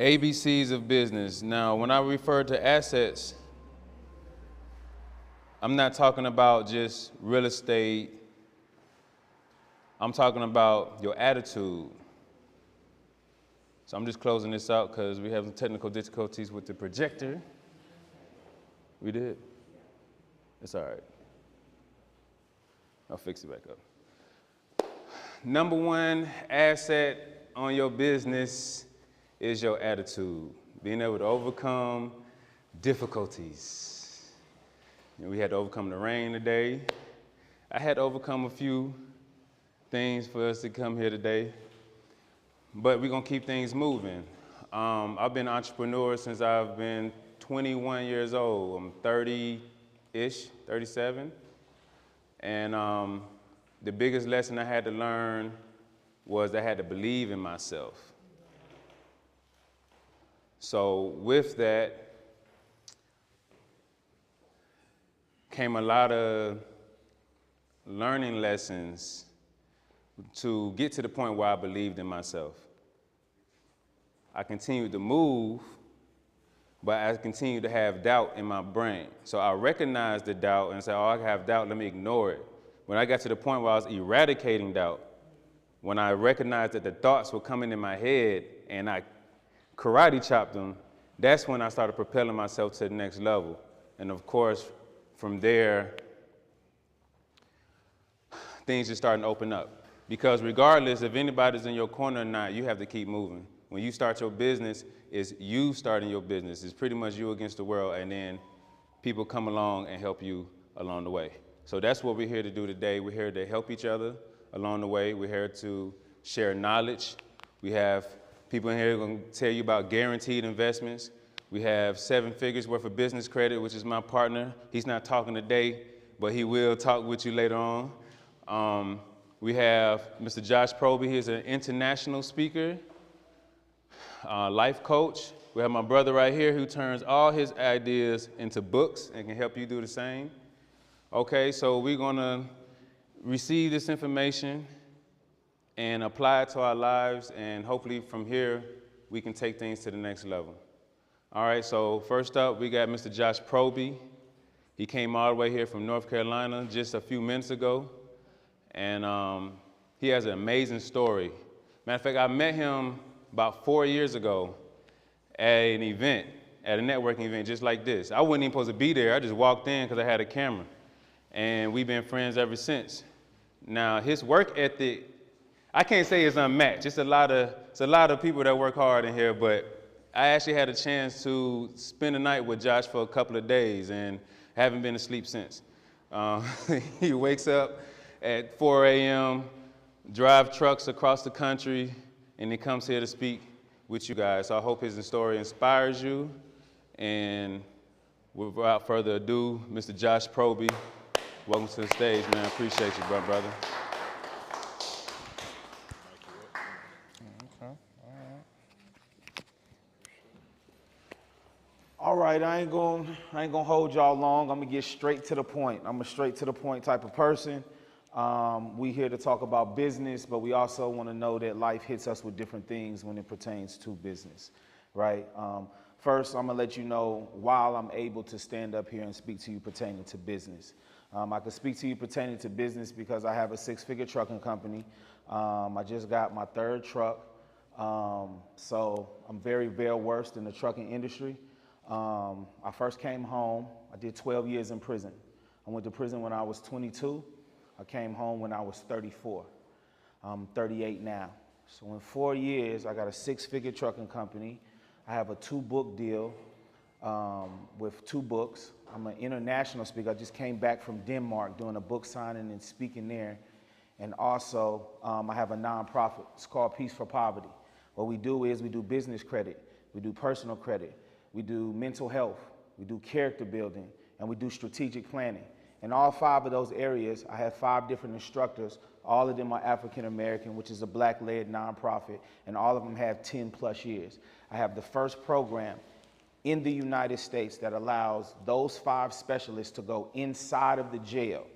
ABCs of business. Now, when I refer to assets, I'm not talking about just real estate. I'm talking about your attitude. So I'm just closing this out because we have some technical difficulties with the projector. We did? It's all right. I'll fix it back up. Number one asset on your business is your attitude. Being able to overcome difficulties. You know, we had to overcome the rain today. I had to overcome a few things for us to come here today, but we're gonna keep things moving. I've been an entrepreneur since I've been 21 years old. I'm 30-ish, 37. And the biggest lesson I had to learn was I had to believe in myself. So with that came a lot of learning lessons to get to the point where I believed in myself. I continued to move, but I continued to have doubt in my brain. So I recognized the doubt and said, oh, I have doubt, let me ignore it. When I got to the point where I was eradicating doubt, when I recognized that the thoughts were coming in my head and I karate chopped them, that's when I started propelling myself to the next level. And of course, from there, things just started to open up. Because regardless if anybody's in your corner or not, you have to keep moving. When you start your business, it's you starting your business. It's pretty much you against the world, and then people come along and help you along the way. So that's what we're here to do today. We're here to help each other along the way. We're here to share knowledge. We have people in here who are going to tell you about guaranteed investments. We have 7 figures worth of business credit, which is my partner. He's not talking today, but he will talk with you later on. We have Mr. Josh Proby. He's an international speaker, life coach. We have my brother right here who turns all his ideas into books and can help you do the same. Okay, so we're gonna receive this information and apply it to our lives, and hopefully from here, we can take things to the next level. All right, so first up, we got Mr. Josh Proby. He came all the way here from North Carolina just a few minutes ago, and he has an amazing story. Matter of fact, I met him about 4 years ago at an event, at a networking event just like this. I wasn't even supposed to be there. I just walked in because I had a camera, and we've been friends ever since. Now, his work ethic, I can't say it's unmatched. It's a lot of people that work hard in here, but I actually had a chance to spend the night with Josh for a couple of days and haven't been asleep since. He wakes up at 4 a.m., drive trucks across the country, and he comes here to speak with you guys. So I hope his story inspires you. And without further ado, Mr. Josh Proby, welcome to the stage, man. I appreciate you, brother. All right, I ain't gonna hold y'all long. I'm gonna get straight to the point. I'm a straight to the point type of person. We here to talk about business, but we also want to know that life hits us with different things when it pertains to business, right? First, I'm gonna let you know why I'm able to stand up here and speak to you pertaining to business. I can speak to you pertaining to business because I have a 6-figure trucking company. I just got my 3rd truck, so I'm very well versed in the trucking industry. I first came home, I did 12 years in prison. I went to prison when I was 22. I came home when I was 34. I'm 38 now. So in 4 years, I got a 6-figure trucking company. I have a 2-book deal with 2 books. I'm an international speaker. I just came back from Denmark doing a book signing and speaking there. And also, I have a nonprofit. It's called Peace for Poverty. What we do is we do business credit, we do personal credit, we do mental health, we do character building, and we do strategic planning. In all 5 of those areas, I have 5 different instructors. All of them are African American, which is a Black-led nonprofit, and all of them have 10+ years. I have the first program in the United States that allows those 5 specialists to go inside of the jail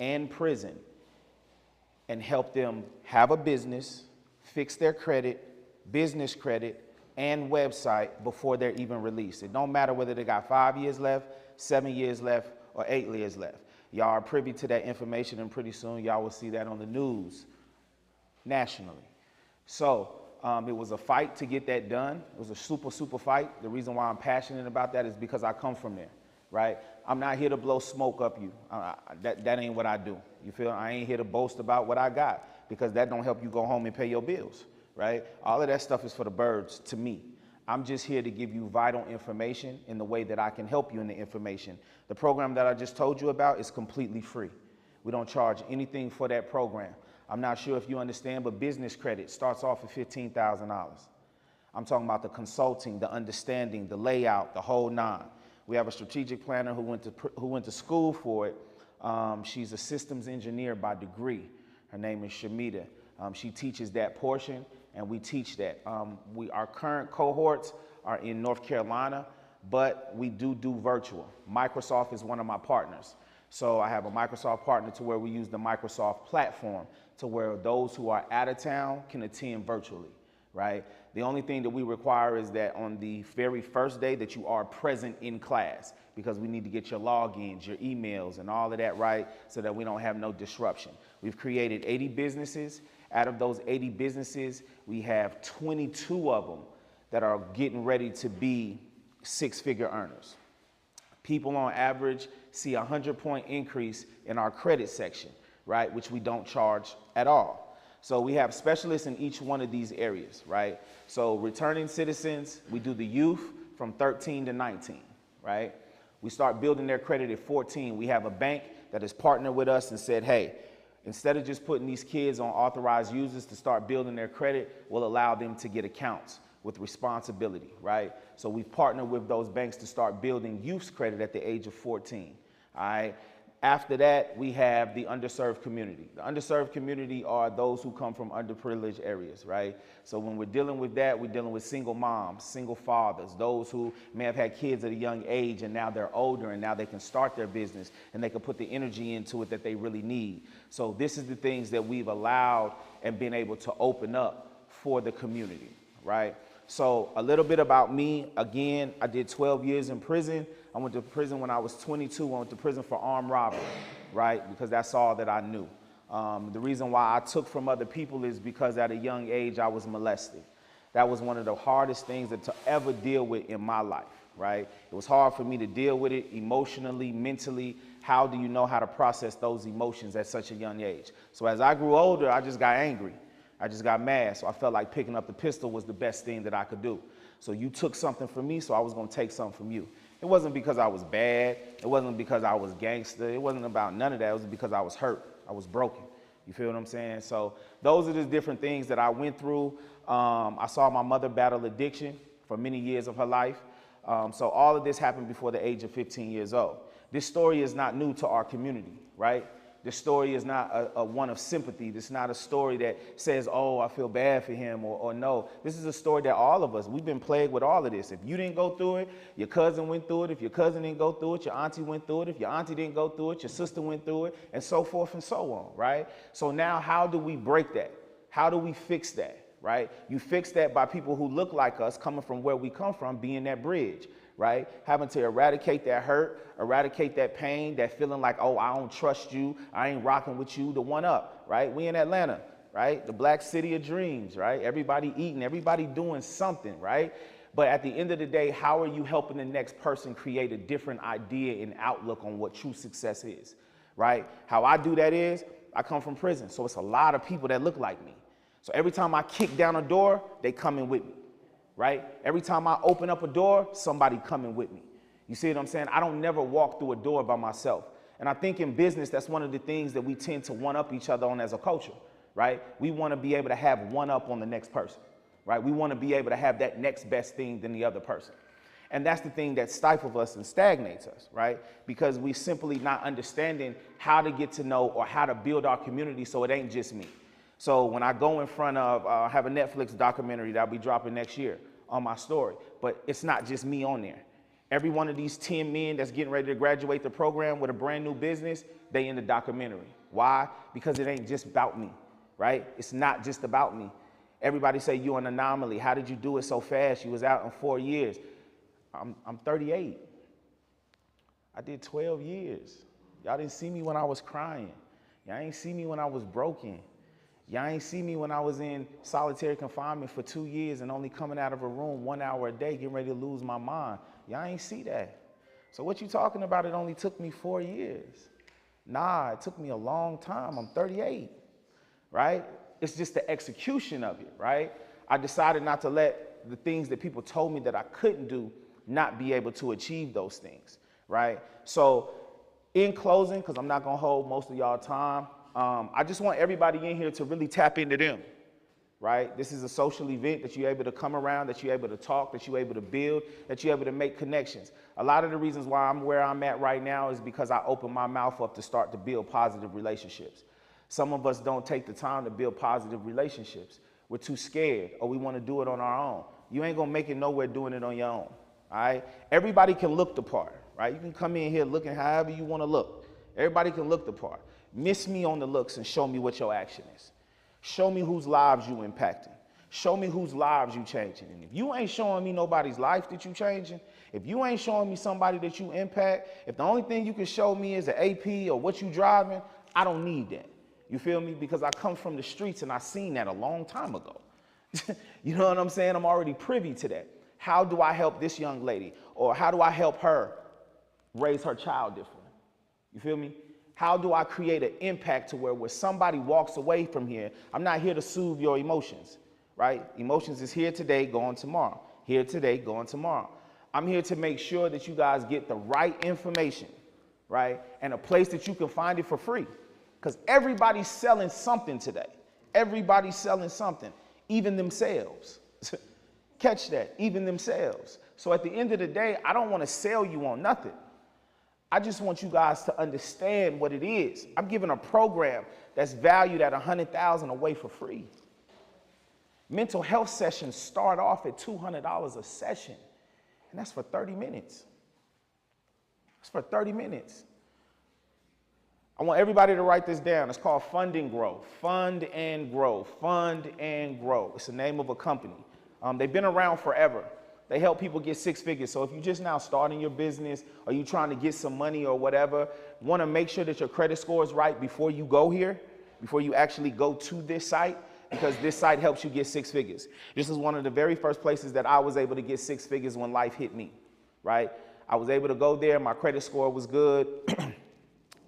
and prison and help them have a business, fix their credit, business credit, and website before they're even released. It don't matter whether they got 5 years left, 7 years left, or 8 years left. Y'all are privy to that information, and pretty soon y'all will see that on the news nationally. So it was a fight to get that done. It was a super fight. The reason why I'm passionate about that is because I come from there, right? I'm not here to blow smoke up you. That ain't what I do. You feel? I ain't here to boast about what I got, because that don't help you go home and pay your bills, right? All of that stuff is for the birds to me. I'm just here to give you vital information in the way that I can help you in the information. The program that I just told you about is completely free. We don't charge anything for that program. I'm not sure if you understand, but business credit starts off at $15,000. I'm talking about the consulting, the understanding, the layout, the whole nine. We have a strategic planner who went to school for it. She's a systems engineer by degree. Her name is Shamita. She teaches that portion, and we teach that. Our current cohorts are in North Carolina, but we do virtual. Microsoft is one of my partners. So I have a Microsoft partner to where we use the Microsoft platform to where those who are out of town can attend virtually, right? The only thing that we require is that on the very first day that you are present in class, because we need to get your logins, your emails, and all of that right so that we don't have no disruption. We've created 80 businesses. Out of those 80 businesses, we have 22 of them that are getting ready to be six-figure earners. People on average see a 100-point increase in our credit section, right, which we don't charge at all. So we have specialists in each one of these areas, right? So returning citizens, we do the youth from 13 to 19, right? We start building their credit at 14. We have a bank that has partnered with us and said, hey, instead of just putting these kids on authorized users to start building their credit, we'll allow them to get accounts with responsibility, right? So we've partnered with those banks to start building youth credit at the age of 14, all right? After that, we have the underserved community. The underserved community are those who come from underprivileged areas, right? So when we're dealing with that, we're dealing with single moms, single fathers, those who may have had kids at a young age and now they're older and now they can start their business and they can put the energy into it that they really need. So this is the things that we've allowed and been able to open up for the community, right? So a little bit about me. Again, I did 12 years in prison. I went to prison when I was 22. I went to prison for armed robbery, right? Because that's all that I knew. The reason why I took from other people is because at a young age, I was molested. That was one of the hardest things to ever deal with in my life, right? It was hard for me to deal with it emotionally, mentally. How do you know how to process those emotions at such a young age? So as I grew older, I just got angry. I just got mad, so I felt like picking up the pistol was the best thing that I could do. So you took something from me, so I was gonna take something from you. It wasn't because I was bad. It wasn't because I was gangster. It wasn't about none of that. It was because I was hurt. I was broken. You feel what I'm saying? So those are the different things that I went through. I saw my mother battle addiction for many years of her life. So all of this happened before the age of 15 years old. This story is not new to our community, right? This story is not a one of sympathy. This is not a story that says, oh, I feel bad for him, or no. This is a story that all of us, we've been plagued with all of this. If you didn't go through it, your cousin went through it. If your cousin didn't go through it, your auntie went through it. If your auntie didn't go through it, your sister went through it, and so forth and so on, right? So now how do we break that? How do we fix that, right? You fix that by people who look like us, coming from where we come from, being that bridge, right? Having to eradicate that hurt, eradicate that pain, that feeling like, oh, I don't trust you, I ain't rocking with you, the one up, right? We in Atlanta, right? The black city of dreams, right? Everybody eating, everybody doing something, right? But at the end of the day, how are you helping the next person create a different idea and outlook on what true success is, right? How I do that is, I come from prison, so it's a lot of people that look like me. So every time I kick down a door, they come in with me. Right? Every time I open up a door, somebody coming with me. You see what I'm saying? I don't never walk through a door by myself. And I think in business, that's one of the things that we tend to one-up each other on as a culture, right? We want to be able to have one-up on the next person, right? We want to be able to have that next best thing than the other person. And that's the thing that stifles us and stagnates us, right? Because we simply not understanding how to get to know or how to build our community so it ain't just me. So when I go in front of, I have a Netflix documentary that I'll be dropping next year on my story, but it's not just me on there. Every one of these 10 men that's getting ready to graduate the program with a brand new business, they in the documentary. Why? Because it ain't just about me, right? It's not just about me. Everybody say you an anomaly. How did you do it so fast? You was out in 4 years. I'm 38. I did 12 years. Y'all didn't see me when I was crying. Y'all ain't see me when I was broken. Y'all ain't see me when I was in solitary confinement for 2 years and only coming out of a room 1 hour a day, getting ready to lose my mind. Y'all ain't see that. So what you talking about, it only took me 4 years? Nah, it took me a long time. I'm 38, right? It's just the execution of it, right? I decided not to let the things that people told me that I couldn't do not be able to achieve those things, right? So in closing, because I'm not going to hold most of y'all time, I just want everybody in here to really tap into them, right? This is a social event that you're able to come around, that you're able to talk, that you're able to build, that you're able to make connections. A lot of the reasons why I'm where I'm at right now is because I opened my mouth up to start to build positive relationships. Some of us don't take the time to build positive relationships. We're too scared, or we want to do it on our own. You ain't going to make it nowhere doing it on your own, all right? Everybody can look the part, right? You can come in here looking however you want to look. Everybody can look the part. Miss me on the looks and show me what your action is. Show me whose lives you impacting. Show me whose lives you changing. And if you ain't showing me nobody's life that you changing, if you ain't showing me somebody that you impact, if the only thing you can show me is an AP or what you driving, I don't need that. You feel me? Because I come from the streets and I seen that a long time ago. You know what I'm saying? I'm already privy to that. How do I help this young lady? Or how do I help her raise her child different? You feel me? How do I create an impact to where somebody walks away from here? I'm not here to soothe your emotions, right? Emotions is here today, gone tomorrow. Here today, gone tomorrow. I'm here to make sure that you guys get the right information, right? And a place that you can find it for free. Because everybody's selling something today. Everybody's selling something, even themselves. Catch that, even themselves. So at the end of the day, I don't want to sell you on nothing. I just want you guys to understand what it is. I'm giving a program that's valued at $100,000 away for free. Mental health sessions start off at $200 a session, and that's for 30 minutes. That's for 30 minutes. I want everybody to write this down. It's called Fund and Grow. Fund and Grow. Fund and Grow. It's the name of a company. They've been around forever. They help people get 6 figures. So if you're just now starting your business or you're trying to get some money or whatever, want to make sure that your credit score is right before you go here, before you actually go to this site, because this site helps you get 6 figures. This is one of the very first places that I was able to get 6 figures when life hit me, right? I was able to go there. My credit score was good.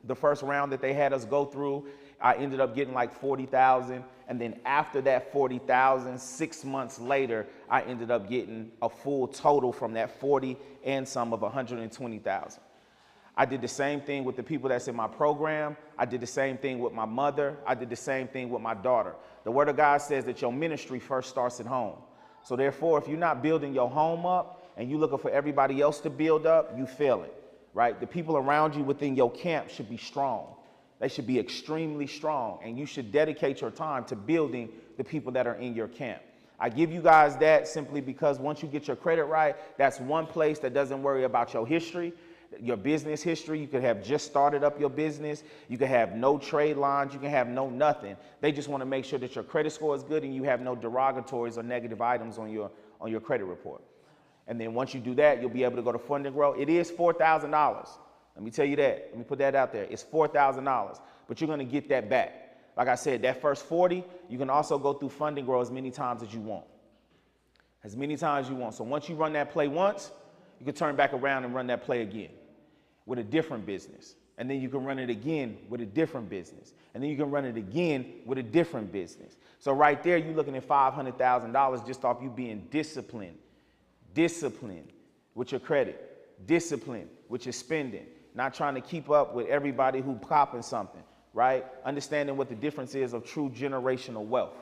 The first round that they had us go through, I ended up getting like 40,000. And then after that 40,000, 6 months later, I ended up getting a full total from that 40 and some of 120,000. I did the same thing with the people that's in my program. I did the same thing with my mother. I did the same thing with my daughter. The Word of God says that your ministry first starts at home. So therefore, if you're not building your home up and you're looking for everybody else to build up, you failing, right? The people around you within your camp should be strong. They should be extremely strong, and you should dedicate your time to building the people that are in your camp. I give you guys that simply because once you get your credit right, that's one place that doesn't worry about your history, your business history. You could have just started up your business. You could have no trade lines. You can have no nothing. They just want to make sure that your credit score is good and you have no derogatories or negative items on your credit report. And then once you do that, you'll be able to go to Fund and Grow. It is $4,000. Let me tell you that. Let me put that out there. It's $4,000, but you're going to get that back. Like I said, that first 40, you can also go through Fund and Grow as many times as you want. As many times as you want. So once you run that play once, you can turn back around and run that play again with a different business. And then you can run it again with a different business. And then you can run it again with a different business. So right there, you're looking at $500,000 just off you being disciplined. Discipline with your credit. Discipline with your spending. Not trying to keep up with everybody who popping something, right? Understanding what the difference is of true generational wealth,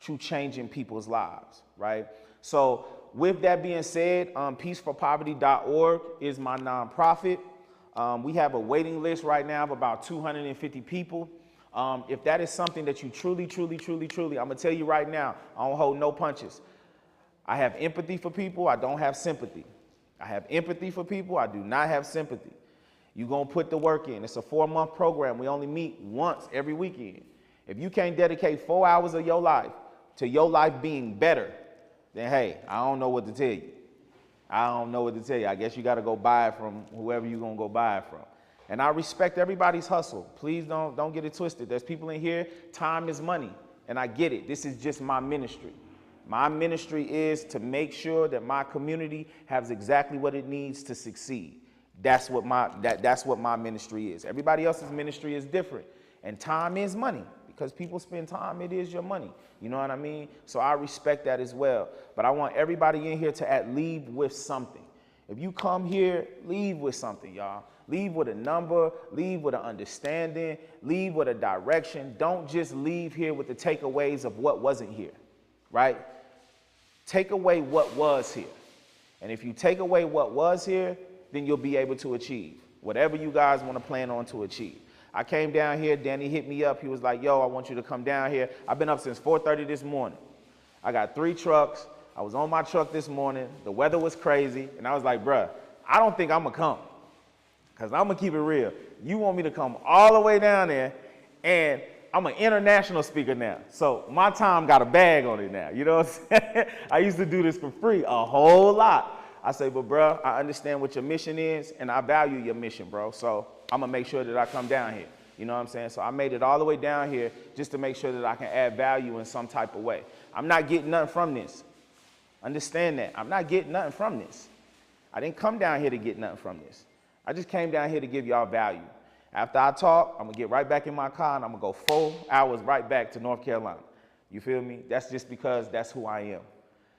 true changing people's lives, right? So with that being said, peaceforpoverty.org is my nonprofit. We have a waiting list right now of about 250 people. If that is something that you truly, I'm gonna tell you right now, I don't hold no punches. I have empathy for people, I don't have sympathy. I have empathy for people, I do not have sympathy. You're going to put the work in. It's a 4-month program. We only meet once every weekend. If you can't dedicate 4 hours of your life to your life being better, then hey, I don't know what to tell you. I don't know what to tell you. I guess you got to go buy it from whoever you're going to go buy it from. And I respect everybody's hustle. Please don't get it twisted. There's people in here, time is money. And I get it. This is just my ministry. My ministry is to make sure that my community has exactly what it needs to succeed. That's what my ministry is. Everybody else's ministry is different. And time is money. Because people spend time, it is your money. You know what I mean? So I respect that as well. But I want everybody in here to leave with something. If you come here, leave with something, y'all. Leave with a number, leave with an understanding, leave with a direction. Don't just leave here with the takeaways of what wasn't here, right? Take away what was here. And if you take away what was here, then you'll be able to achieve whatever you guys want to plan on to achieve. I came down here, Danny hit me up. He was like, yo, I want you to come down here. I've been up since 4:30 this morning. I got 3 trucks. I was on my truck this morning. The weather was crazy. And I was like, bruh, I don't think I'm going to come. Because I'm going to keep it real. You want me to come all the way down there, and I'm an international speaker now. So my time got a bag on it now. You know what I'm saying? I used to do this for free a whole lot. I say, but bro, I understand what your mission is, and I value your mission, bro. So I'm going to make sure that I come down here. You know what I'm saying? So I made it all the way down here just to make sure that I can add value in some type of way. I'm not getting nothing from this. Understand that. I'm not getting nothing from this. I didn't come down here to get nothing from this. I just came down here to give y'all value. After I talk, I'm going to get right back in my car, and I'm going to go 4 hours right back to North Carolina. You feel me? That's just because that's who I am.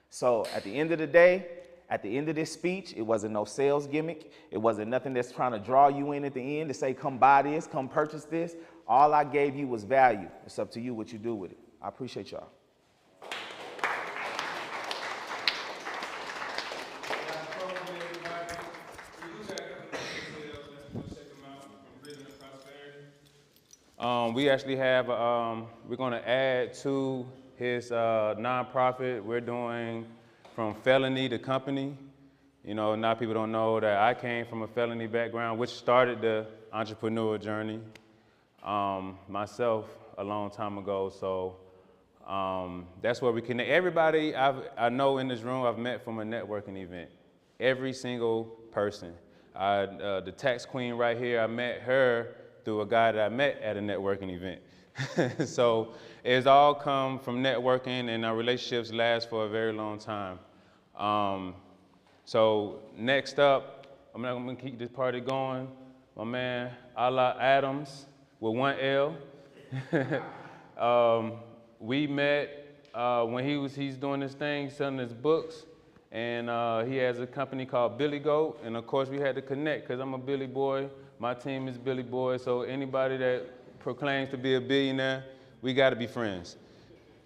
So at the end of the day, at the end of this speech, it wasn't no sales gimmick. It wasn't nothing that's trying to draw you in at the end to say, come buy this, come purchase this. All I gave you was value. It's up to you what you do with it. I appreciate y'all. We actually have, we're going to add to his nonprofit. We're doing from felony to company. You know, now people don't know that I came from a felony background, which started the entrepreneur journey myself a long time ago. So that's where we connect. Everybody I know in this room I've met from a networking event. Every single person. The tax queen right here, I met her through a guy that I met at a networking event. So it's all come from networking, and our relationships last for a very long time. So next up, I'm gonna keep this party going. My man, Allah Adams with 1 L. We met when he's doing this thing, selling his books, and he has a company called Billy Goat, and of course we had to connect because I'm a Billy boy. My team is Billy Boy, so anybody that proclaims to be a billionaire, we got to be friends.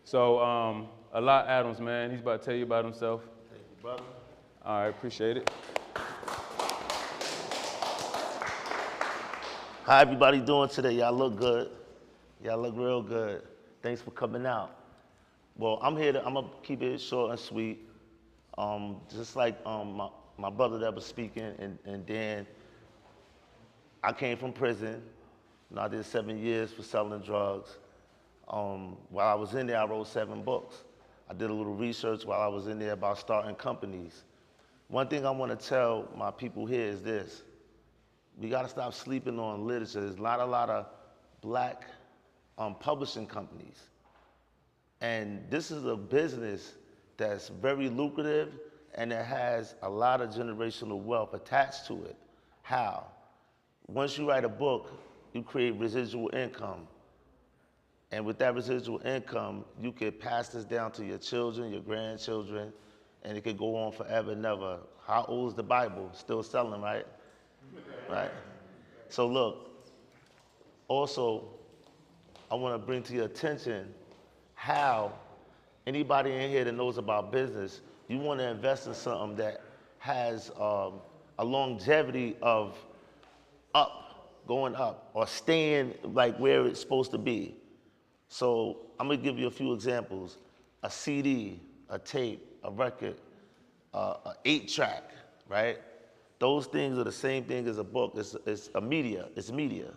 So Allah Adams, man, he's about to tell you about himself. Thank you, brother. All right, appreciate it. How everybody doing today? Y'all look good. Y'all look real good. Thanks for coming out. Well, I'm gonna keep it short and sweet. Just like my brother that was speaking and Dan, I came from prison. I did 7 years for selling drugs. While I was in there, I wrote 7 books. I did a little research while I was in there about starting companies. One thing I want to tell my people here is this. We got to stop sleeping on literature. There's not a lot of black publishing companies. And this is a business that's very lucrative, and it has a lot of generational wealth attached to it. How? Once you write a book, you create residual income. And with that residual income, you could pass this down to your children, your grandchildren, and it could go on forever and ever. How old is the Bible? Still selling, right? Right? So look, also, I want to bring to your attention how anybody in here that knows about business, you want to invest in something that has a longevity of going up, or staying like where it's supposed to be. So I'm gonna give you a few examples. A CD, a tape, a record, a 8-track, right? Those things are the same thing as a book. It's a media, it's media.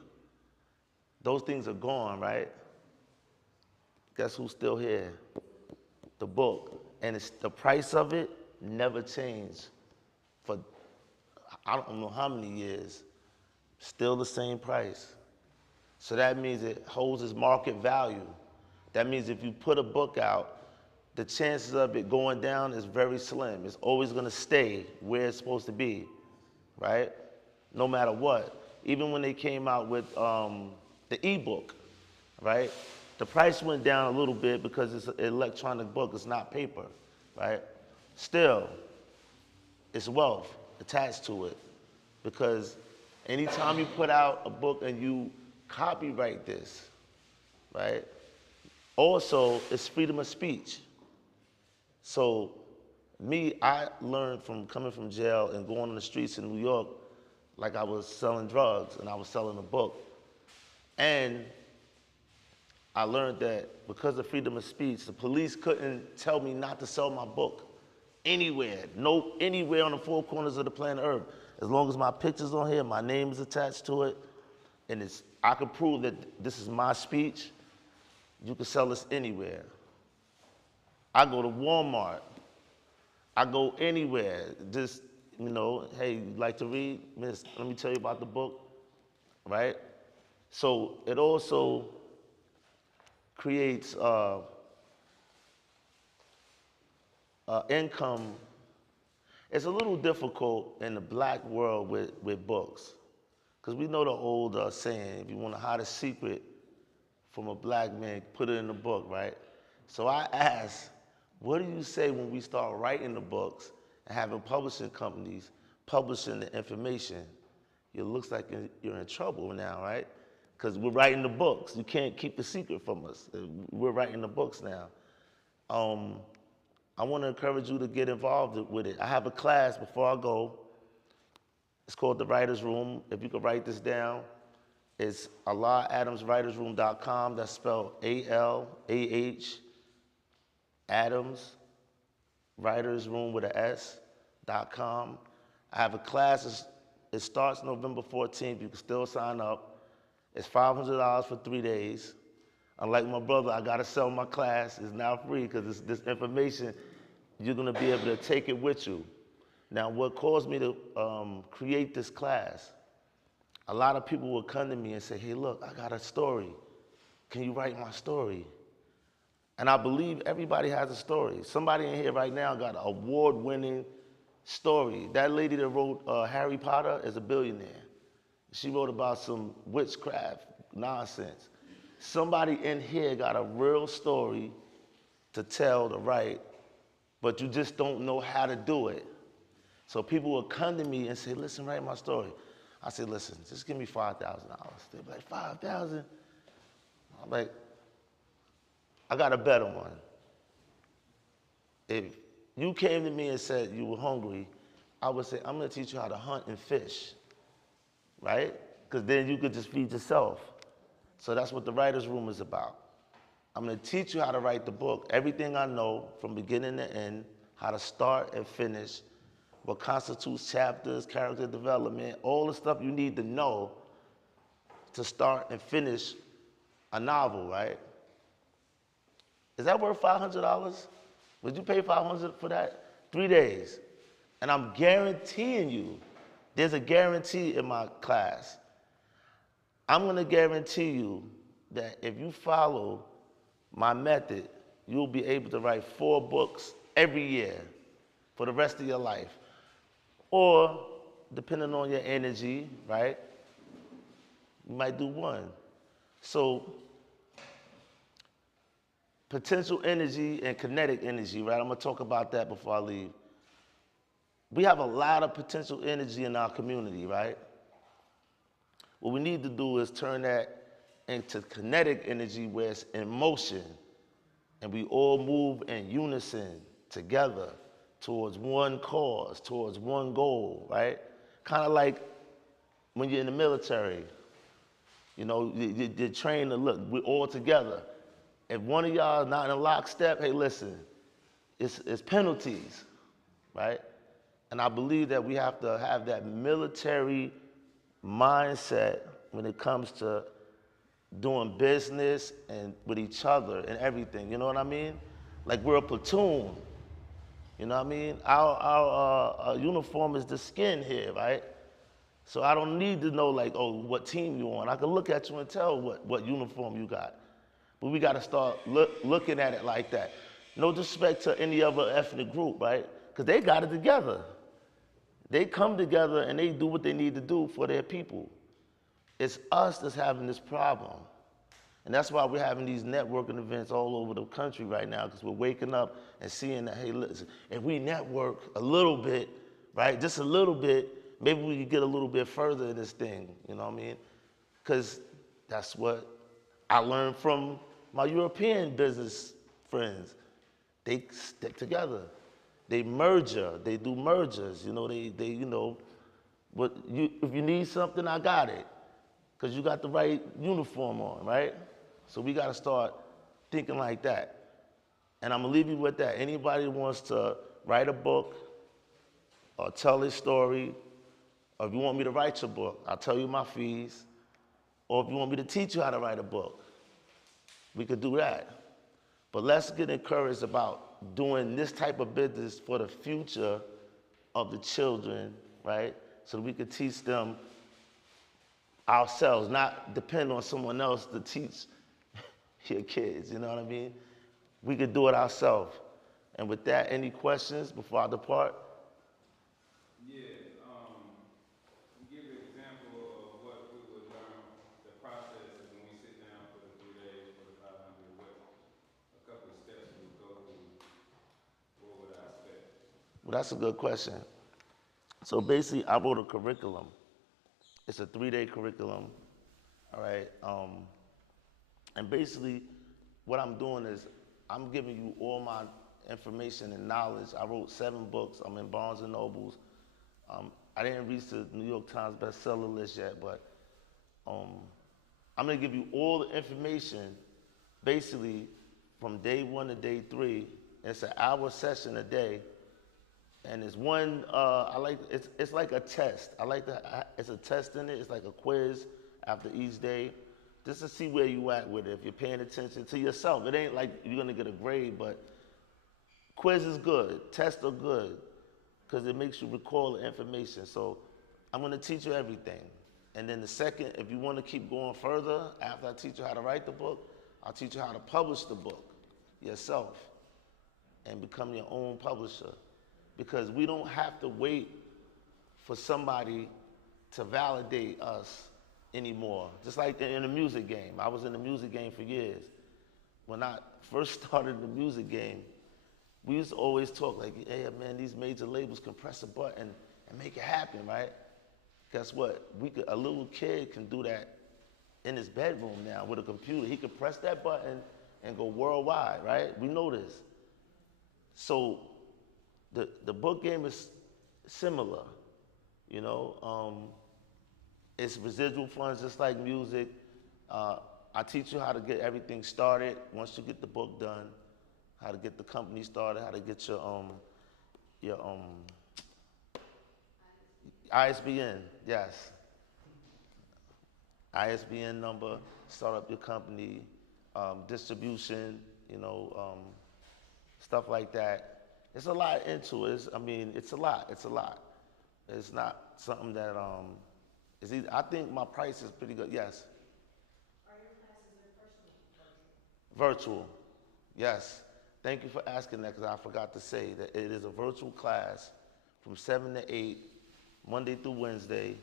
Those things are gone, right? Guess who's still here? the book, and the price of it never changed for I don't know how many years, still the same price. So that means it holds its market value. That means if you put a book out, the chances of it going down is very slim. It's always gonna stay where it's supposed to be, right? No matter what. Even when they came out with the ebook, right? The price went down a little bit because it's an electronic book, it's not paper, right? Still, it's wealth attached to it, because anytime you put out a book and you copyright this, right? Also, it's freedom of speech. So I learned from coming from jail and going on the streets in New York like I was selling drugs and I was selling a book. And I learned that because of freedom of speech, the police couldn't tell me not to sell my book anywhere, anywhere on the four corners of the planet Earth. As long as my picture's on here, my name is attached to it, and I can prove that this is my speech, you can sell this anywhere. I go to Walmart. I go anywhere. Just, hey, you like to read? Miss, let me tell you about the book, right? So it also creates income. It's a little difficult in the black world with books, because we know the old saying, if you want to hide a secret from a black man, put it in a book, right? So I asked, what do you say when we start writing the books and having publishing companies publishing the information? It looks like you're in trouble now, right? Because we're writing the books. You can't keep the secret from us. We're writing the books now. I want to encourage you to get involved with it. I have a class before I go. It's called The Writer's Room. If you could write this down, it's AlahAdamsWritersRoom.com. That's spelled A-L-A-H, Adams, Writers Room with an S.com. I have a class. It starts November 14th. You can still sign up. It's $500 for 3 days. Unlike my brother, I gotta sell my class. It's now free because this information, you're gonna be able to take it with you. Now, what caused me to create this class, a lot of people will come to me and say, hey, look, I got a story. Can you write my story? And I believe everybody has a story. Somebody in here right now got an award-winning story. That lady that wrote Harry Potter is a billionaire. She wrote about some witchcraft nonsense. Somebody in here got a real story to tell, to write, but you just don't know how to do it. So people will come to me and say, listen, write my story. I say, listen, just give me $5,000. They're like, 5,000? I'm like, I got a better one. If you came to me and said you were hungry, I would say, I'm gonna teach you how to hunt and fish, right? Because then you could just feed yourself. So that's what the Writer's Room is about. I'm gonna teach you how to write the book. Everything I know from beginning to end, how to start and finish, what constitutes chapters, character development, all the stuff you need to know to start and finish a novel, right? Is that worth $500? Would you pay $500 for that? 3 days. And I'm guaranteeing you, there's a guarantee in my class. I'm gonna guarantee you that if you follow my method, you'll be able to write 4 books every year for the rest of your life. Or, depending on your energy, right, you might do 1. So, potential energy and kinetic energy, right? I'm gonna talk about that before I leave. We have a lot of potential energy in our community, right? What we need to do is turn that into kinetic energy where it's in motion, and we all move in unison together towards one cause, towards one goal, right? Kind of like when you're in the military, you're trained to look, we're all together. If one of y'all is not in a lockstep, hey, listen, it's penalties, right? And I believe that we have to have that military mindset when it comes to doing business and with each other and everything, you know what I mean? like we're a platoon. You know what I mean? Our uniform is the skin here, right? So I don't need to know like, oh, what team you on. I can look at you and tell what uniform you got. But we got to start looking at it like that. No disrespect to any other ethnic group, right? Because they got it together. They come together and they do what they need to do for their people. It's us that's having this problem. And that's why we're having these networking events all over the country right now, because we're waking up and seeing that, hey, listen, if we network a little bit, right, just a little bit, maybe we could get a little bit further in this thing, you know what I mean? Because that's what I learned from my European business friends. They stick together. They they do mergers, you know, if you need something, I got it. Because you got the right uniform on, right? So we got to start thinking like that. And I'm going to leave you with that. Anybody who wants to write a book or tell his story, or if you want me to write your book, I'll tell you my fees. Or if you want me to teach you how to write a book, we could do that. But let's get encouraged about doing this type of business for the future of the children, right? So that we could teach them ourselves, not depend on someone else to teach your kids, you know what I mean? We could do it ourselves. And with that, any questions before I depart? Yeah, give an example of what we would learn, the process when we sit down for the 3 days, for the 500, what a couple of steps we would go through, what would I expect? Well, that's a good question. So basically, I wrote a curriculum. It's a 3-day curriculum, all right? And basically, what I'm doing is I'm giving you all my information and knowledge. I wrote 7 books. I'm in Barnes and Nobles. I didn't reach the New York Times bestseller list yet, but I'm gonna give you all the information, basically, from day 1 to day 3. It's an hour session a day. And it's one, it's like a test. It's a test in it. It's like a quiz after each day, just to see where you at with it, if you're paying attention to yourself. It ain't like you're gonna get a grade, but quiz is good, tests are good, because it makes you recall the information. So I'm gonna teach you everything. And then the second, if you wanna keep going further, after I teach you how to write the book, I'll teach you how to publish the book yourself and become your own publisher. Because we don't have to wait for somebody to validate us anymore. Just like in the music game. I was in the music game for years. When I first started the music game, we used to always talk like, hey man, these major labels can press a button and make it happen, right? Guess what? A little kid can do that in his bedroom now with a computer. He could press that button and go worldwide, right? We know this. So the book game is similar, you know. It's residual funds just like music. I teach you how to get everything started once you get the book done, how to get the company started, how to get your ISBN, yes. ISBN number, start up your company, distribution, you know, stuff like that. It's a lot into it. It's a lot. It's not something that is easy. I think my price is pretty good. Yes. Are your classes in person or virtual? Virtual. Yes. Thank you for asking that, because I forgot to say that it is a virtual class from 7 to 8, Monday through Wednesday.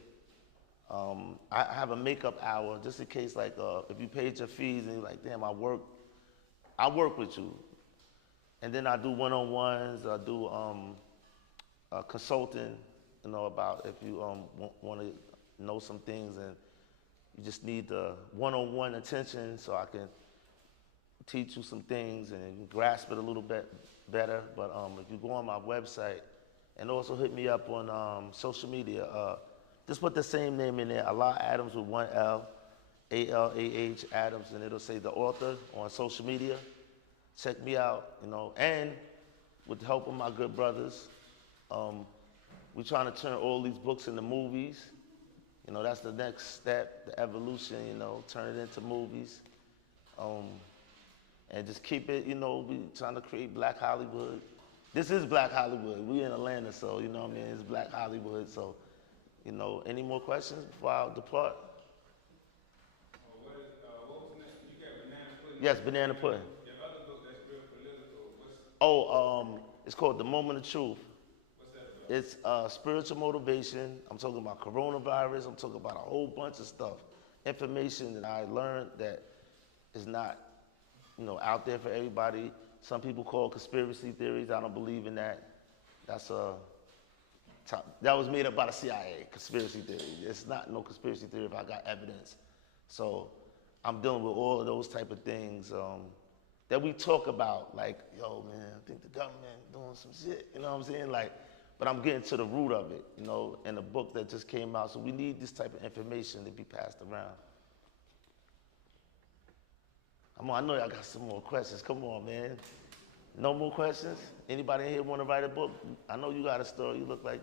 I have a makeup hour just in case, like, if you paid your fees and you're like, damn, I work with you. And then I do one-on-ones, I do consulting, you know, about if you want to know some things and you just need the one-on-one attention, so I can teach you some things and you grasp it a little bit better. But if you go on my website and also hit me up on social media, just put the same name in there, Allah Adams with 1 L, A-L-A-H Adams, and it'll say the author on social media. Check me out, you know, and with the help of my good brothers, we're trying to turn all these books into movies. You know, that's the next step, the evolution, you know, turn it into movies. and just keep it, you know, we trying to create Black Hollywood. This is Black Hollywood. We in Atlanta, so, you know what I mean? It's Black Hollywood, so, you know, any more questions before I depart? What was next? You got banana pudding. Yes, banana pudding. Your other book that's real political. It's called The Moment of Truth. What's that about? It's spiritual motivation. I'm talking about coronavirus. I'm talking about a whole bunch of stuff. Information that I learned that is not, you know, out there for everybody. Some people call conspiracy theories. I don't believe in that. That was made up by the CIA, conspiracy theory. It's not no conspiracy theory if I got evidence. So I'm dealing with all of those type of things that we talk about, like, yo, man, I think the government doing some shit, you know what I'm saying? Like, but I'm getting to the root of it, you know, in a book that just came out. So we need this type of information to be passed around. I know y'all got some more questions. Come on, man. No more questions? Anybody in here want to write a book? I know you got a story. You look like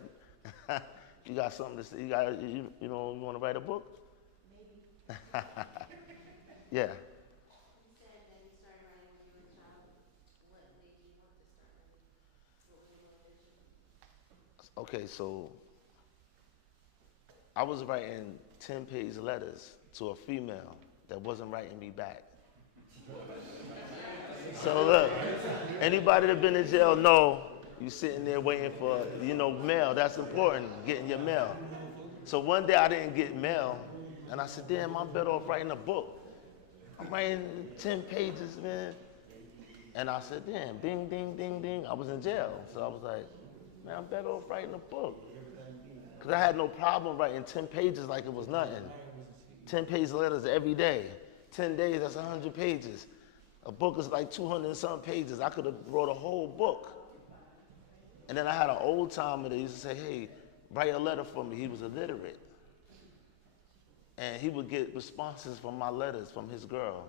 you got something to say. You know, you want to write a book? Maybe. Yeah. You said that you started writing when you were a child. What made you want to start writing? What was your motivation? Okay, so I was writing 10-page letters to a female that wasn't writing me back. So look, anybody that been in jail know you sitting there waiting for, you know, mail. That's important, getting your mail. So one day I didn't get mail, and I said, damn, I'm better off writing a book. I'm writing 10 pages, man. And I said, damn, ding, ding, ding, ding. I was in jail, so I was like, man, I'm better off writing a book. Because I had no problem writing 10 pages like it was nothing. 10-page letters every day. 10 days, that's 100 pages. A book is like 200 and some pages. I could have wrote a whole book. And then I had an old timer that used to say, hey, write a letter for me. He was illiterate. And he would get responses from my letters from his girl.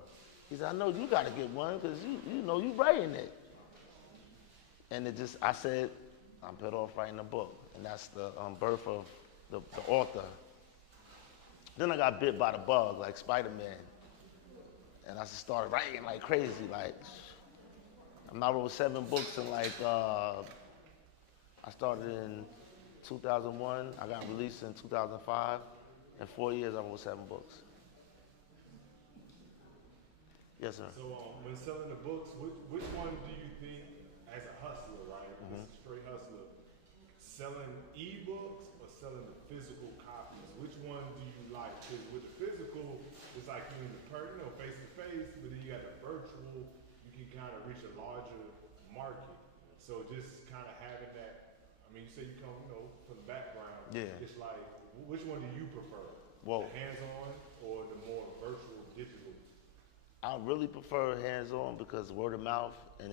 He said, I know you got to get one because you know you writing it. And I said, I'm better off writing a book. And that's the birth of the author. Then I got bit by the bug like Spider-Man. And I just started writing like crazy. Like, I wrote 7 books in like, I started in 2001. I got released in 2005. In 4 years, I wrote 7 books. Yes, sir. So when selling the books, which one do you think, as a hustler, right, just a straight hustler, selling e-books or selling the physical copies? Which one do you like? Because with the physical, it's like you in the face to face, but then you got the virtual, you can kind of reach a larger market. So just kind of having that, I mean, you say you come, you know, from the background. Yeah. It's like, which one do you prefer? Well, the hands-on or the more virtual, digital? I really prefer hands-on because word of mouth, and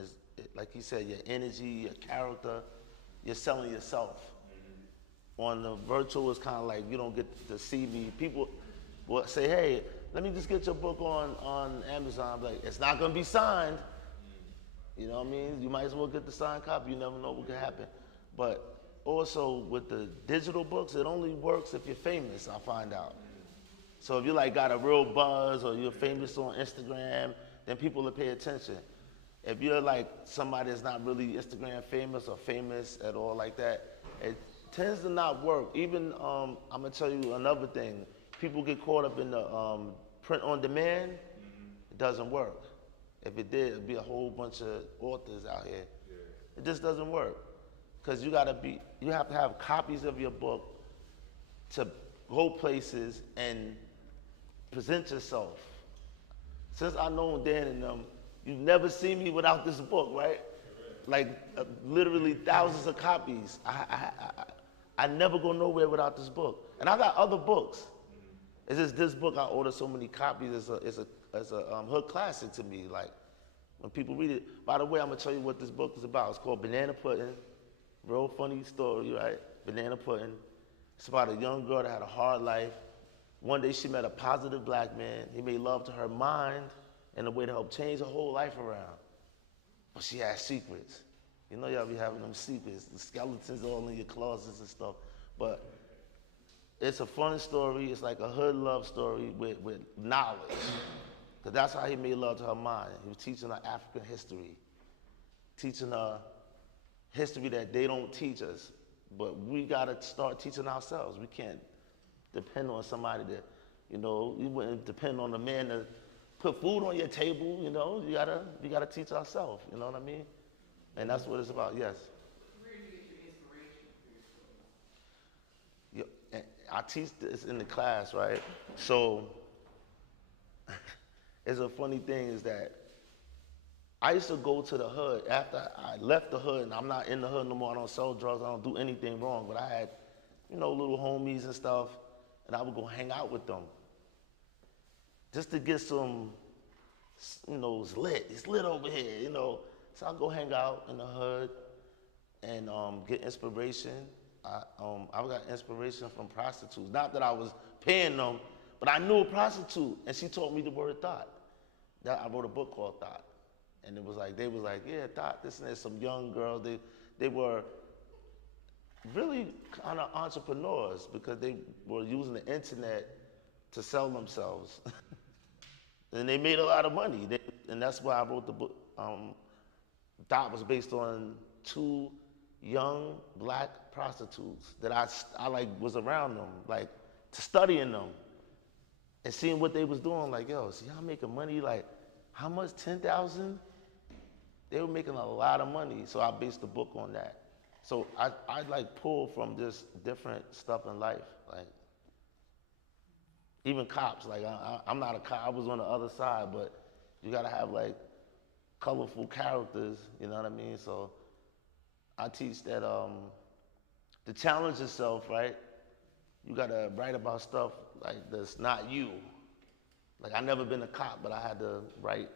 like you said, your energy, your character, you're selling yourself. On the virtual, it's kind of like you don't get to see me. People will say, hey, let me just get your book on Amazon. I'm like, it's not going to be signed. You know what I mean? You might as well get the signed copy. You never know what could happen. But also with the digital books, it only works if you're famous, I find out. So if you like got a real buzz or you're famous on Instagram, then people will pay attention. If you're like somebody that's not really Instagram famous or famous at all like that, it tends to not work. Even, I'm gonna tell you another thing. People get caught up in the print on demand. It doesn't work. If it did, it'd be a whole bunch of authors out here. Yeah. It just doesn't work. Because you have to have copies of your book to go places and present yourself. Since I know Dan and them, you've never seen me without this book, right? Like literally thousands of copies. I never go nowhere without this book. And I got other books. It's just this book I ordered so many copies. It's a hood classic to me. Like when people read it. By the way, I'm gonna tell you what this book is about. It's called Banana Pudding. Real funny story, right? Banana Pudding. It's about a young girl that had a hard life. One day she met a positive black man. He made love to her mind in a way to help change her whole life around. But she had secrets. You know y'all be having them secrets, the skeletons all in your closets and stuff. But it's a fun story. It's like a hood love story with knowledge. Because that's how he made love to her mind. He was teaching her African history, teaching her history that they don't teach us. But we got to start teaching ourselves. We can't depend on somebody that, you know, you wouldn't depend on a man to put food on your table, you know. We gotta teach ourselves, you know what I mean? And that's what it's about, yes. Where do you get your inspiration for your stories? And I teach this in the class, right? So it's a funny thing is that I used to go to the hood after I left the hood, and I'm not in the hood no more. I don't sell drugs. I don't do anything wrong. But I had, you know, little homies and stuff, and I would go hang out with them just to get some, you know, it's lit. It's lit over here, you know. So I'll go hang out in the hood and get inspiration. I got inspiration from prostitutes. Not that I was paying them, but I knew a prostitute, and she taught me the word thought. That I wrote a book called Thought. And it was like, they was like, yeah, Thought, this and that. Some young girls, they were really kind of entrepreneurs because they were using the internet to sell themselves. And they made a lot of money. And that's why I wrote the book. Thought was based on 2 young black prostitutes that I like was around them, like studying them and seeing what they was doing. Like, yo, see y'all making money, like how much, 10,000? They were making a lot of money, so I based the book on that. So I like pull from just different stuff in life, like even cops. Like I'm not a cop. I was on the other side, but you gotta have like colorful characters. You know what I mean? So I teach that to challenge yourself, right? You gotta write about stuff like that's not you. Like I never been a cop, but I had to write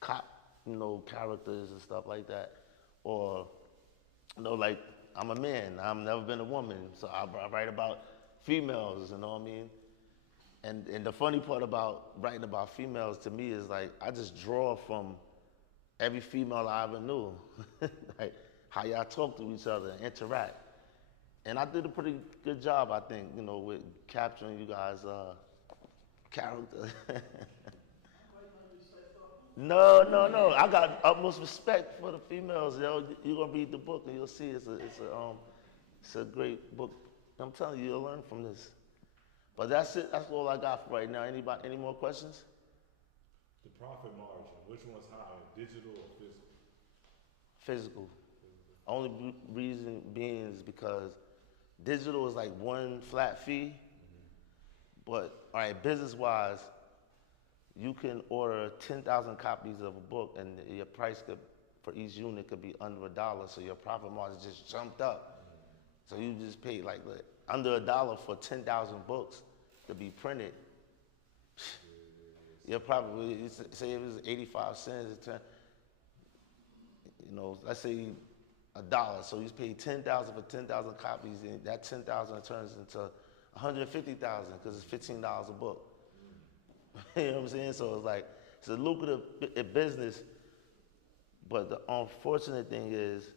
cop, you know, characters and stuff like that. Or, you know, like I'm a man. I've never been a woman, so I write about females. You know what I mean? And the funny part about writing about females to me is like I just draw from every female I ever knew, like how y'all talk to each other and interact. And I did a pretty good job, I think, you know, with capturing you guys' character. No. I got utmost respect for the females. Yo, you're gonna read the book and you'll see it's a great book. I'm telling you, you'll learn from this. But that's it. That's all I got for right now. Anybody? Any more questions? The profit margin, which one's higher, digital or physical? Physical. Only reason being is because digital is like one flat fee. But all right, business-wise, you can order 10,000 copies of a book, and your price for each unit could be under $1. So your profit margin just jumped up. So you just paid like under $1 for 10,000 books to be printed. You're probably, say it was 85 cents, you know, let's say $1. So you paid 10,000 for 10,000 copies, and that 10,000 turns into 150,000 because it's $15 a book. You know what I'm saying? So it's like, it's a lucrative business, but the unfortunate thing is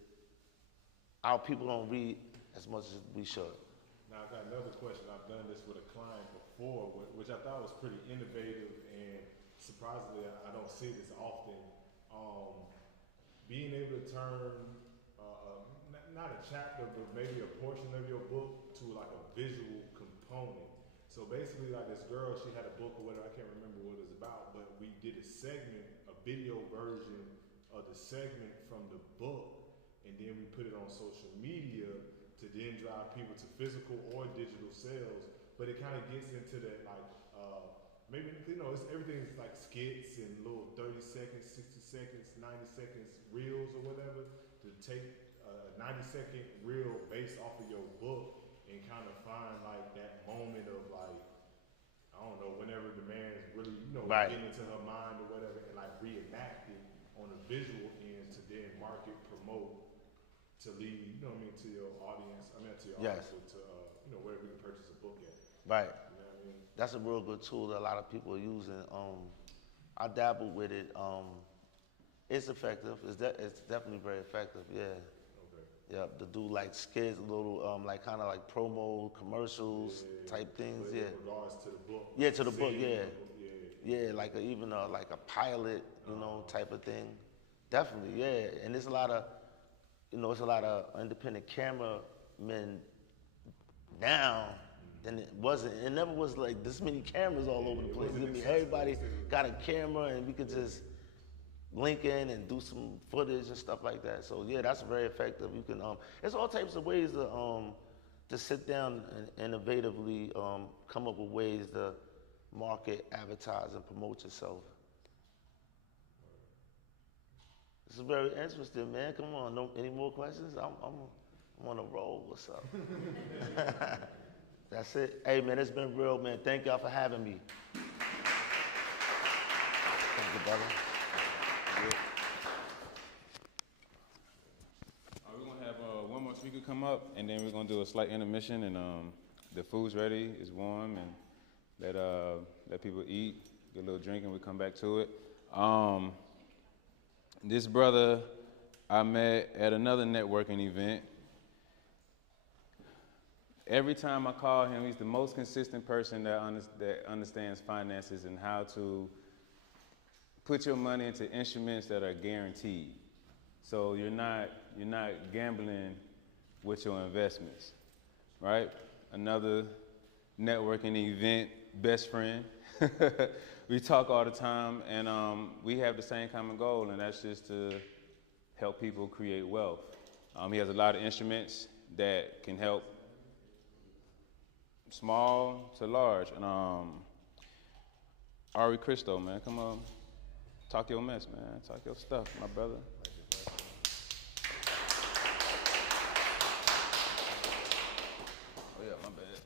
our people don't read as much as we should. Now I got another question. I've done this with a client before, which I thought was pretty innovative, and surprisingly I don't see this often. Being able to turn not a chapter, but maybe a portion of your book to like a visual component. So basically, like this girl, she had a book or whatever, I can't remember what it was about, but we did a segment, a video version of the segment from the book, and then we put it on social media to then drive people to physical or digital sales. But it kind of gets into that like, maybe, you know, everything's like skits and little 30 seconds, 60 seconds, 90 seconds reels or whatever, to take a 90-second reel based off of your book and kind of find like that moment of like, I don't know, whenever the man's really, you know, Right. getting into her mind or whatever, and like reenact it on a visual end to then market, promote, to lead, you know what I mean, to your audience, to your Yes. audience, or to, you know, wherever you can purchase a book at. Right. You know what I mean? That's a real good tool that a lot of people are using. I dabbled with it. It's effective. It's definitely very effective. Yeah. Okay. Yeah. To do like skits, little like kind of like promo commercials type things. But Yeah. in regards to the book. Yeah, to the book. seeing Yeah. the book, Yeah, like even like a pilot, you know, type of thing. Definitely, yeah. And there's a lot of, you know, it's a lot of independent cameramen now than it wasn't. It never was like this many cameras all over the place. I mean, everybody got a camera and we could just link in and do some footage and stuff like that. So yeah, that's very effective. You can there's all types of ways to sit down and innovatively come up with ways to market, advertise, and promote yourself. This is very interesting, man. Come on, no, any more questions? I'm on a roll. What's up? That's it. Hey, man, it's been real, man. Thank y'all for having me. Thank you, brother. We're gonna have one more speaker come up, and then we're gonna do a slight intermission, and the food's ready, it's warm, and let people eat, get a little drink, and we come back to it. This brother I met at another networking event. Every time I call him, he's the most consistent person that understands finances and how to put your money into instruments that are guaranteed. So you're not gambling with your investments, right? Another networking event, best friend. We talk all the time, and we have the same common goal, and that's just to help people create wealth. He has a lot of instruments that can help small to large. And Ari Christo, man, come on, talk your mess, man. Talk your stuff, my brother. Oh yeah, my bad.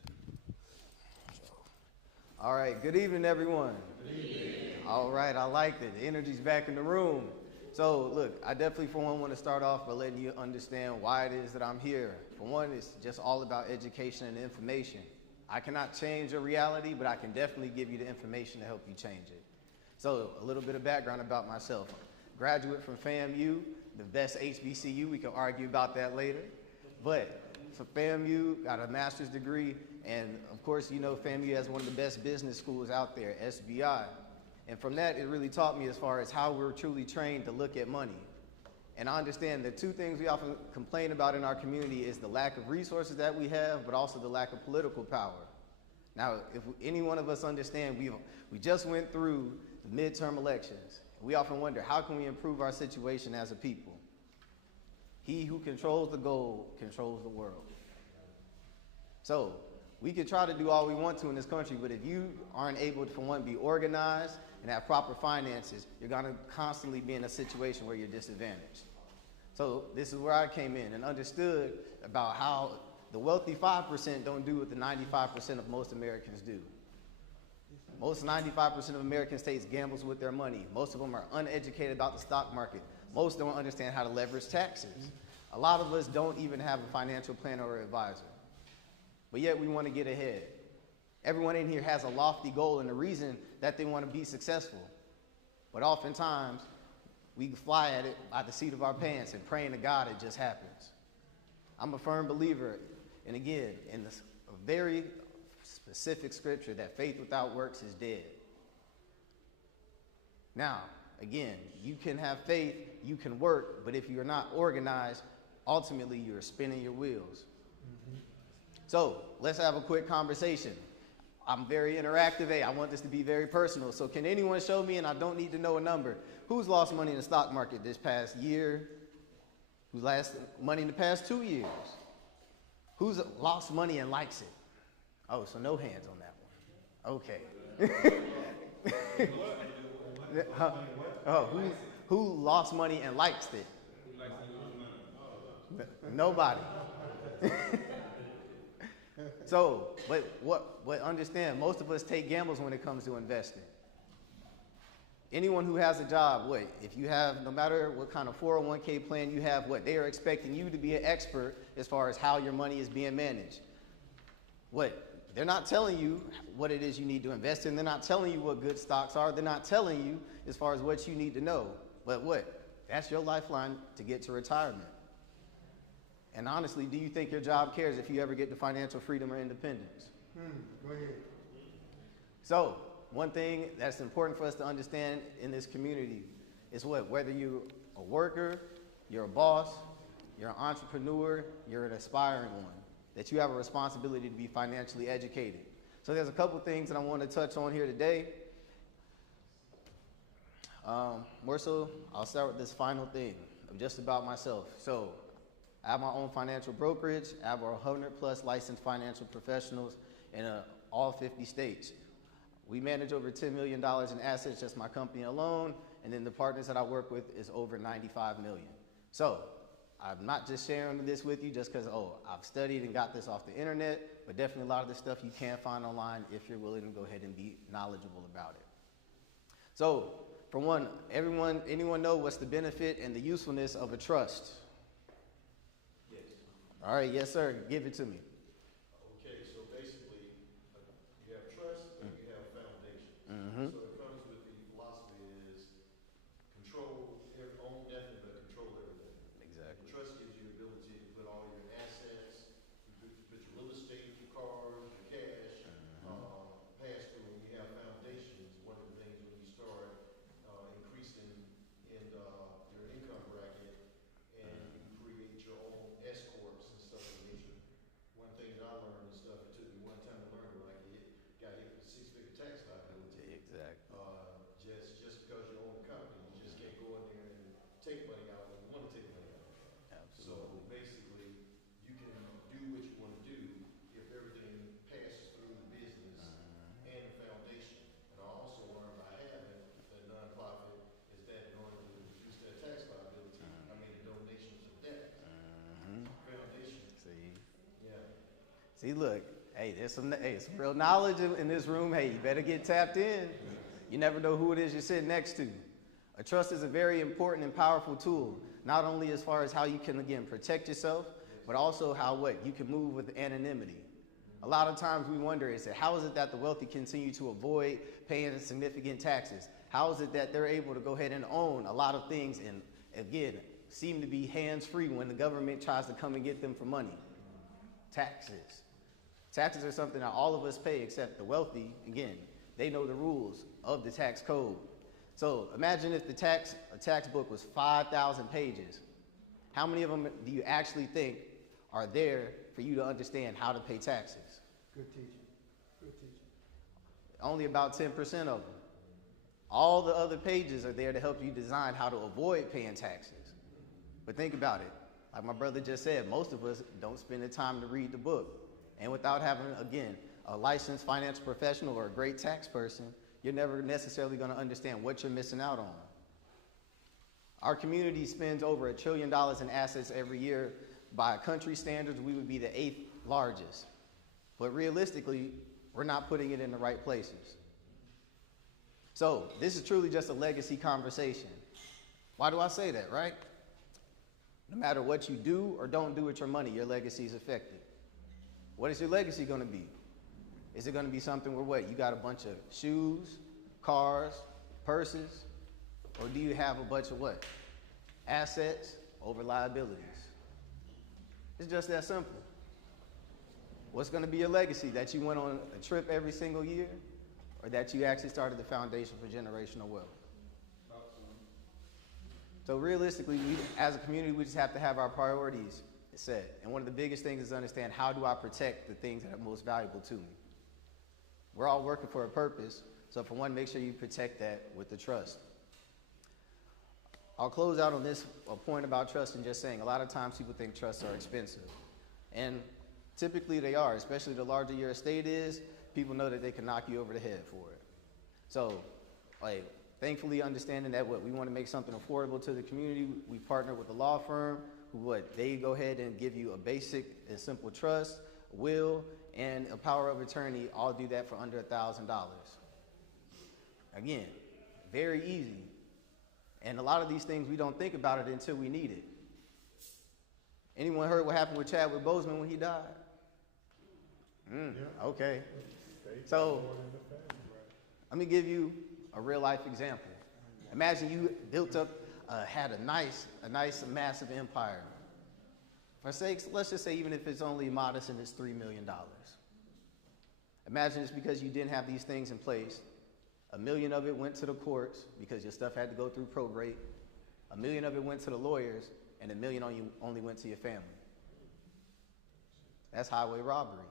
All right, good evening, everyone. Good evening. All right, I liked it. The energy's back in the room. So look, I definitely for one want to start off by letting you understand why it is that I'm here. For one, it's just all about education and information. I cannot change your reality, but I can definitely give you the information to help you change it. So a little bit of background about myself. Graduate from FAMU, the best HBCU, we can argue about that later. But for FAMU, got a master's degree, and of course, you know FAMU has one of the best business schools out there, SBI. And from that, it really taught me as far as how we're truly trained to look at money. And I understand the two things we often complain about in our community is the lack of resources that we have, but also the lack of political power. Now, if any one of us understand, we just went through the midterm elections. We often wonder, how can we improve our situation as a people? He who controls the gold controls the world. So we can try to do all we want to in this country, but if you aren't able to, for one, be organized and have proper finances, you're gonna constantly be in a situation where you're disadvantaged. So this is where I came in and understood about how the wealthy 5% don't do what the 95% of most Americans do. Most 95% of American states gambles with their money. Most of them are uneducated about the stock market. Most don't understand how to leverage taxes. A lot of us don't even have a financial planner or advisor. But yet we want to get ahead. Everyone in here has a lofty goal and a reason that they want to be successful. But oftentimes, we fly at it by the seat of our pants and praying to God it just happens. I'm a firm believer, and again, in a very specific scripture that faith without works is dead. Now, again, you can have faith, you can work, but if you're not organized, ultimately you're spinning your wheels. So let's have a quick conversation. I'm very interactive. Hey, I want this to be very personal. So can anyone show me, and I don't need to know a number, who's lost money in the stock market this past year? Who's lost money in the past 2 years? Who's lost money and likes it? Oh, so no hands on that one. Okay. Who lost money and likes it? Nobody. So, but understand, most of us take gambles when it comes to investing. Anyone who has a job, if you have, no matter what kind of 401k plan you have, they are expecting you to be an expert as far as how your money is being managed. They're not telling you what it is you need to invest in. They're not telling you what good stocks are. They're not telling you as far as what you need to know. But that's your lifeline to get to retirement. And honestly, do you think your job cares if you ever get to financial freedom or independence? Go ahead. So one thing that's important for us to understand in this community is whether you're a worker, you're a boss, you're an entrepreneur, you're an aspiring one, that you have a responsibility to be financially educated. So there's a couple things that I want to touch on here today. More so, I'll start with this final thing of just about myself. So I have my own financial brokerage. I have 100 plus licensed financial professionals in all 50 states. We manage over $10 million in assets, just my company alone, and then the partners that I work with is over 95 million. So I'm not just sharing this with you just because, I've studied and got this off the internet, but definitely a lot of this stuff you can find online if you're willing to go ahead and be knowledgeable about it. So for one, anyone know what's the benefit and the usefulness of a trust? Yes. All right, yes, sir. Give it to me. Okay, so basically, you have trust and you have foundation. Mm-hmm. So it comes with the philosophy is control, own nothing but control everything. Exactly. And trust gives you the ability to put all your assets, you put your real estate, your cars, your cash, pass through. And you have foundations. One of the things when you start increasing in your income bracket and you create your own S corps and stuff of nature. One thing that I learned and stuff, it took me one time to learn it when I got hit with a 6-figure tax liability. Exactly. Just because you own a company, you just can't go in there and take money out when you want to take money out. So Absolutely. basically, you can do what you want to do if everything passes through the business and the foundation. And I also learned by having a nonprofit is that in order to reduce that tax liability, I made a donation to debt. Foundation. See. Yeah. See, look, hey, there's some real knowledge in this room. Hey, you better get tapped in. You never know who it is you're sitting next to. A trust is a very important and powerful tool, not only as far as how you can, again, protect yourself, but also how you can move with anonymity. A lot of times we wonder, how is it that the wealthy continue to avoid paying significant taxes? How is it that they're able to go ahead and own a lot of things and, again, seem to be hands-free when the government tries to come and get them for money? Taxes. Taxes are something that all of us pay except the wealthy. Again, they know the rules of the tax code. So imagine if a tax book was 5,000 pages. How many of them do you actually think are there for you to understand how to pay taxes? Good teaching. Good teaching. Only about 10% of them. All the other pages are there to help you design how to avoid paying taxes. But think about it. Like my brother just said, most of us don't spend the time to read the book. And without having, again, a licensed financial professional or a great tax person, you're never necessarily going to understand what you're missing out on. Our community spends over $1 trillion in assets every year. By country standards, we would be the 8th largest. But realistically, we're not putting it in the right places. So this is truly just a legacy conversation. Why do I say that, right? No matter what you do or don't do with your money, your legacy is affected. What is your legacy going to be? Is it going to be something where you got a bunch of shoes, cars, purses, or do you have a bunch of assets over liabilities? It's just that simple. What's going to be your legacy? That you went on a trip every single year, or that you actually started the foundation for generational wealth? So realistically, as a community, we just have to have our priorities set. And one of the biggest things is to understand, how do I protect the things that are most valuable to me? We're all working for a purpose. So for one, make sure you protect that with the trust. I'll close out on this point about trust and just saying, a lot of times people think trusts are expensive. And typically they are, especially the larger your estate is, people know that they can knock you over the head for it. So, thankfully understanding that we want to make something affordable to the community, we partner with a law firm who they go ahead and give you a basic and simple trust, will, and a power of attorney. All do that for under $1,000. Again, very easy. And a lot of these things, we don't think about it until we need it. Anyone heard what happened with Chadwick Boseman when he died? Okay. So let me give you a real life example. Imagine you built up, had a nice, massive empire. For sakes, let's just say even if it's only modest and it's $3 million. Imagine it's because you didn't have these things in place $1 million of it went to the courts because your stuff had to go through probate. $1 million of it went to the lawyers, and $1 million only went to your family. That's highway robbery.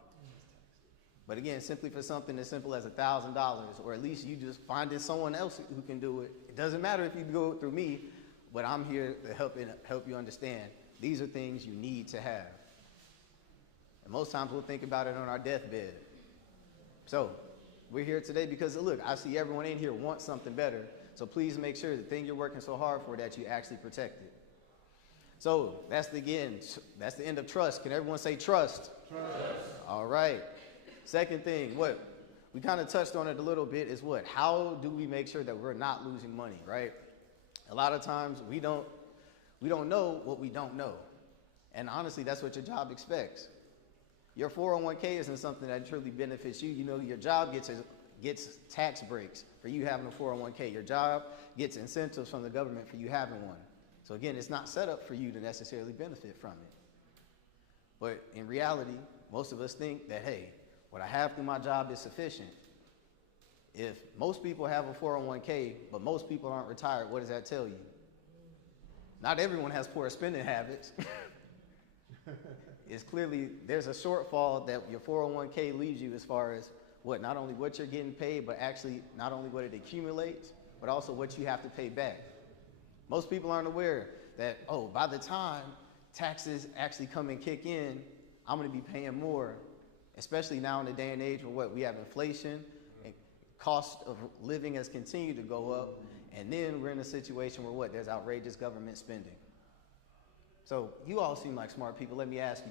But again, simply for something as simple as $1,000, or at least you just finding someone else who can do it. It doesn't matter if you go through me, but I'm here to help you understand. These are things you need to have. And most times we'll think about it on our deathbed. So we're here today because, look, I see everyone in here wants something better. So please make sure the thing you're working so hard for, that you actually protect it. So that's the end of trust. Can everyone say trust? Trust. All right. Second thing, what we kind of touched on it a little bit, is what? How do we make sure that we're not losing money, right? A lot of times we don't know what we don't know. And honestly, that's what your job expects. Your 401k isn't something that truly benefits you. You know, your job gets tax breaks for you having a 401k. Your job gets incentives from the government for you having one. So again, it's not set up for you to necessarily benefit from it. But in reality, most of us think that, hey, what I have through my job is sufficient. If most people have a 401k, but most people aren't retired, what does that tell you? Not everyone has poor spending habits. It's clearly, there's a shortfall that your 401k leaves you as far as what, not only what you're getting paid, but actually not only what it accumulates, but also what you have to pay back. Most people aren't aware that, oh, by the time taxes actually come and kick in, I'm going to be paying more, especially now in the day and age where we have inflation and cost of living has continued to go up, and then we're in a situation where there's outrageous government spending. So you all seem like smart people. Let me ask you,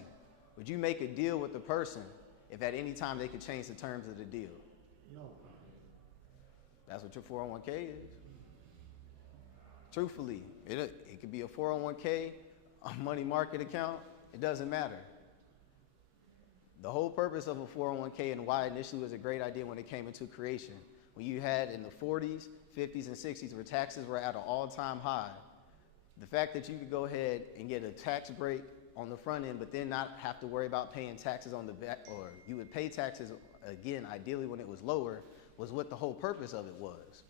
would you make a deal with the person if at any time they could change the terms of the deal? No. That's what your 401k is. Truthfully, it could be a 401k, a money market account. It doesn't matter. The whole purpose of a 401k and why initially was a great idea when it came into creation, when you had in the 40s, 50s, and 60s where taxes were at an all-time high, the fact that you could go ahead and get a tax break on the front end, but then not have to worry about paying taxes on the back, or you would pay taxes again, ideally when it was lower, was what the whole purpose of it was.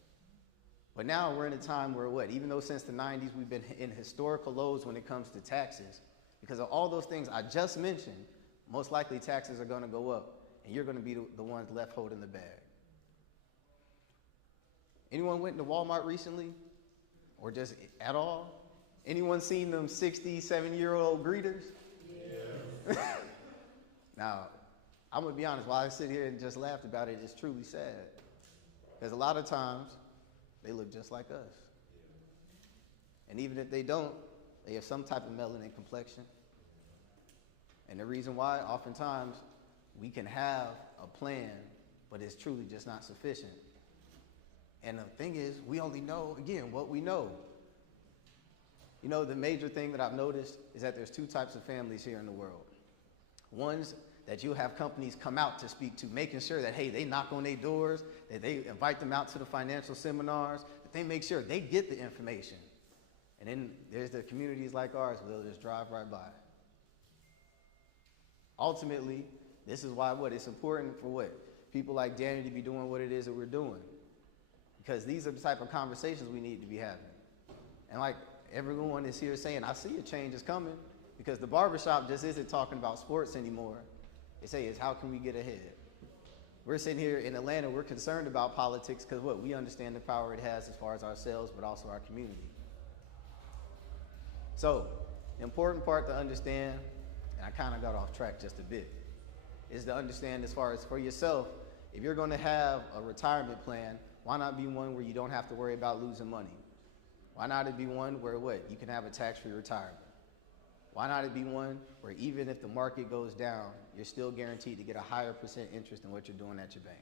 But now we're in a time where even though since the 90s we've been in historical lows when it comes to taxes, because of all those things I just mentioned, most likely taxes are going to go up, and you're going to be the ones left holding the bag. Anyone went to Walmart recently? Or just at all? Anyone seen them 60, 70-year-old greeters? Yeah. Now, I'm going to be honest, while I sit here and just laughed about it, it's truly sad. Because a lot of times, they look just like us. And even if they don't, they have some type of melanin complexion. And the reason why, oftentimes, we can have a plan, but it's truly just not sufficient. And the thing is, we only know, again, what we know. You know, the major thing that I've noticed is that there's two types of families here in the world. Ones that you'll have companies come out to speak to, making sure that, hey, they knock on their doors, that they invite them out to the financial seminars, that they make sure they get the information. And then there's the communities like ours where they'll just drive right by. Ultimately, this is why it's important for people like Danny to be doing what it is that we're doing. Because these are the type of conversations we need to be having. And like everyone is here saying, I see a change is coming, because the barbershop just isn't talking about sports anymore. They say it's how can we get ahead? We're sitting here in Atlanta, we're concerned about politics because we understand the power it has as far as ourselves, but also our community. So, the important part to understand, and I kind of got off track just a bit, is to understand as far as for yourself, if you're going to have a retirement plan, why not be one where you don't have to worry about losing money? Why not it be one where you can have a tax-free retirement? Why not it be one where even if the market goes down, you're still guaranteed to get a higher % interest than what you're doing at your bank?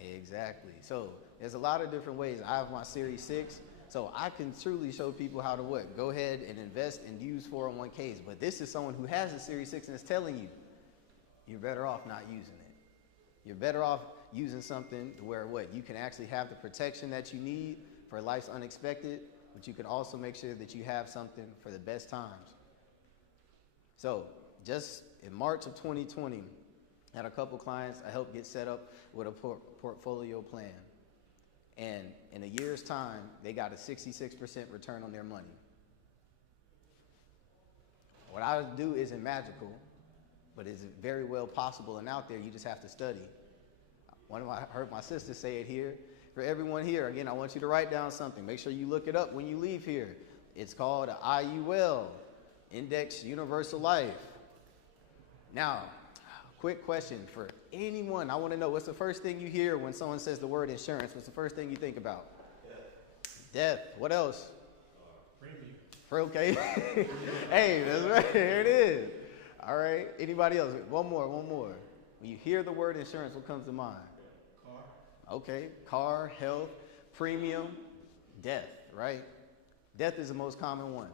Exactly. So there's a lot of different ways. I have my Series 6, so I can truly show people how to go ahead and invest and use 401ks. But this is someone who has a Series 6 and is telling you, you're better off not using it. You're better off using something where you can actually have the protection that you need for life's unexpected, but you can also make sure that you have something for the best times. So just in March of 2020 Had a couple clients I helped get set up with a portfolio plan. And in a year's time, they got a 66% return on their money. What I do isn't magical, but it's very well possible and out there. You just have to study. I heard my sister say it here. For everyone here, again, I want you to write down something. Make sure you look it up when you leave here. It's called an IUL, Index Universal Life. Now, quick question for anyone. I want to know, what's the first thing you hear when someone says the word insurance? What's the first thing you think about? Death. What else? Premium. Okay. Hey, that's right. There it is. All right. Anybody else? One more. When you hear the word insurance, what comes to mind? Car. Okay. Car, health, premium, death, right? Death is the most common one.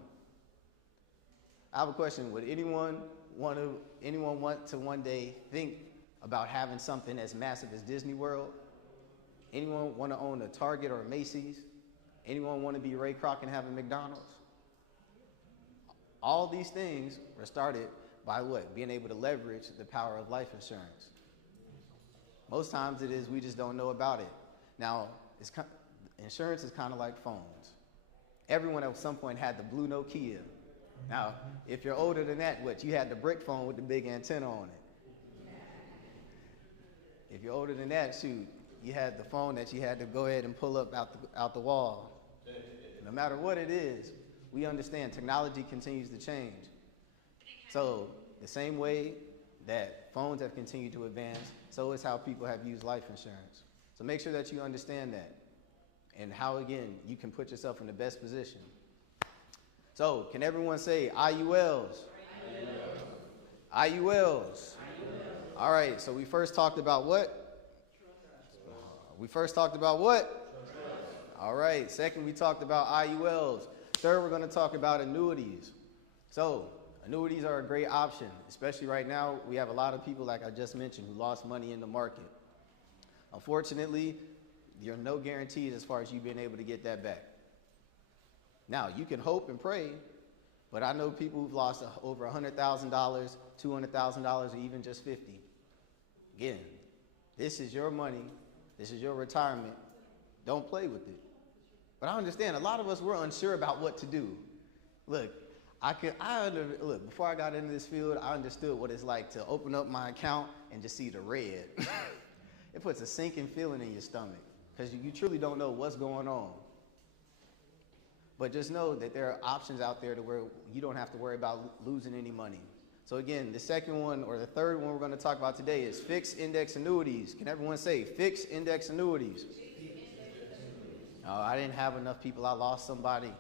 I have a question. Would anyone want to one day think about having something as massive as Disney World? Anyone want to own a Target or a Macy's? Anyone want to be Ray Kroc and have a McDonald's? All these things were started by what? Being able to leverage the power of life insurance. Most times it is we just don't know about it. Now, insurance is kind of like phones. Everyone at some point had the blue Nokia. Now, if you're older than that, what? You had the brick phone with the big antenna on it. If you're older than that, shoot, you had the phone that you had to go ahead and pull up out the wall. No matter what it is, we understand technology continues to change. So the same way that phones have continued to advance, so is how people have used life insurance. So make sure that you understand that and how, again, you can put yourself in the best position. So can everyone say IULs? IULs. All right, so we first talked about what? All right, second we talked about IULs. Third, we're going to talk about annuities. So annuities are a great option, especially right now. We have a lot of people, like I just mentioned, who lost money in the market. Unfortunately, there are no guarantees as far as you being able to get that back. Now, you can hope and pray, but I know people who've lost over $100,000, $200,000, or even just $50,000. Again, this is your money. This is your retirement. Don't play with it. But I understand a lot of us, we're unsure about what to do. Look, before I got into this field, I understood what it's like to open up my account and just see the red. It puts a sinking feeling in your stomach because you truly don't know what's going on. But just know that there are options out there to where you don't have to worry about losing any money. So again, the second one or the third one we're going to talk about today is fixed index annuities. Can everyone say fixed index annuities? Oh, I didn't have enough people. I lost somebody.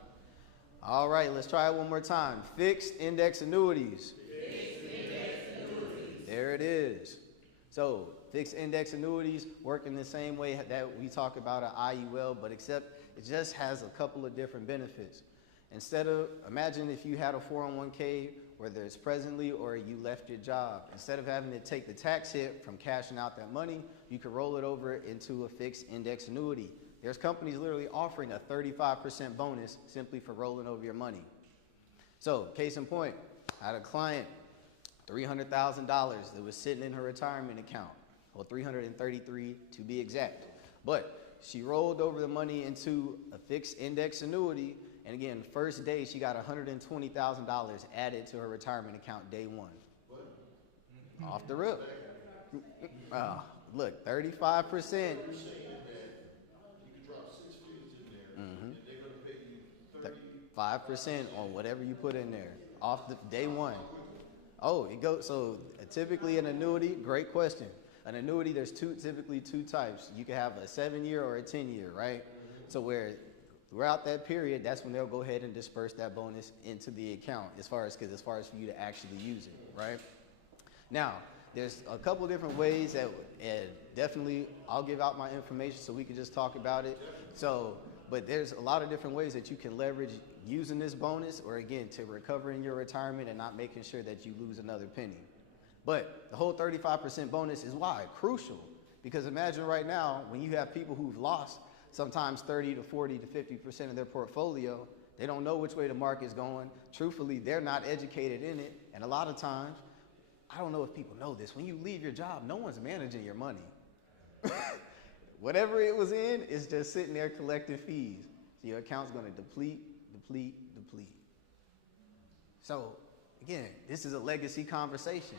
All right, let's try it one more time. Fixed index annuities. There it is. So fixed index annuities work in the same way that we talk about an IUL, but except it just has a couple of different benefits. Imagine if you had a 401k, whether it's presently or you left your job. Instead of having to take the tax hit from cashing out that money, you could roll it over into a fixed index annuity. There's companies literally offering a 35% bonus simply for rolling over your money. So, case in point, I had a client, $300,000 that was sitting in her retirement account, well, $333 to be exact. But she rolled over the money into a fixed index annuity, and again, first day she got $120,000 added to her retirement account day one. What? Off the rip. Look, 35%. 5% on whatever you put in there off the day one. Oh, it goes. So typically an annuity, great question. An annuity, there's typically two types. You can have a 7-year or a 10-year, right? So where throughout that period, that's when they'll go ahead and disperse that bonus into the account as far as for you to actually use it, right? Now, there's a couple different ways that definitely I'll give out my information so we can just talk about it. But there's a lot of different ways that you can leverage using this bonus, or again, to recover in your retirement and not making sure that you lose another penny. But the whole 35% bonus is why? Crucial. Because imagine right now, when you have people who've lost sometimes 30 to 40 to 50% of their portfolio, they don't know which way the market's going. Truthfully, they're not educated in it. And a lot of times, I don't know if people know this. When you leave your job, no one's managing your money. Whatever it was in is just sitting there collecting fees. So your account's going to deplete. So again, this is a legacy conversation.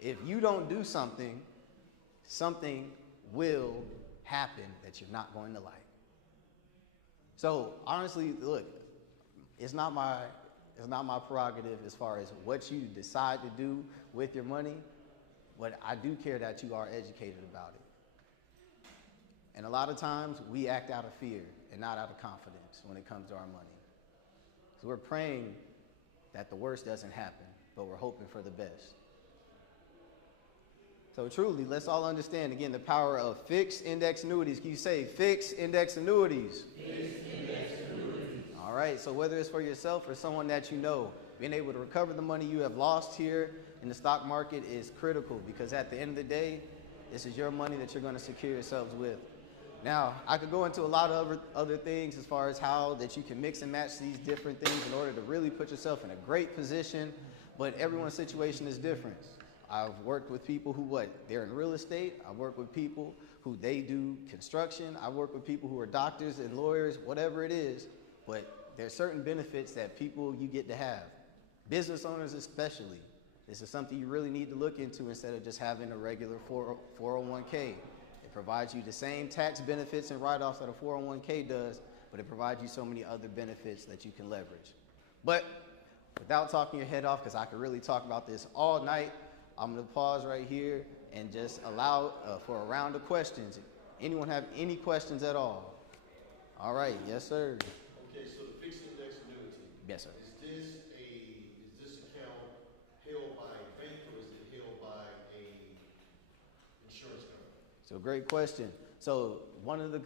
If you don't do something, something will happen that you're not going to like. So honestly, look, it's not my prerogative as far as what you decide to do with your money, but I do care that you are educated about it. And a lot of times we act out of fear and not out of confidence when it comes to our money. So we're praying that the worst doesn't happen, but we're hoping for the best. So truly, let's all understand again the power of fixed index annuities. Can you say fixed index annuities? Fixed index annuities. All right, so whether it's for yourself or someone that you know, being able to recover the money you have lost here in the stock market is critical, because at the end of the day, this is your money that you're going to secure yourselves with. Now, I could go into a lot of other things as far as how that you can mix and match these different things in order to really put yourself in a great position, but everyone's situation is different. I've worked with people who they're in real estate. I've worked with people who they do construction. I've worked with people who are doctors and lawyers, whatever it is, but there's certain benefits that you get to have. Business owners especially. This is something you really need to look into instead of just having a regular 401k. It provides you the same tax benefits and write-offs that a 401k does, but it provides you so many other benefits that you can leverage. But without talking your head off, because I could really talk about this all night, I'm going to pause right here and just allow for a round of questions. Anyone have any questions at all? All right. Yes, sir. Okay, so the fixed index annuity. Yes, sir. Is this account held by a bank, or is it held by a insurance company? So great question. So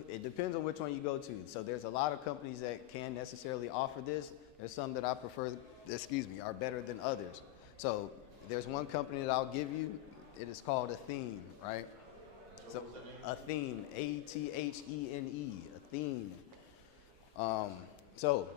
it depends on which one you go to. So there's a lot of companies that can necessarily offer this. There's some that I prefer, are better than others. So there's one company that I'll give you. It is called Athene, right? So Athene, Athene, Athene. So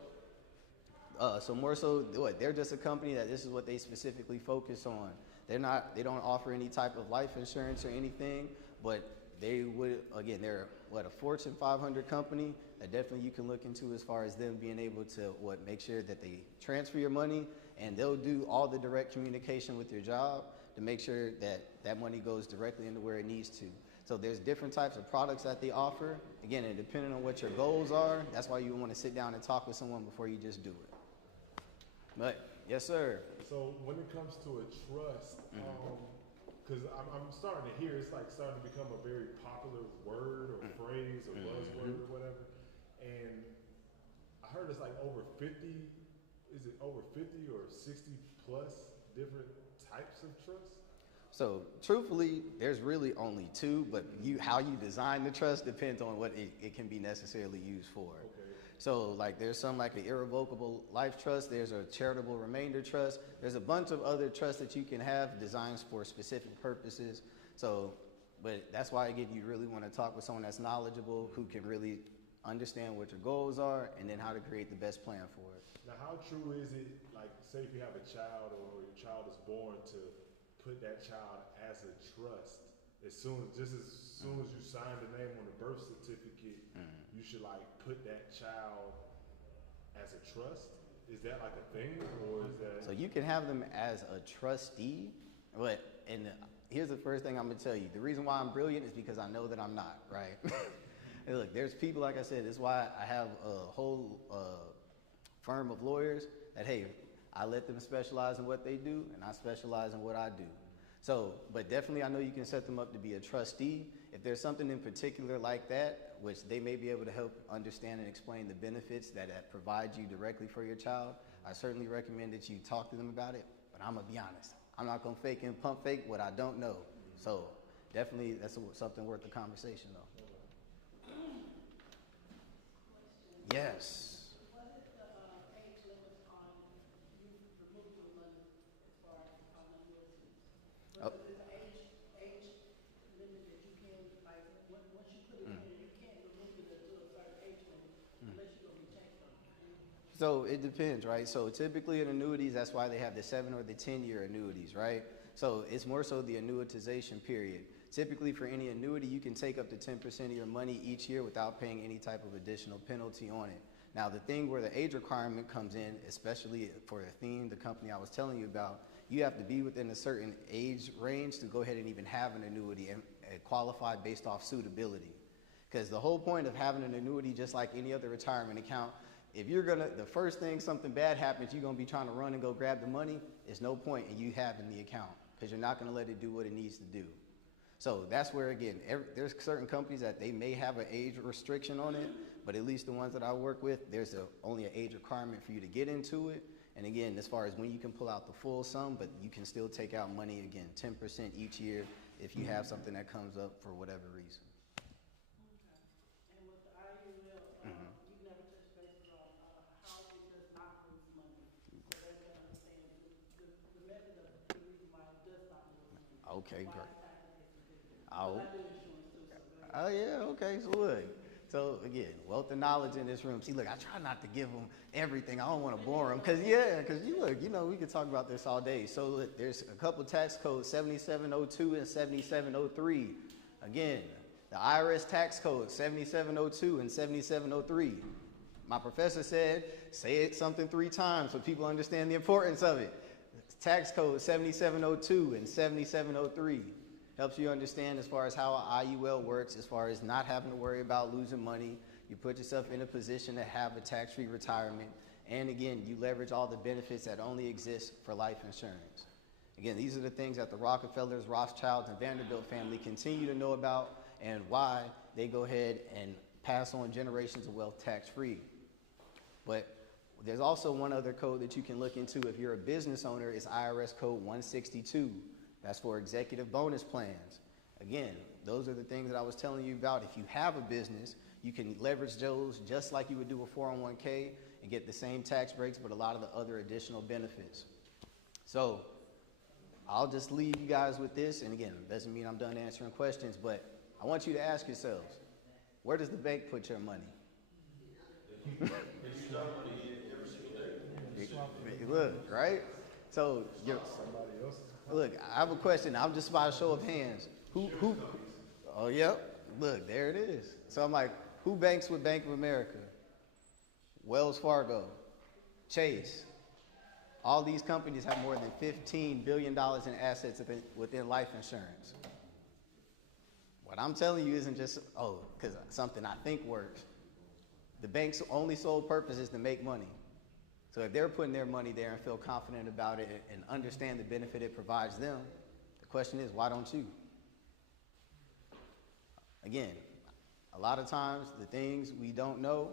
more so, they're just a company that this is what they specifically focus on. They don't offer any type of life insurance or anything, but they would, again, they're a Fortune 500 company that definitely you can look into as far as them being able to make sure that they transfer your money, and they'll do all the direct communication with your job to make sure that that money goes directly into where it needs to. So there's different types of products that they offer. Again, and depending on what your goals are, that's why you want to sit down and talk with someone before you just do it. But yes, sir. So when it comes to a trust, because I'm starting to hear it's like starting to become a very popular word or phrase or buzzword or whatever, and I heard it's like over 50. Is it over 50 or 60 plus different types of trust? So truthfully, there's really only two, but how you design the trust depends on what it can be necessarily used for. Okay. So like there's some like an irrevocable life trust, there's a charitable remainder trust, there's a bunch of other trusts that you can have designed for specific purposes. So, but that's why again, you really want to talk with someone that's knowledgeable, who can really understand what your goals are and then how to create the best plan for it. Now, how true is it, like say if you have a child or your child is born, to put that child as a trust as soon as you sign the name on the birth certificate, you should like put that child as a trust? Is that like a thing, or is that? So you can have them as a trustee, but here's the first thing I'm gonna tell you. The reason why I'm brilliant is because I know that I'm not, right? And look, there's people, like I said, this is why I have a whole firm of lawyers that, hey, I let them specialize in what they do, and I specialize in what I do. So, but definitely I know you can set them up to be a trustee. If there's something in particular like that, which they may be able to help understand and explain the benefits that provide you directly for your child, I certainly recommend that you talk to them about it. But I'm gonna be honest, I'm not gonna fake and pump fake what I don't know. So definitely that's something worth the conversation though. Yes. So it depends, right? So typically in annuities, that's why they have the 7 or the 10-year annuities, right? So it's more so the annuitization period. Typically for any annuity, you can take up to 10% of your money each year without paying any type of additional penalty on it. Now the thing where the age requirement comes in, especially for the theme, the company I was telling you about, you have to be within a certain age range to go ahead and even have an annuity and qualify based off suitability. Because the whole point of having an annuity, just like any other retirement account, if you're gonna, the first thing something bad happens, you're gonna be trying to run and go grab the money, there's no point in you having the account because you're not gonna let it do what it needs to do. So that's where, again, there's certain companies that they may have an age restriction on it, but at least the ones that I work with, there's only an age requirement for you to get into it. And again, as far as when you can pull out the full sum, but you can still take out money, again, 10% each year if you have something that comes up for whatever reason. And with the IUL, you never touch bases on how it does not lose money. So they can understand the method of the reason why it does not lose money. Okay, Why great. it's calculated differently. Oh. But I do insurance too, so go ahead. Oh yeah, okay, so look. So again, wealth of knowledge in this room. See, look, I try not to give them everything. I don't want to bore them, cause you look, we could talk about this all day. So look, there's a couple tax codes, 7702 and 7703. Again, the IRS tax code, 7702 and 7703. My professor said, say it something 3 times so people understand the importance of it. Tax code 7702 and 7703. Helps you understand as far as how an IUL works, as far as not having to worry about losing money. You put yourself in a position to have a tax-free retirement. And again, you leverage all the benefits that only exist for life insurance. Again, these are the things that the Rockefellers, Rothschilds, and Vanderbilt family continue to know about and why they go ahead and pass on generations of wealth tax-free. But there's also one other code that you can look into if you're a business owner. It's IRS code 162. That's for executive bonus plans. Again, those are the things that I was telling you about. If you have a business, you can leverage those just like you would do a 401k and get the same tax breaks, but a lot of the other additional benefits. So I'll just leave you guys with this. And again, it doesn't mean I'm done answering questions, but I want you to ask yourselves, where does the bank put your money? Look, right? So you're, look, I have a question. I'm just by a show of hands. Who? Oh, yep. Look, there it is. So I'm like, who banks with Bank of America? Wells Fargo, Chase. All these companies have more than $15 billion in assets within life insurance. What I'm telling you isn't just, because something I think works. The bank's only sole purpose is to make money. So if they're putting their money there and feel confident about it and understand the benefit it provides them, the question is, why don't you? Again, a lot of times the things we don't know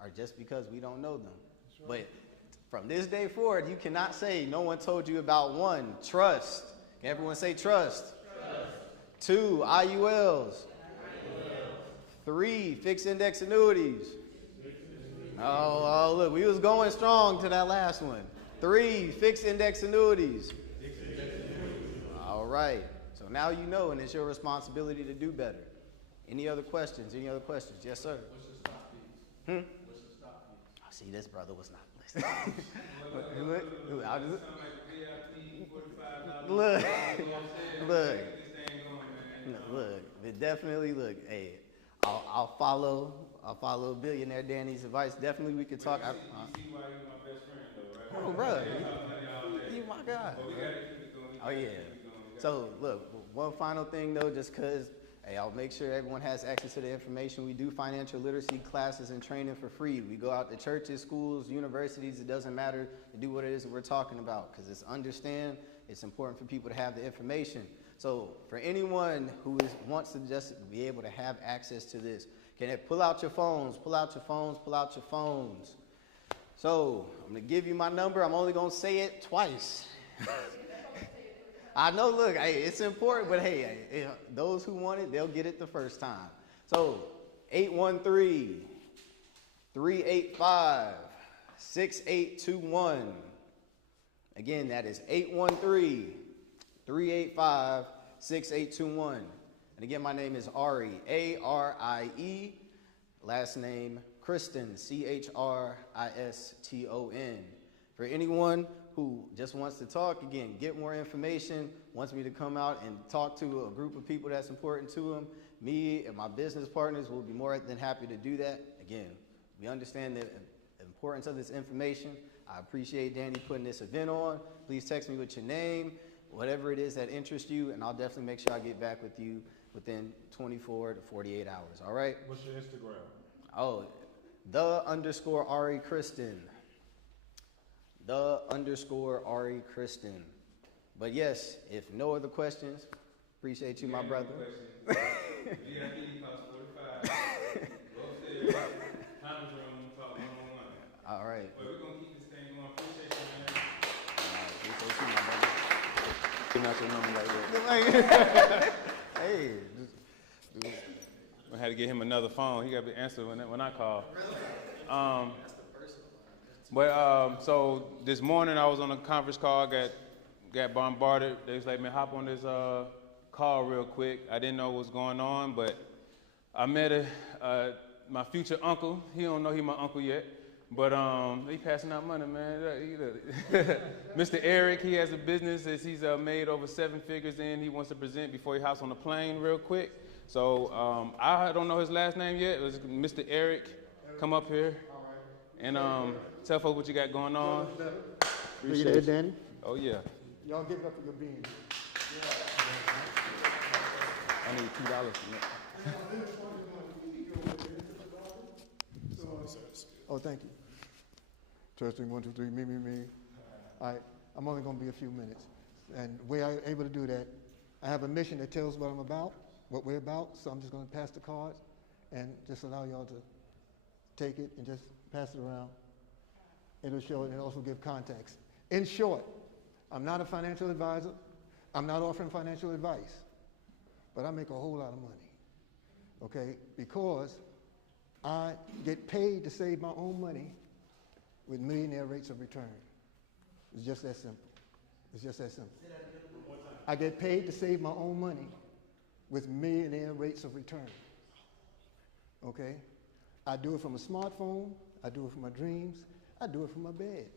are just because we don't know them. But from this day forward, you cannot say no one told you about 1, trust. Can everyone say trust? 2, IULs. 3, fixed index annuities. Oh, look, we was going strong to that last one. 3, fixed index annuities. All right. So now you know, and it's your responsibility to do better. Any other questions? Any other questions? Yes, sir. What's the stop fees? What's the stop fees? Oh, see, this brother was not listening. Look, but definitely, look, hey, I'll follow Billionaire Danny's advice. Definitely, we could talk. You see why you're my best friend, though, right? Oh, bro, you my guy. But we gotta keep it going. Oh yeah. So look, one final thing though, just cause, hey, I'll make sure everyone has access to the information. We do financial literacy classes and training for free. We go out to churches, schools, universities. It doesn't matter to do what it is that we're talking about, because it's important for people to have the information. So for anyone who wants to just be able to have access to this, can it pull out your phones, pull out your phones, pull out your phones. So I'm gonna give you my number. I'm only gonna say it twice. I know, look, hey, it's important, but hey, those who want it, they'll get it the first time. So 813-385-6821. Again, that is 813-385-6821. And again, my name is Ari, A-R-I-E, last name Kristen, C-H-R-I-S-T-O-N. For anyone who just wants to talk, again, get more information, wants me to come out and talk to a group of people that's important to them, me and my business partners will be more than happy to do that. Again, we understand the importance of this information. I appreciate Danny putting this event on. Please text me with your name, whatever it is that interests you, and I'll definitely make sure I get back with you within 24 to 48 hours, all right? What's your Instagram? Oh, _Ari Kristen. _Ari Kristen. But yes, if no other questions, appreciate you, my brother. All right. Well, we're gonna keep this thing going. Appreciate you, man. Appreciate you, my brother. Hey. I had to get him another phone. He got to answer when I call. So this morning I was on a conference call. Got bombarded. They was like, man, hop on this call real quick. I didn't know what was going on, but I met my future uncle. He don't know he my uncle yet, but he passing out money, man. Mr. Eric, he has a business that he's made over 7 figures in. He wants to present before he hops on the plane real quick. So I don't know his last name yet. It was Mr. Eric. Come up here and tell folks what you got going on. Appreciate it, Danny. Oh yeah. Y'all give it up for your being. I need $2 from that. Oh, thank you. Testing 1, 2, 3. Me. All right. I'm only going to be a few minutes, and the way I'm able to do that, I have a mission that tells what I'm about, what we're about. So I'm just going to pass the cards, and just allow y'all to take it and just pass it around. It'll show it and also give context. In short, I'm not a financial advisor. I'm not offering financial advice, but I make a whole lot of money, okay? Because I get paid to save my own money with millionaire rates of return. It's just that simple. It's just that simple. I get paid to save my own money with millionaire rates of return, okay? I do it from a smartphone. I do it from my dreams. I do it from my bed.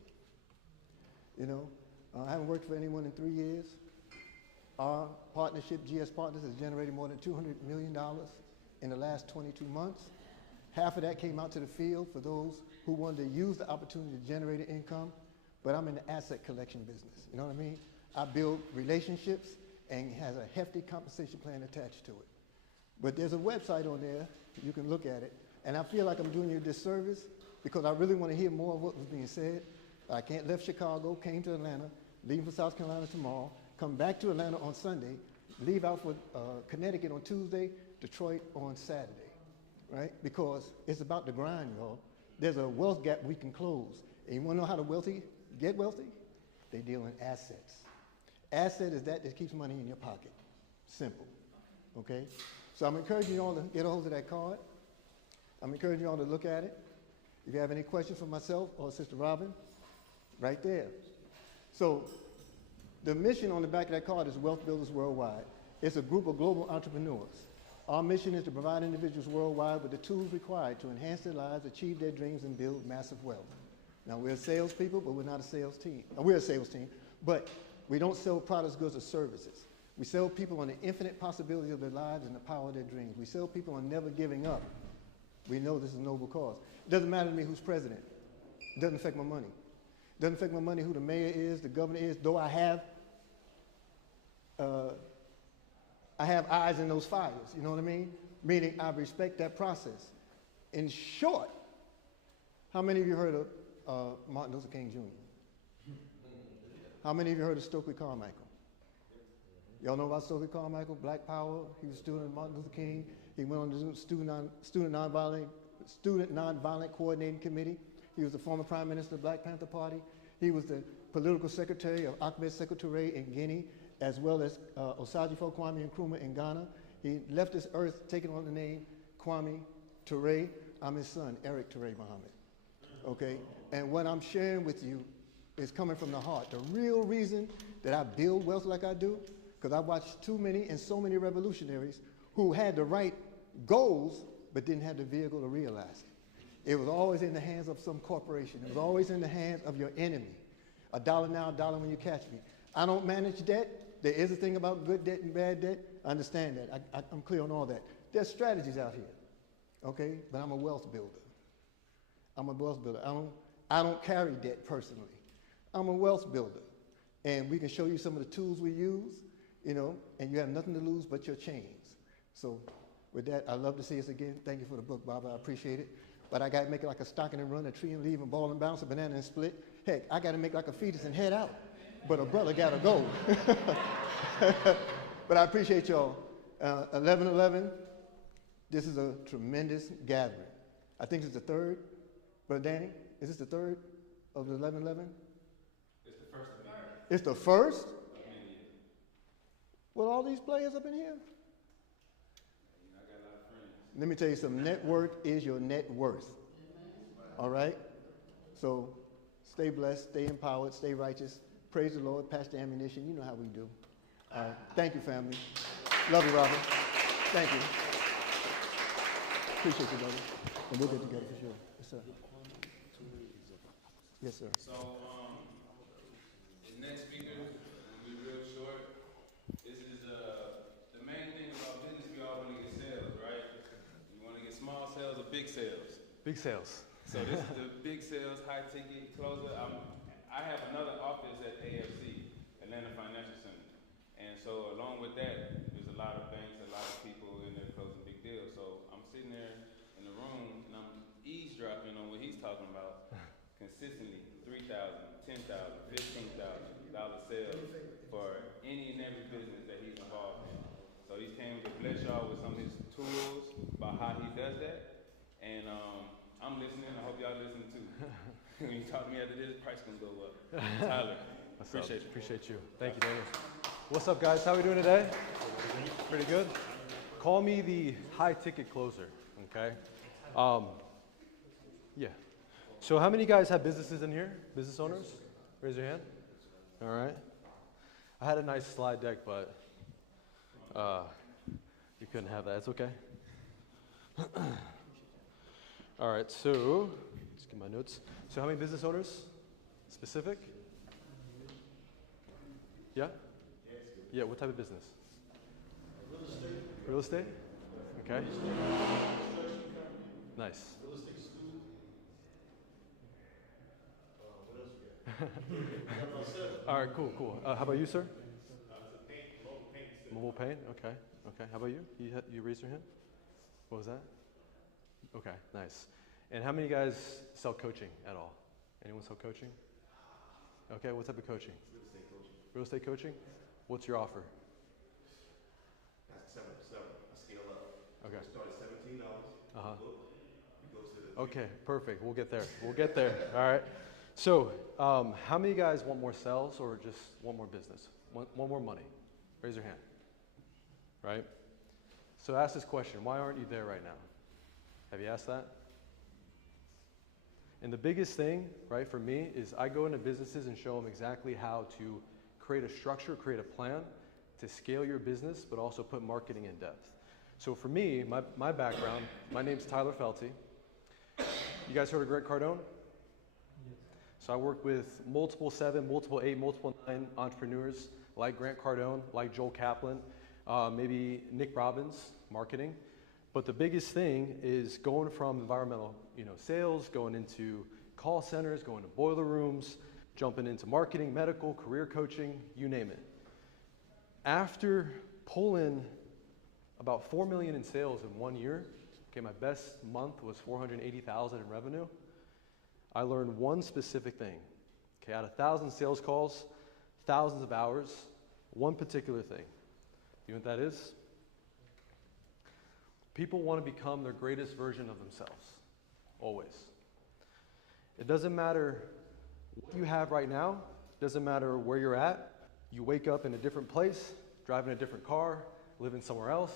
You know, I haven't worked for anyone in 3 years. Our partnership, GS Partners, has generated more than $200 million in the last 22 months. Half of that came out to the field for those who wanted to use the opportunity to generate an income, but I'm in the asset collection business. You know what I mean? I build relationships and has a hefty compensation plan attached to it. But there's a website on there, you can look at it, and I feel like I'm doing you a disservice because I really want to hear more of what was being said. I can't left Chicago, came to Atlanta, leaving for South Carolina tomorrow, come back to Atlanta on Sunday, leave out for Connecticut on Tuesday, Detroit on Saturday, right? Because it's about the grind, y'all. There's a wealth gap we can close. And you want to know how the wealthy get wealthy? They deal in assets. Asset is that keeps money in your pocket. Simple, okay? So I'm encouraging you all to get a hold of that card. I'm encouraging you all to look at it. If you have any questions for myself or Sister Robin, right there. So the mission on the back of that card is Wealth Builders Worldwide. It's a group of global entrepreneurs. Our mission is to provide individuals worldwide with the tools required to enhance their lives, achieve their dreams, and build massive wealth. Now, we're salespeople, but we're not a sales team. We're a sales team, but we don't sell products, goods, or services. We sell people on the infinite possibilities of their lives and the power of their dreams. We sell people on never giving up. We know this is a noble cause. It doesn't matter to me who's president. It doesn't affect my money. It doesn't affect my money who the mayor is, the governor is, though I have eyes in those fires, you know what I mean? Meaning I respect that process. In short, how many of you heard of Martin Luther King Jr.? How many of you heard of Stokely Carmichael? Y'all know about Stokely Carmichael, Black Power? He was a student of Martin Luther King. He went on the Student Nonviolent Coordinating Committee. He was the former Prime Minister of the Black Panther Party. He was the political secretary of Ahmed Sekou Touré in Guinea, as well as Osagyefo Kwame Nkrumah in Ghana. He left this earth taking on the name Kwame Touré. I'm his son, Eric Touré Muhammad. Okay? And what I'm sharing with you is coming from the heart. The real reason that I build wealth like I do, because I watched too many and so many revolutionaries who had the right goals but didn't have the vehicle to realize it. It was always in the hands of some corporation. It was always in the hands of your enemy. A dollar now, a dollar when you catch me. I don't manage debt. There is a thing about good debt and bad debt. I understand that. I'm clear on all that. There's strategies out here, okay? But I'm a wealth builder. I'm a wealth builder. I don't carry debt personally. I'm a wealth builder. And we can show you some of the tools we use, you know, and you have nothing to lose but your chains. So with that, I'd love to see us again. Thank you for the book, Bob. I appreciate it. But I got to make it like a stocking and run, a tree and leave, and ball and bounce, a banana and split. Heck, I got to make like a fetus and head out. But a brother got to go. But I appreciate y'all. 11/11, this is a tremendous gathering. I think it's the third. Brother Danny, is this the third of the 11/11? It's the first of many. It's the first? Of many. With all these players up in here? I got a lot of friends. Let me tell you something. Net worth is your net worth. All right? So stay blessed, stay empowered, stay righteous. Praise the Lord. Pass the ammunition. You know how we do. All right. Thank you, family. Love you, Robert. Thank you. Appreciate you, brother. And we'll get together for sure. Yes, sir. Yes, sir. So, the next speaker will be real short. This is the main thing about business. We all want to get sales, right? You want to get small sales or big sales? Big sales. So this is the big sales, high ticket closer. I have another office at AFC, Atlanta Financial Center, and so along with that, there's a lot of banks, a lot of people in there closing big deals. So I'm sitting there in the room and I'm eavesdropping on what he's talking about consistently. $3,000, $10,000, $15,000 sales for any and every business that he's involved in. So he came to bless y'all with some of his tools about how he does that, and I'm listening. I hope y'all listen too. When you talk to me after this, price can go up. Tyler, appreciate you. Appreciate you. Thank you, Daniel. What's up, guys? How are we doing today? Pretty good. Call me the high ticket closer. Okay. Yeah. So how many guys have businesses in here? Business owners? Raise your hand. All right. I had a nice slide deck, but you couldn't have that. It's okay. All right. So let's get my notes. So how many business owners? Specific? Yeah? Yeah, what type of business? Real estate. Real estate? Okay. Nice. Real estate school. What else we got? All right, cool. How about you, sir? It's a mobile paint system. Mobile paint? Okay. How about you? You raised your hand? What was that? Okay, nice. And how many guys sell coaching at all? Anyone sell coaching? Okay, what type of coaching? Real estate coaching. Real estate coaching? What's your offer? That's 7%. I scale up. Okay. We start at $17. Uh-huh. Book. We go to the Okay, perfect. We'll get there. All right. So, how many guys want more sales or just want more business? Want more money? Raise your hand. Right? So ask this question, why aren't you there right now? Have you asked that? And the biggest thing, right, for me is I go into businesses and show them exactly how to create a structure, create a plan to scale your business, but also put marketing in depth. So for me, my background, my name's Tyler Felty. You guys heard of Grant Cardone? Yes. So I work with multiple 7, multiple 8, multiple 9 entrepreneurs like Grant Cardone, like Joel Kaplan, maybe Nick Robbins, marketing. But the biggest thing is going from environmental, sales, going into call centers, going to boiler rooms, jumping into marketing, medical, career coaching, you name it. After pulling about 4 million in sales in 1 year, okay, my best month was 480,000 in revenue. I learned one specific thing. Okay, out of 1,000 sales calls, thousands of hours, one particular thing. You know what that is? People want to become their greatest version of themselves, always. It doesn't matter what you have right now, it doesn't matter where you're at. You wake up in a different place, driving a different car, living somewhere else,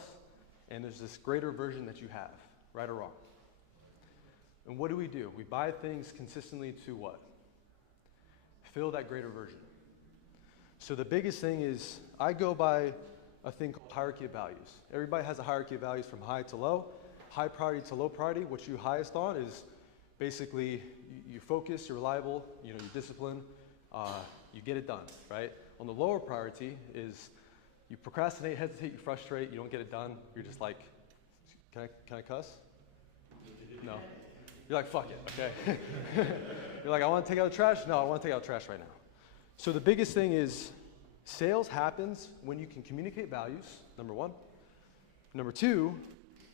and there's this greater version that you have, right or wrong. And what do? We buy things consistently to what? Fill that greater version. So the biggest thing is, I go by a thing called hierarchy of values. Everybody has a hierarchy of values from high to low. High priority to low priority, what you highest on is basically you focus, you're reliable, you're disciplined, you get it done, right? On the lower priority is you procrastinate, hesitate, you frustrate, you don't get it done. You're just like, can I cuss? No. You're like, fuck it, okay? You're like, I want to take out the trash? No, I want to take out the trash right now. So the biggest thing is sales happens when you can communicate values, number one. Number two,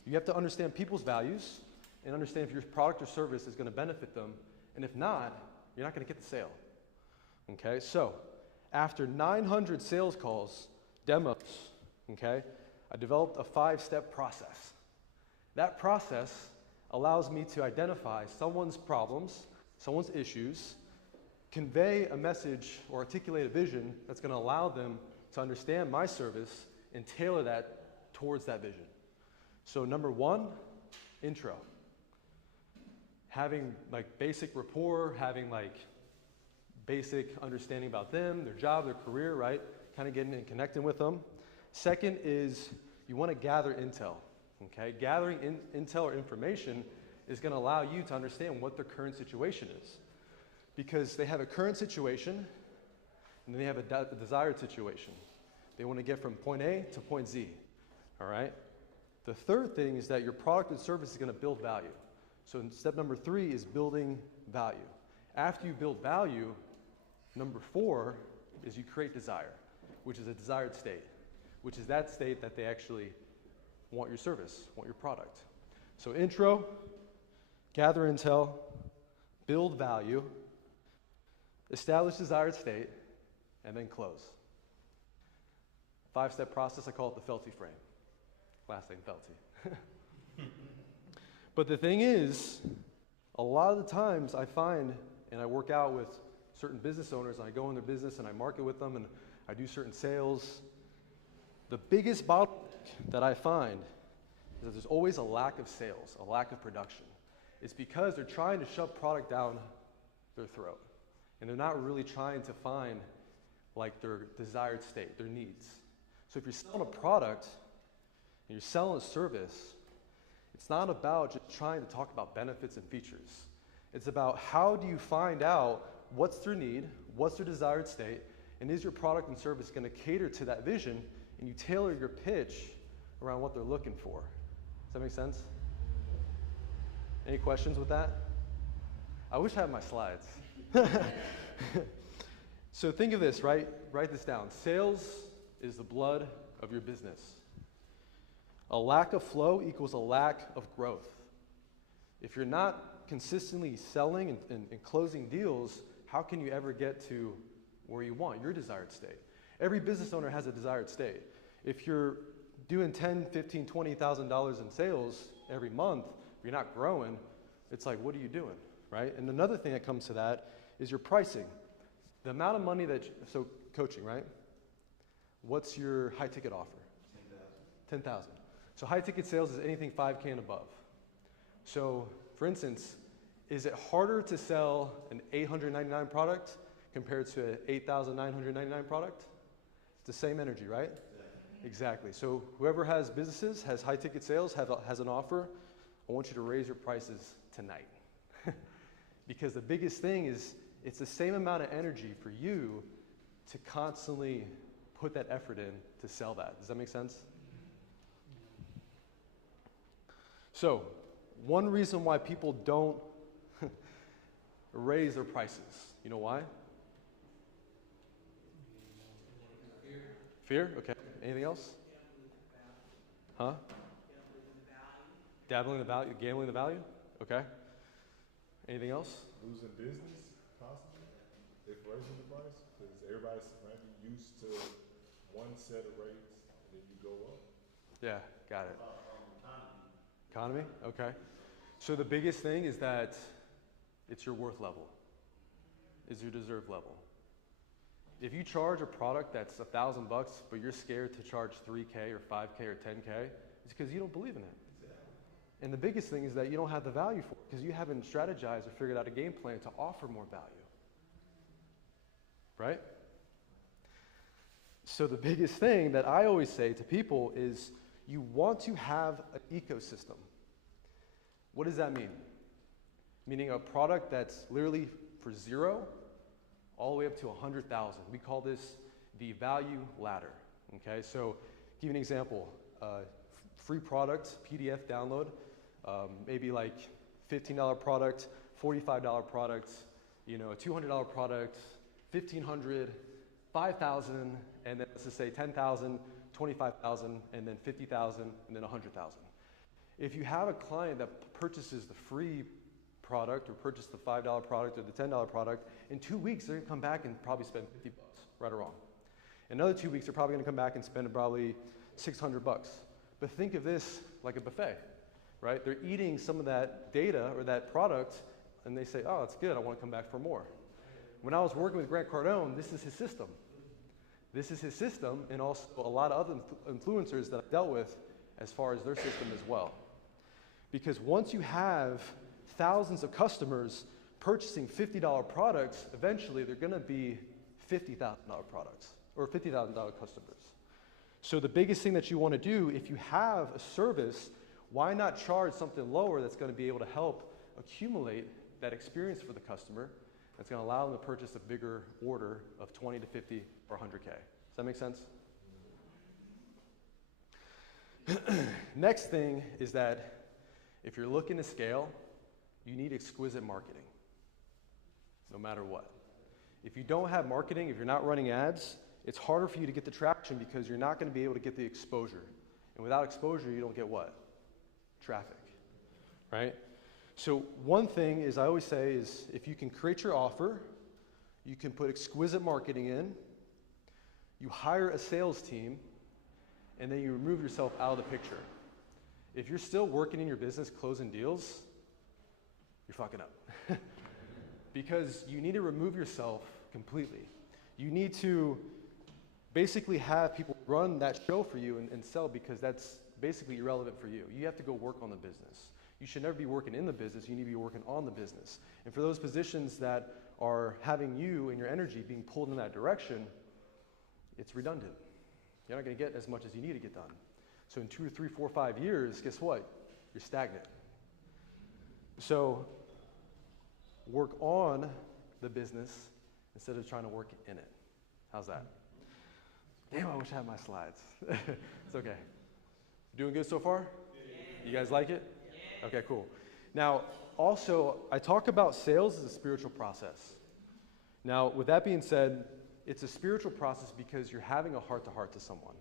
you have to understand people's values and understand if your product or service is going to benefit them. And if not, you're not going to get the sale. Okay, so after 900 sales calls, demos, okay, I developed a 5-step process. That process allows me to identify someone's problems, someone's issues, convey a message or articulate a vision that's going to allow them to understand my service and tailor that towards that vision. So number one, intro. Having like basic rapport, having like basic understanding about them, their job, their career, right? Kind of getting and connecting with them. Second is you want to gather intel. Okay, gathering intel or information is going to allow you to understand what their current situation is. Because they have a current situation, and then they have a desired situation. They want to get from point A to point Z, all right? The third thing is that your product and service is going to build value. So step number 3 is building value. After you build value, number 4 is you create desire, which is a desired state, which is that state that they actually want your service, want your product. So intro, gather intel, build value, establish desired state, and then close. 5-step process, I call it the Felty frame. Last name Felty. But the thing is, a lot of the times I find, and I work out with certain business owners, and I go in their business and I market with them and I do certain sales. The biggest bottleneck that I find is that there's always a lack of sales, a lack of production. It's because they're trying to shove product down their throat. And they're not really trying to find like their desired state, their needs. So if you're selling a product and you're selling a service, it's not about just trying to talk about benefits and features. It's about how do you find out what's their need, what's their desired state, and is your product and service going to cater to that vision, and you tailor your pitch around what they're looking for. Does that make sense? Any questions with that? I wish I had my slides. So think of this, right? Write this down. Sales is the blood of your business. A lack of flow equals a lack of growth. If you're not consistently selling and closing deals, how can you ever get to where you want, your desired state? Every business owner has a desired state. If you're doing $10,000, $15,000, $20,000 in sales every month, you're not growing, it's like, what are you doing, right? And another thing that comes to that is your pricing. The amount of money that, so coaching, right? What's your high ticket offer? 10,000. So high ticket sales is anything 5K and above. So for instance, is it harder to sell an $899 product compared to an $8,999 product? It's the same energy, right? Exactly. So whoever has businesses, has high ticket sales, has an offer, I want you to raise your prices tonight. Because the biggest thing is, it's the same amount of energy for you to constantly put that effort in to sell that. Does that make sense? So, one reason why people don't raise their prices, you know why? Fear? Okay. Anything else? Huh? Dabbling in the value, gambling in the value? Okay. Anything else? Losing business, possibly, if raising the price, because everybody's maybe used to one set of rates, and then you go up. Yeah, got it. Economy? Okay. So the biggest thing is that it's your worth level, is your deserve level. If you charge a product that's $1,000, but you're scared to charge 3K or 5K or 10K, it's because you don't believe in it. And the biggest thing is that you don't have the value for it because you haven't strategized or figured out a game plan to offer more value. Right? So the biggest thing that I always say to people is you want to have an ecosystem. What does that mean? Meaning a product that's literally for zero all the way up to 100,000. We call this the value ladder, okay? So give you an example, free product, PDF download, maybe like $15 product, $45 product, you know, a $200 product, $1,500, $5,000, and then let's just say $10,000, $25,000, and then $50,000, and then $100,000. If you have a client that purchases the free product or purchase the $5 product or the $10 product, in 2 weeks they're gonna come back and probably spend 50 bucks, right or wrong. In another 2 weeks they're probably gonna come back and spend probably 600 bucks. But think of this like a buffet, right? They're eating some of that data or that product and they say, oh, it's good, I wanna come back for more. When I was working with Grant Cardone, this is his system. This is his system, and also a lot of other influencers that I dealt with as far as their system as well. Because once you have thousands of customers purchasing $50 products, eventually they're gonna be $50,000 products or $50,000 customers. So the biggest thing that you wanna do, if you have a service, why not charge something lower that's gonna be able to help accumulate that experience for the customer that's gonna allow them to purchase a bigger order of 20 to 50 or 100K. Does that make sense? Next thing is that if you're looking to scale, you need exquisite marketing, no matter what. If you don't have marketing, if you're not running ads, it's harder for you to get the traction because you're not gonna be able to get the exposure. And without exposure, you don't get what? Traffic, right? So one thing is I always say is if you can create your offer, you can put exquisite marketing in, you hire a sales team, and then you remove yourself out of the picture. If you're still working in your business closing deals, you're fucking up. Because you need to remove yourself completely. You need to basically have people run that show for you and sell because that's basically irrelevant for you. You have to go work on the business. You should never be working in the business, you need to be working on the business. And for those positions that are having you and your energy being pulled in that direction, it's redundant. You're not gonna get as much as you need to get done. So in 2 or 3, 4, 5 years, guess what? You're stagnant. So work on the business instead of trying to work in it. How's that? Damn, I wish I had my slides. It's okay. Doing good so far? You guys like it? Okay, cool. Now, also, I talk about sales as a spiritual process. Now, with that being said, it's a spiritual process because you're having a heart-to-heart to someone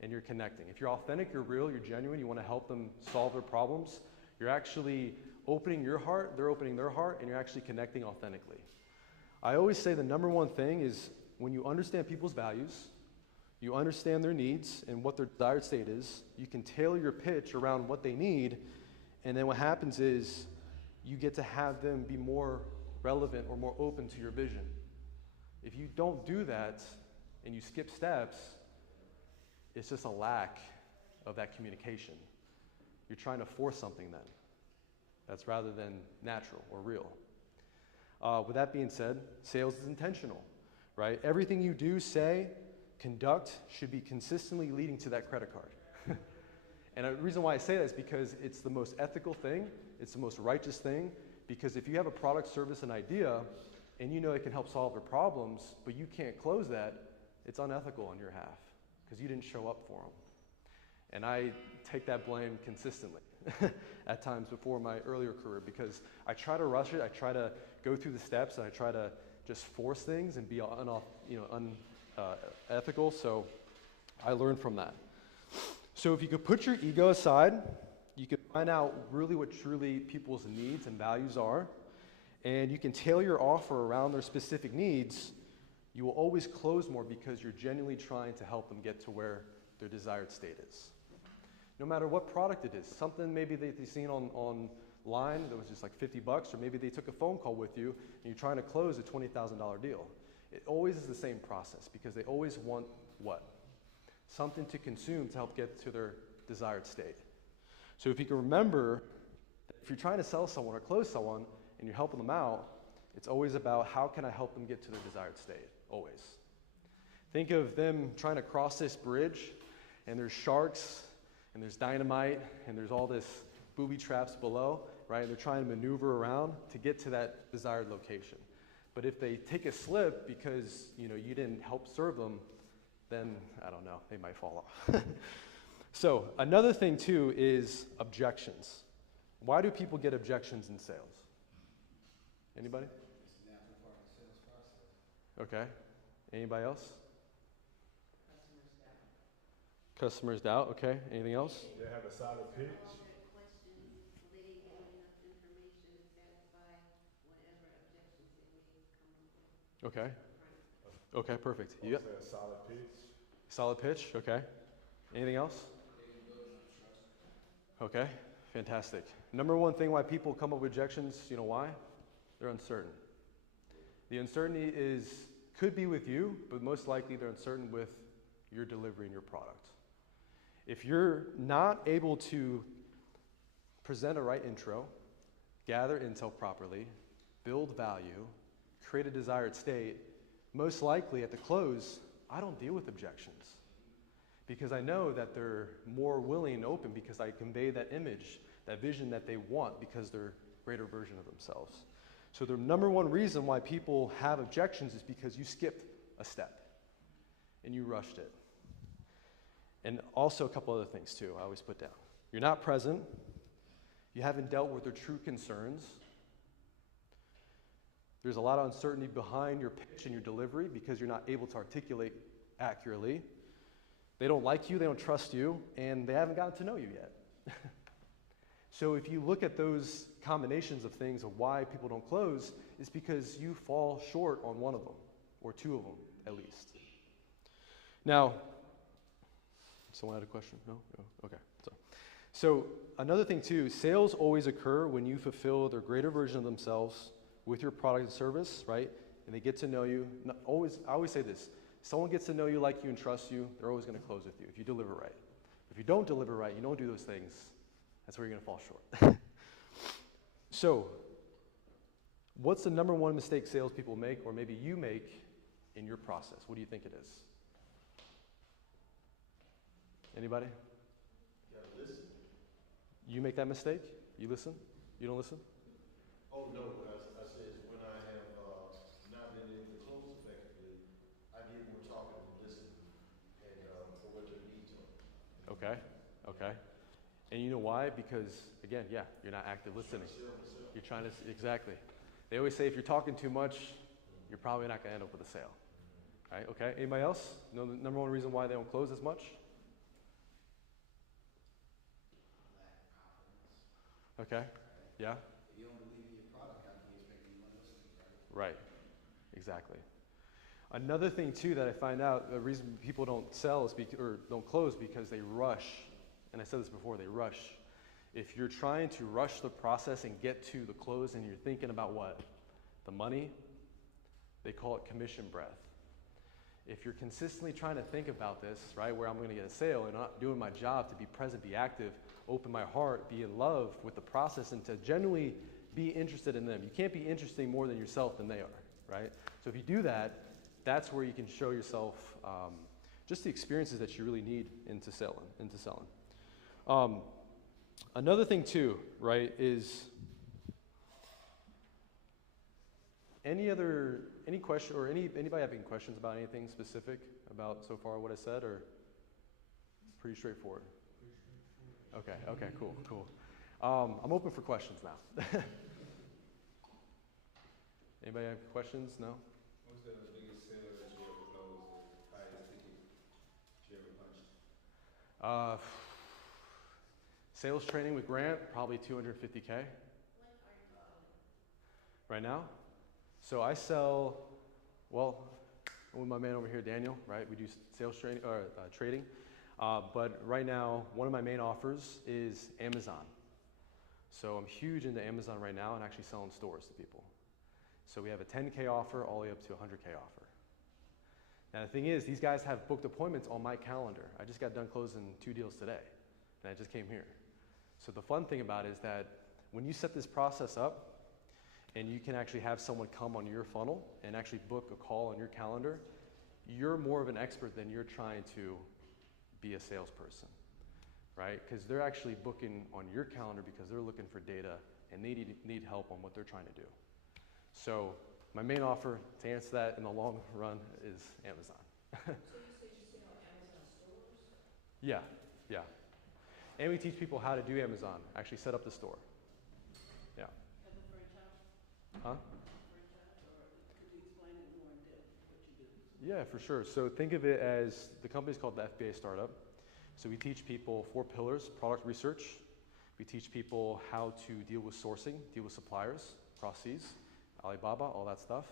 and you're connecting. If you're authentic, you're real, you're genuine, you want to help them solve their problems, you're actually opening your heart, they're opening their heart, and you're actually connecting authentically. I always say the number one thing is when you understand people's values, you understand their needs and what their desired state is, you can tailor your pitch around what they need, and then what happens is you get to have them be more relevant or more open to your vision. If you don't do that and you skip steps, it's just a lack of that communication. You're trying to force something then. That's rather than natural or real. With that being said, sales is intentional, right? Everything you do, say, conduct should be consistently leading to that credit card. And the reason why I say that is because it's the most ethical thing, it's the most righteous thing, because if you have a product, service, and idea, and you know it can help solve their problems, but you can't close that, it's unethical on your half, because you didn't show up for them. And I take that blame consistently at times before my earlier career, because I try to rush it, I try to go through the steps, and I try to just force things and be unethical, so I learned from that. So if you could put your ego aside, you can find out really what truly people's needs and values are, and you can tailor your offer around their specific needs, you will always close more because you're genuinely trying to help them get to where their desired state is. No matter what product it is, something maybe they've seen online that was just like 50 bucks, or maybe they took a phone call with you and you're trying to close a $20,000 deal. It always is the same process because they always want what? Something to consume to help get to their desired state. So if you can remember, if you're trying to sell someone or close someone and you're helping them out, it's always about how can I help them get to their desired state, always. Think of them trying to cross this bridge and there's sharks and there's dynamite and there's all this booby traps below, right? And they're trying to maneuver around to get to that desired location. But if they take a slip because you didn't help serve them, then I don't know, they might fall off. So another thing too is objections. Why do people get objections in sales? Anybody? It's a natural part of the sales process. Okay. Anybody else? Customers doubt. Customers doubt. Okay. Anything else? They have a solid pitch. All their questions, so they didn't give them enough information to satisfy whatever objections they may come up with. Okay. Right. Okay. Perfect. Or Yep. say a solid pitch. Solid pitch. Okay. Anything else? Okay. Fantastic. Number one thing why people come up with objections, you know why? They're uncertain. The uncertainty could be with you, but most likely they're uncertain with your delivery and your product. If you're not able to present a right intro, gather intel properly, build value, create a desired state, most likely at the close, I don't deal with objections because I know that they're more willing and open because I convey that image, that vision that they want because they're a greater version of themselves. So the number one reason why people have objections is because you skipped a step and you rushed it. And also a couple other things too, I always put down. You're not present. You haven't dealt with their true concerns. There's a lot of uncertainty behind your pitch and your delivery because you're not able to articulate accurately. They don't like you, they don't trust you, and they haven't gotten to know you yet. So if you look at those combinations of things of why people don't close, it's because you fall short on one of them, or two of them at least. Now, someone had a question? No? Okay. So another thing too, sales always occur when you fulfill their greater version of themselves with your product and service, right? And they get to know you. I always say this, someone gets to know you, like you, and trust you, they're always going to close with you if you deliver right. If you don't deliver right, you don't do those things, that's where you're going to fall short. So, what's the number one mistake salespeople make, or maybe you make in your process? What do you think it is? Anybody? You gotta listen. You make that mistake? You listen? You don't listen? Oh, no, what I said is when I have not been able to close effectively, I get more talking than listening and for what they need to. Okay. And you know why? Because, again, yeah, you're not active listening. You're trying to, exactly. They always say if you're talking too much, you're probably not going to end up with a sale. Right? Okay. Anybody else know the number one reason why they don't close as much? Lack of confidence. Okay. Yeah. If you don't believe in your product, how can you expect anyone else to, right? Right. Exactly. Another thing too that I find out, the reason people don't sell is or don't close because they rush. And I said this before, they rush. If you're trying to rush the process and get to the close and you're thinking about what? The money, they call it commission breath. If you're consistently trying to think about this, right, where I'm going to get a sale and not doing my job to be present, be active, open my heart, be in love with the process, and to genuinely be interested in them. You can't be interested more than yourself than they are, right? So if you do that, that's where you can show yourself just the experiences that you really need into selling. Another thing too, right, is any question, or anybody have any questions about anything specific about so far what I said, or pretty straightforward? Okay, cool. I'm open for questions now. Anybody have questions? No? What's the biggest seller that you ever closed, or highest ticket you ever punched? Sales training with Grant, probably 250K. What are you selling? Right now? So I sell, well, with my man over here, Daniel, right? We do sales training, or trading. But right now, one of my main offers is Amazon. So I'm huge into Amazon right now and actually selling stores to people. So we have a 10K offer all the way up to a 100K offer. Now the thing is, these guys have booked appointments on my calendar. I just got done closing 2 deals today, and I just came here. So the fun thing about it is that when you set this process up, and you can actually have someone come on your funnel and actually book a call on your calendar, you're more of an expert than you're trying to be a salesperson, right? Because they're actually booking on your calendar because they're looking for data and they need help on what they're trying to do. So my main offer to answer that in the long run is Amazon. So you say you sell Amazon stores? Yeah, yeah. And we teach people how to do Amazon, actually set up the store. Yeah. As a franchise? Huh? Franchise, or could you explain it more in depth what you do? Yeah, for sure. So think of it as, the company's called the FBA Startup. So we teach people 4 pillars: product research. We teach people how to deal with sourcing, deal with suppliers, cross seas, Alibaba, all that stuff.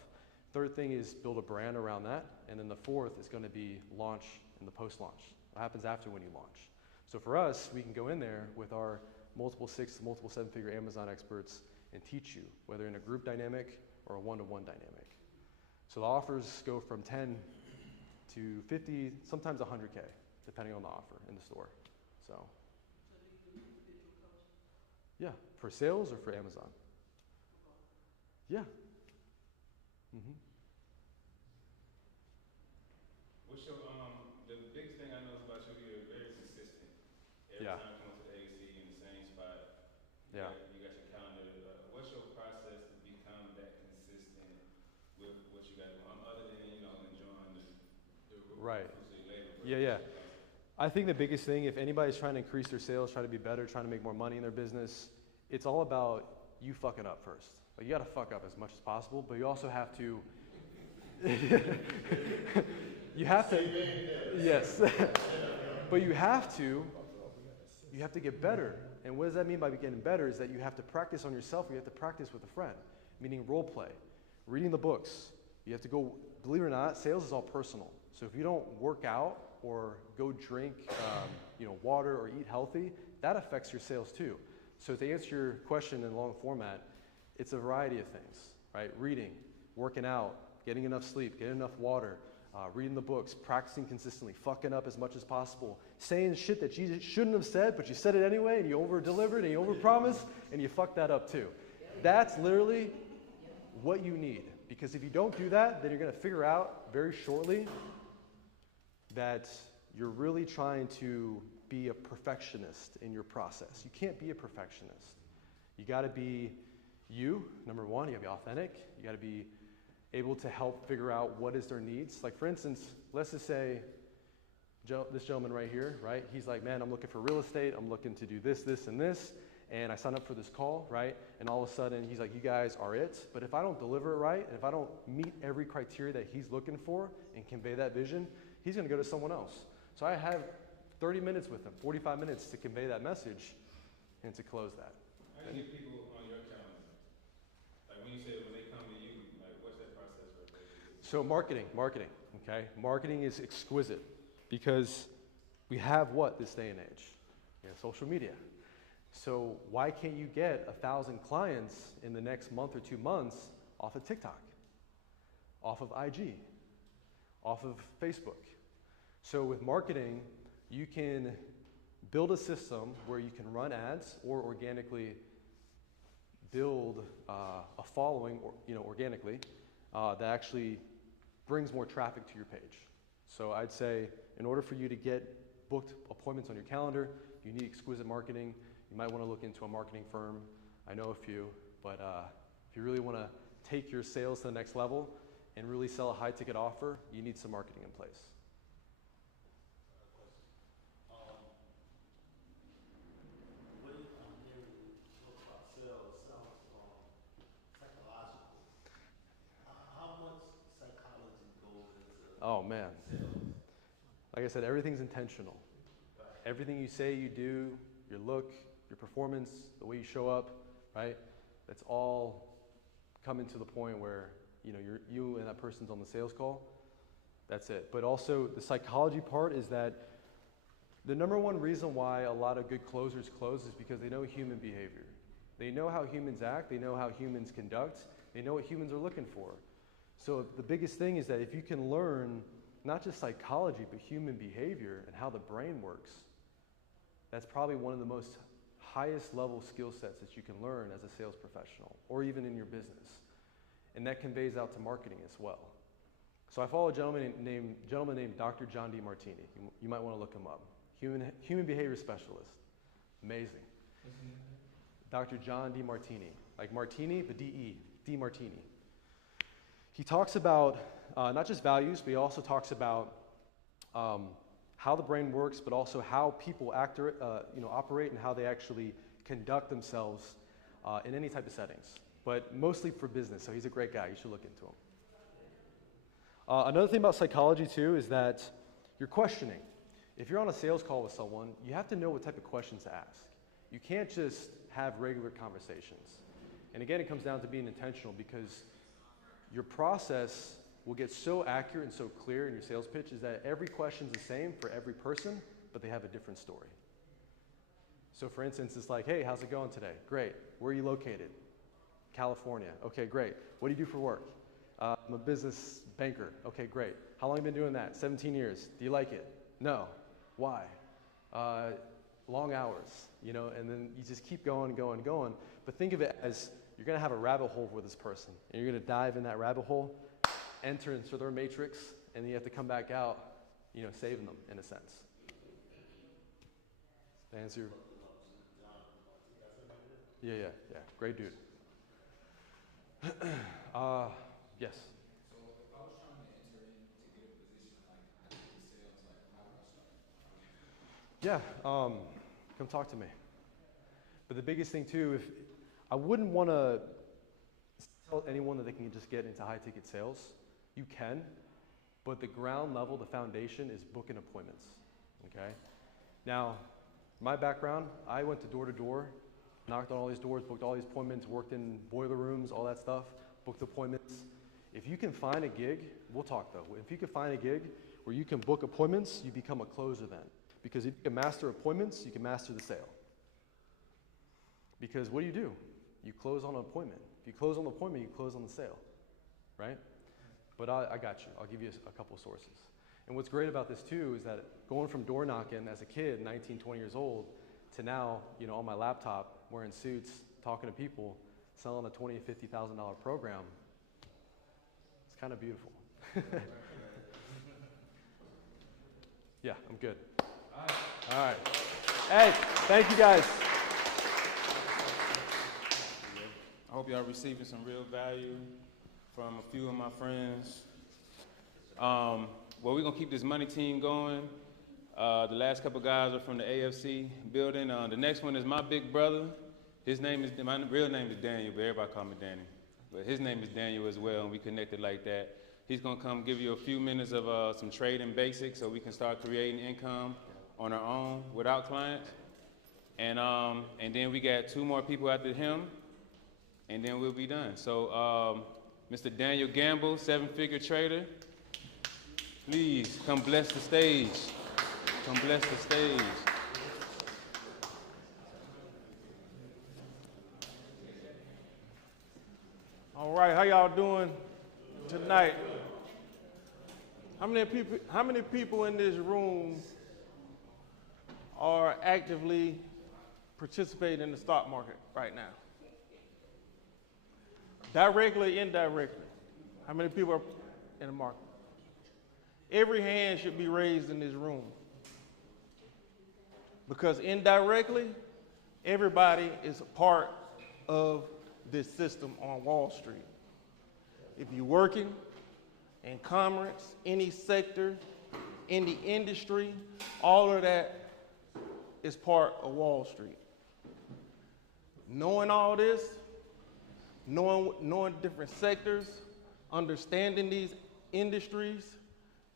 Third thing is build a brand around that. And then the fourth is going to be launch and the post-launch. What happens after when you launch? So for us, we can go in there with our multiple 6, multiple 7-figure Amazon experts and teach you, whether in a group dynamic or a one-to-one dynamic. So the offers go from 10 to 50, sometimes 100K, depending on the offer in the store. So So do you do individual coaching? yeah, for sales or for Amazon? Yeah. Mm-hmm. What's your, the biggest thing I know about you, you're very consistent. Every Yeah. time you come to the AC in the same spot, Yeah. you got your calendar. What's your process to become that consistent with what you got going on, other than, you know, enjoying the Right. fruits of your labor? Yeah, yeah. I think the biggest thing, if anybody's trying to increase their sales, trying to be better, trying to make more money in their business, it's all about you fucking up first. Like, you got to fuck up as much as possible, but you also have to. You have to. Yes. But you have to get better. And what does that mean by getting better? Is that you have to practice on yourself, or you have to practice with a friend, meaning role play, reading the books. You have to go. Believe it or not, sales is all personal. So if you don't work out or go drink, water or eat healthy, that affects your sales too. So to answer your question in long format, it's a variety of things, right? Reading, working out, getting enough sleep, getting enough water, reading the books, practicing consistently, fucking up as much as possible, saying shit that you shouldn't have said, but you said it anyway, and you over-delivered, and you over-promised, and you fucked that up too. That's literally what you need. Because if you don't do that, then you're going to figure out very shortly that you're really trying to be a perfectionist in your process. You can't be a perfectionist. You got to be you, number one. You got to be authentic. You got to be able to help figure out what is their needs. Like, for instance, let's just say this gentleman right here, right? He's like, man, I'm looking for real estate. I'm looking to do this, this, and this. And I signed up for this call, right? And all of a sudden, he's like, you guys are it. But if I don't deliver it right, and if I don't meet every criteria that he's looking for and convey that vision, he's going to go to someone else. So I have 30 minutes with him, 45 minutes to convey that message and to close that. How do you get people on your calendar? Like, when you say when they come to you, like, what's that process right there? So marketing, okay? Marketing is exquisite because we have what this day and age? Social media. So why can't you get 1,000 clients in the next month or 2 months off of TikTok, off of IG, off of Facebook? So with marketing, you can build a system where you can run ads or organically build a following, organically, that actually brings more traffic to your page. So I'd say in order for you to get booked appointments on your calendar, you need exquisite marketing. You might want to look into a marketing firm. I know a few, but if you really want to take your sales to the next level and really sell a high-ticket offer, you need some marketing in place. When I'm hearing you talk about sales, sounds psychological. How much psychology goes into Oh, man. sales? Like I said, everything's intentional. Everything you say, you do, your look, your performance, the way you show up, right? That's all coming to the point where, you and that person's on the sales call. That's it. But also the psychology part is that the number one reason why a lot of good closers close is because they know human behavior. They know how humans act. They know how humans conduct. They know what humans are looking for. So the biggest thing is that if you can learn not just psychology, but human behavior and how the brain works, that's probably one of the most highest level skill sets that you can learn as a sales professional or even in your business. And that conveys out to marketing as well. So I follow a gentleman named Dr. John DeMartini. You might want to look him up. Human behavior specialist. Amazing. Dr. John DeMartini. Like Martini, but D-E. DeMartini. He talks about not just values, but he also talks about how the brain works, but also how people operate and how they actually conduct themselves in any type of settings, but mostly for business. So he's a great guy. You should look into him. Another thing about psychology too is that you're questioning. If you're on a sales call with someone, you have to know what type of questions to ask. You can't just have regular conversations. And again, it comes down to being intentional, because your process will get so accurate and so clear in your sales pitch is that every question is the same for every person, but they have a different story. So for instance, it's like, hey, how's it going today? Great. Where are you located? California. Okay, great. What do you do for work? I'm a business banker. Okay, great. How long have you been doing that? 17 years. Do you like it? No. Why? Long hours, you know, and then you just keep going. But think of it as you're going to have a rabbit hole with this person, and you're going to dive in that rabbit hole, enter into their matrix, and then you have to come back out, you know, saving them in a sense. To answer your... Yeah. Great dude. Yes. So if I was trying to enter in to get a position like high-ticket sales, like how would I start? Yeah, come talk to me. But the biggest thing too, if I wouldn't want to tell anyone that they can just get into high-ticket sales. You can, but the ground level, the foundation is booking appointments. Okay. Now, my background, I went to door to door, knocked on all these doors, booked all these appointments, worked in boiler rooms, all that stuff, booked appointments. If you can find a gig, we'll talk though. If you can find a gig where you can book appointments, you become a closer then. Because if you can master appointments, you can master the sale. Because what do? You close on an appointment. If you close on the appointment, you close on the sale, right? But I got you. I'll give you a couple sources. And what's great about this too is that going from door knocking as a kid, 19, 20 years old, to now, you know, on my laptop, wearing suits, talking to people, selling a $20,000 to $50,000 program, it's kind of beautiful. Yeah, I'm good. All right. Hey, thank you guys. I hope y'all receiving some real value from a few of my friends. Well, we're gonna keep this money team going. The last couple guys are from the AFC building. The next one is my big brother. My real name is Daniel, but everybody call me Danny. But his name is Daniel as well, and we connected like that. He's gonna come give you a few minutes of some trading basics so we can start creating income on our own without clients. And then we got two more people after him, and then we'll be done. So Mr. Daniel Gamble, 7-figure trader, please come bless the stage. Come bless the stage. All right, how y'all doing tonight? How many people in this room are actively participating in the stock market right now? Directly, indirectly. How many people are in the market? Every hand should be raised in this room. Because indirectly, everybody is a part of this system on Wall Street. If you're working in commerce, any sector, any industry, all of that is part of Wall Street. Knowing all this, knowing different sectors, understanding these industries,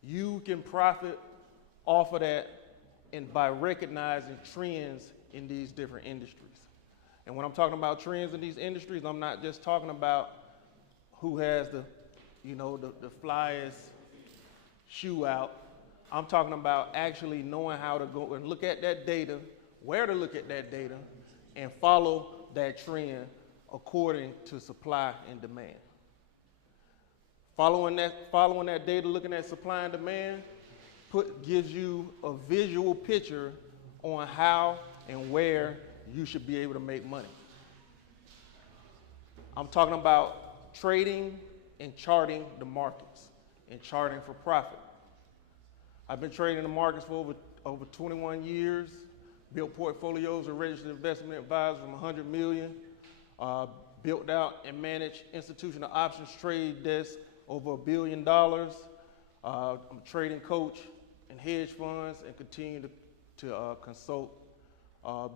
you can profit off of that and by recognizing trends in these different industries. And when I'm talking about trends in these industries, I'm not just talking about who has the flyest shoe out. I'm talking about actually knowing how to go and look at that data, where to look at that data, and follow that trend according to supply and demand. Following that data, looking at supply and demand, gives you a visual picture on how and where you should be able to make money. I'm talking about trading and charting the markets and charting for profit. I've been trading the markets for over 21 years, built portfolios of registered investment advisors from 100 million, built out and managed institutional options trade desks over $1 billion. I'm a trading coach in hedge funds and continue to consult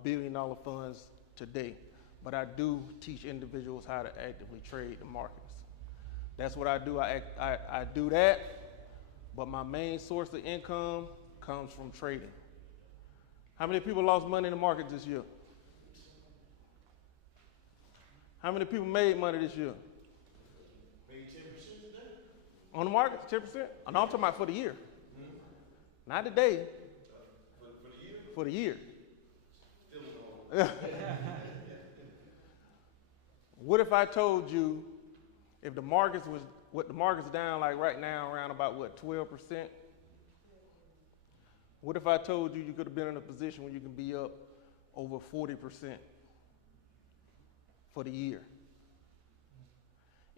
billion-dollar funds today. But I do teach individuals how to actively trade the markets. That's what I do. I do that, but my main source of income comes from trading. How many people lost money in the market this year? How many people made money this year? Maybe 10% today? On the market, 10%? Oh, no, I'm talking about for the year. Not today. For the year? For the year. Still low. What if I told you if the markets was, what the market's down like right now around about what, 12%? What if I told you you could have been in a position where you can be up over 40% for the year?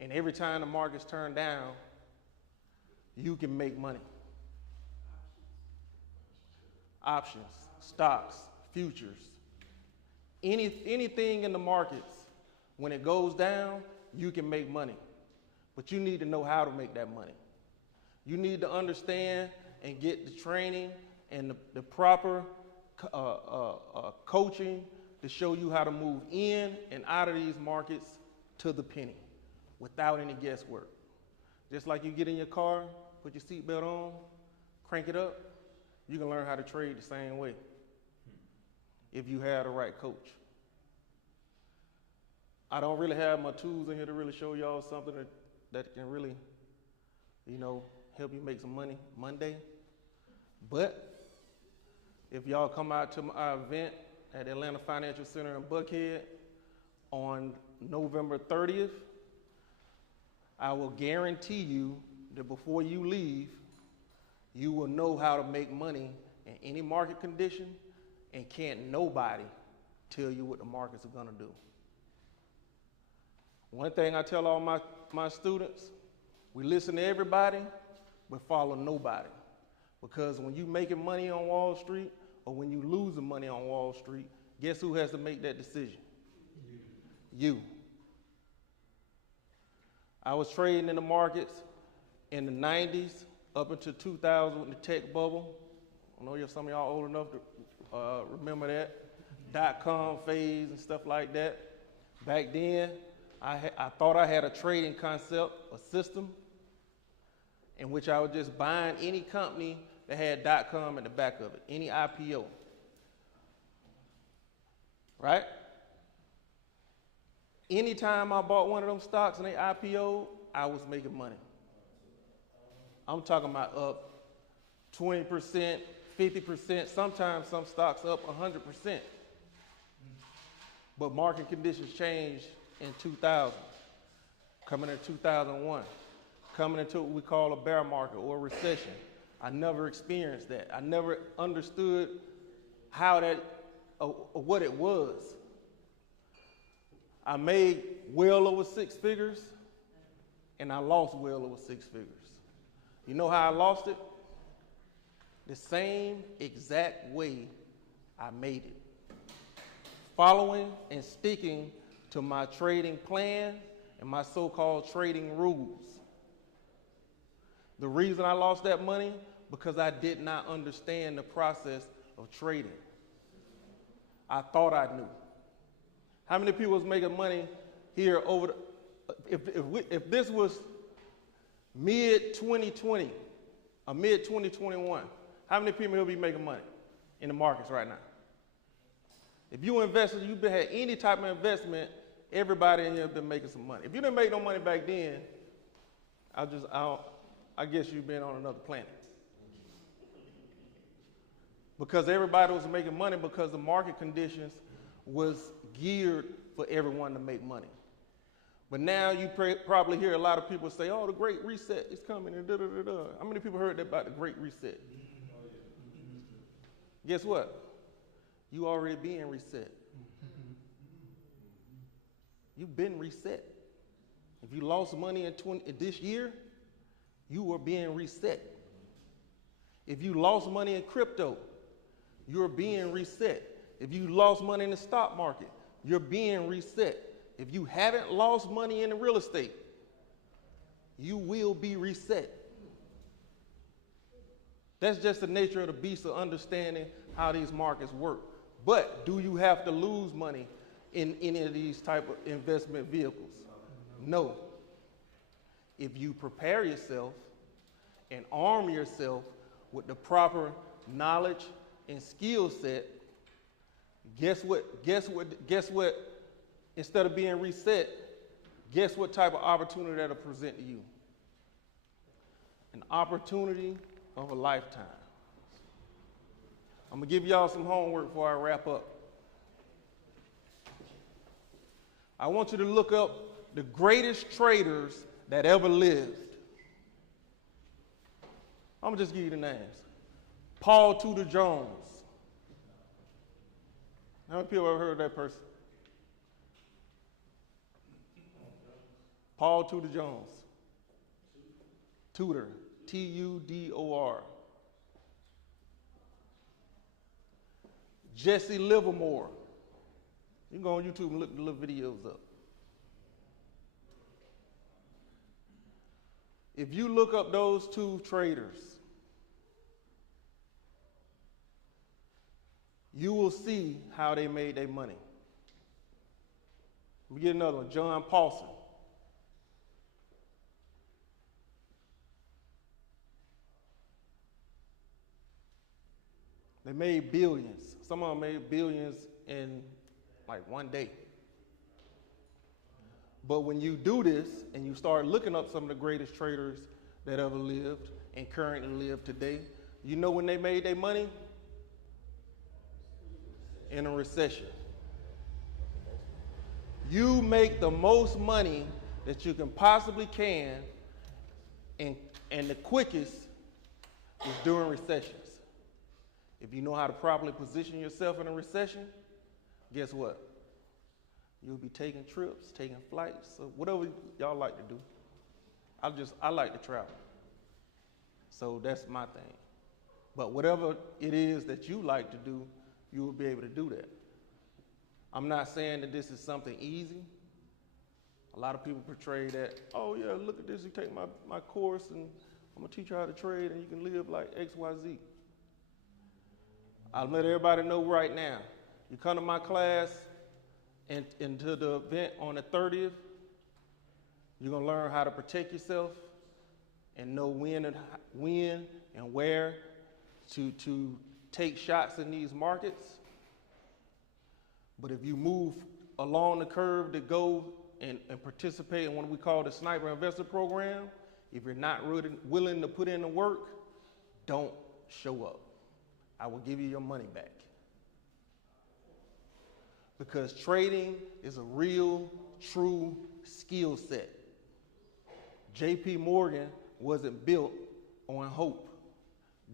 And every time the markets turn down, you can make money. Options, stocks, futures, anything in the markets, when it goes down, you can make money. But you need to know how to make that money. You need to understand and get the training and the proper coaching to show you how to move in and out of these markets to the penny without any guesswork. Just like you get in your car, put your seatbelt on, crank it up, you can learn how to trade the same way if you have the right coach. I don't really have my tools in here to really show y'all something that can really, help you make some money Monday. But if y'all come out to our event at the Atlanta Financial Center in Buckhead on November 30th, I will guarantee you that before you leave, you will know how to make money in any market condition, and can't nobody tell you what the markets are gonna do. One thing I tell all my students, we listen to everybody, but follow nobody. Because when you making money on Wall Street, or when you losing money on Wall Street, guess who has to make that decision? You. I was trading in the markets in the 90s up until 2000 with the tech bubble. I know some of y'all old enough to remember that. .com phase and stuff like that. Back then, I thought I had a trading concept, a system, in which I was just buying any company that had .com in the back of it, any IPO. Right? Anytime I bought one of them stocks and they IPO, I was making money. I'm talking about up 20%, 50%, sometimes some stocks up 100%. But market conditions changed in 2000, coming into 2001, coming into what we call a bear market or a recession. I never experienced that. I never understood how that, what it was. I made well over 6 figures, and I lost well over 6 figures. You know how I lost it? The same exact way I made it. Following and sticking to my trading plan and my so-called trading rules. The reason I lost that money, because I did not understand the process of trading. I thought I knew. How many people was making money here over if this was mid-2020 or mid-2021, how many people will be making money in the markets right now? If you invested, you've had any type of investment, everybody in here has been making some money. If you didn't make no money back then, I guess you've been on another planet. Because everybody was making money because the market conditions was geared for everyone to make money. But now you probably hear a lot of people say, oh, the Great Reset is coming, and da-da-da-da. How many people heard about the Great Reset? Guess what? You already being reset. You've been reset. If you lost money in this year, you were being reset. If you lost money in crypto, you're being reset. If you lost money in the stock market, you're being reset. If you haven't lost money in the real estate, you will be reset. That's just the nature of the beast of understanding how these markets work. But do you have to lose money in any of these type of investment vehicles? No. If you prepare yourself and arm yourself with the proper knowledge and skill set, guess what? Instead of being reset, guess what type of opportunity that'll present to you? An opportunity of a lifetime. I'm gonna give y'all some homework before I wrap up. I want you to look up the greatest traders that ever lived. I'm gonna just give you the names. Paul Tudor Jones. How many people ever heard of that person? Paul Tudor Jones. Tudor, Tudor. Jesse Livermore. You can go on YouTube and look the little videos up. If you look up those two traders, you will see how they made their money. Let me get another one, John Paulson. They made billions. Some of them made billions in like one day. But when you do this and you start looking up some of the greatest traders that ever lived and currently live today, you know when they made their money? In a recession. You make the most money that you can possibly can, and the quickest is during recessions. If you know how to properly position yourself in a recession, guess what? You'll be taking trips, taking flights, so whatever y'all like to do. I like to travel. So that's my thing. But whatever it is that you like to do, you will be able to do that. I'm not saying that this is something easy. A lot of people portray that, oh yeah, look at this, you take my course and I'm gonna teach you how to trade and you can live like XYZ. I'll let everybody know right now. You come to my class and into the event on the 30th, you're gonna learn how to protect yourself and know when and where to take shots in these markets. But if you move along the curve to go and participate in what we call the Sniper Investor Program, if you're not really willing to put in the work, don't show up. I will give you your money back. Because trading is a real, true skill set. JP Morgan wasn't built on hope.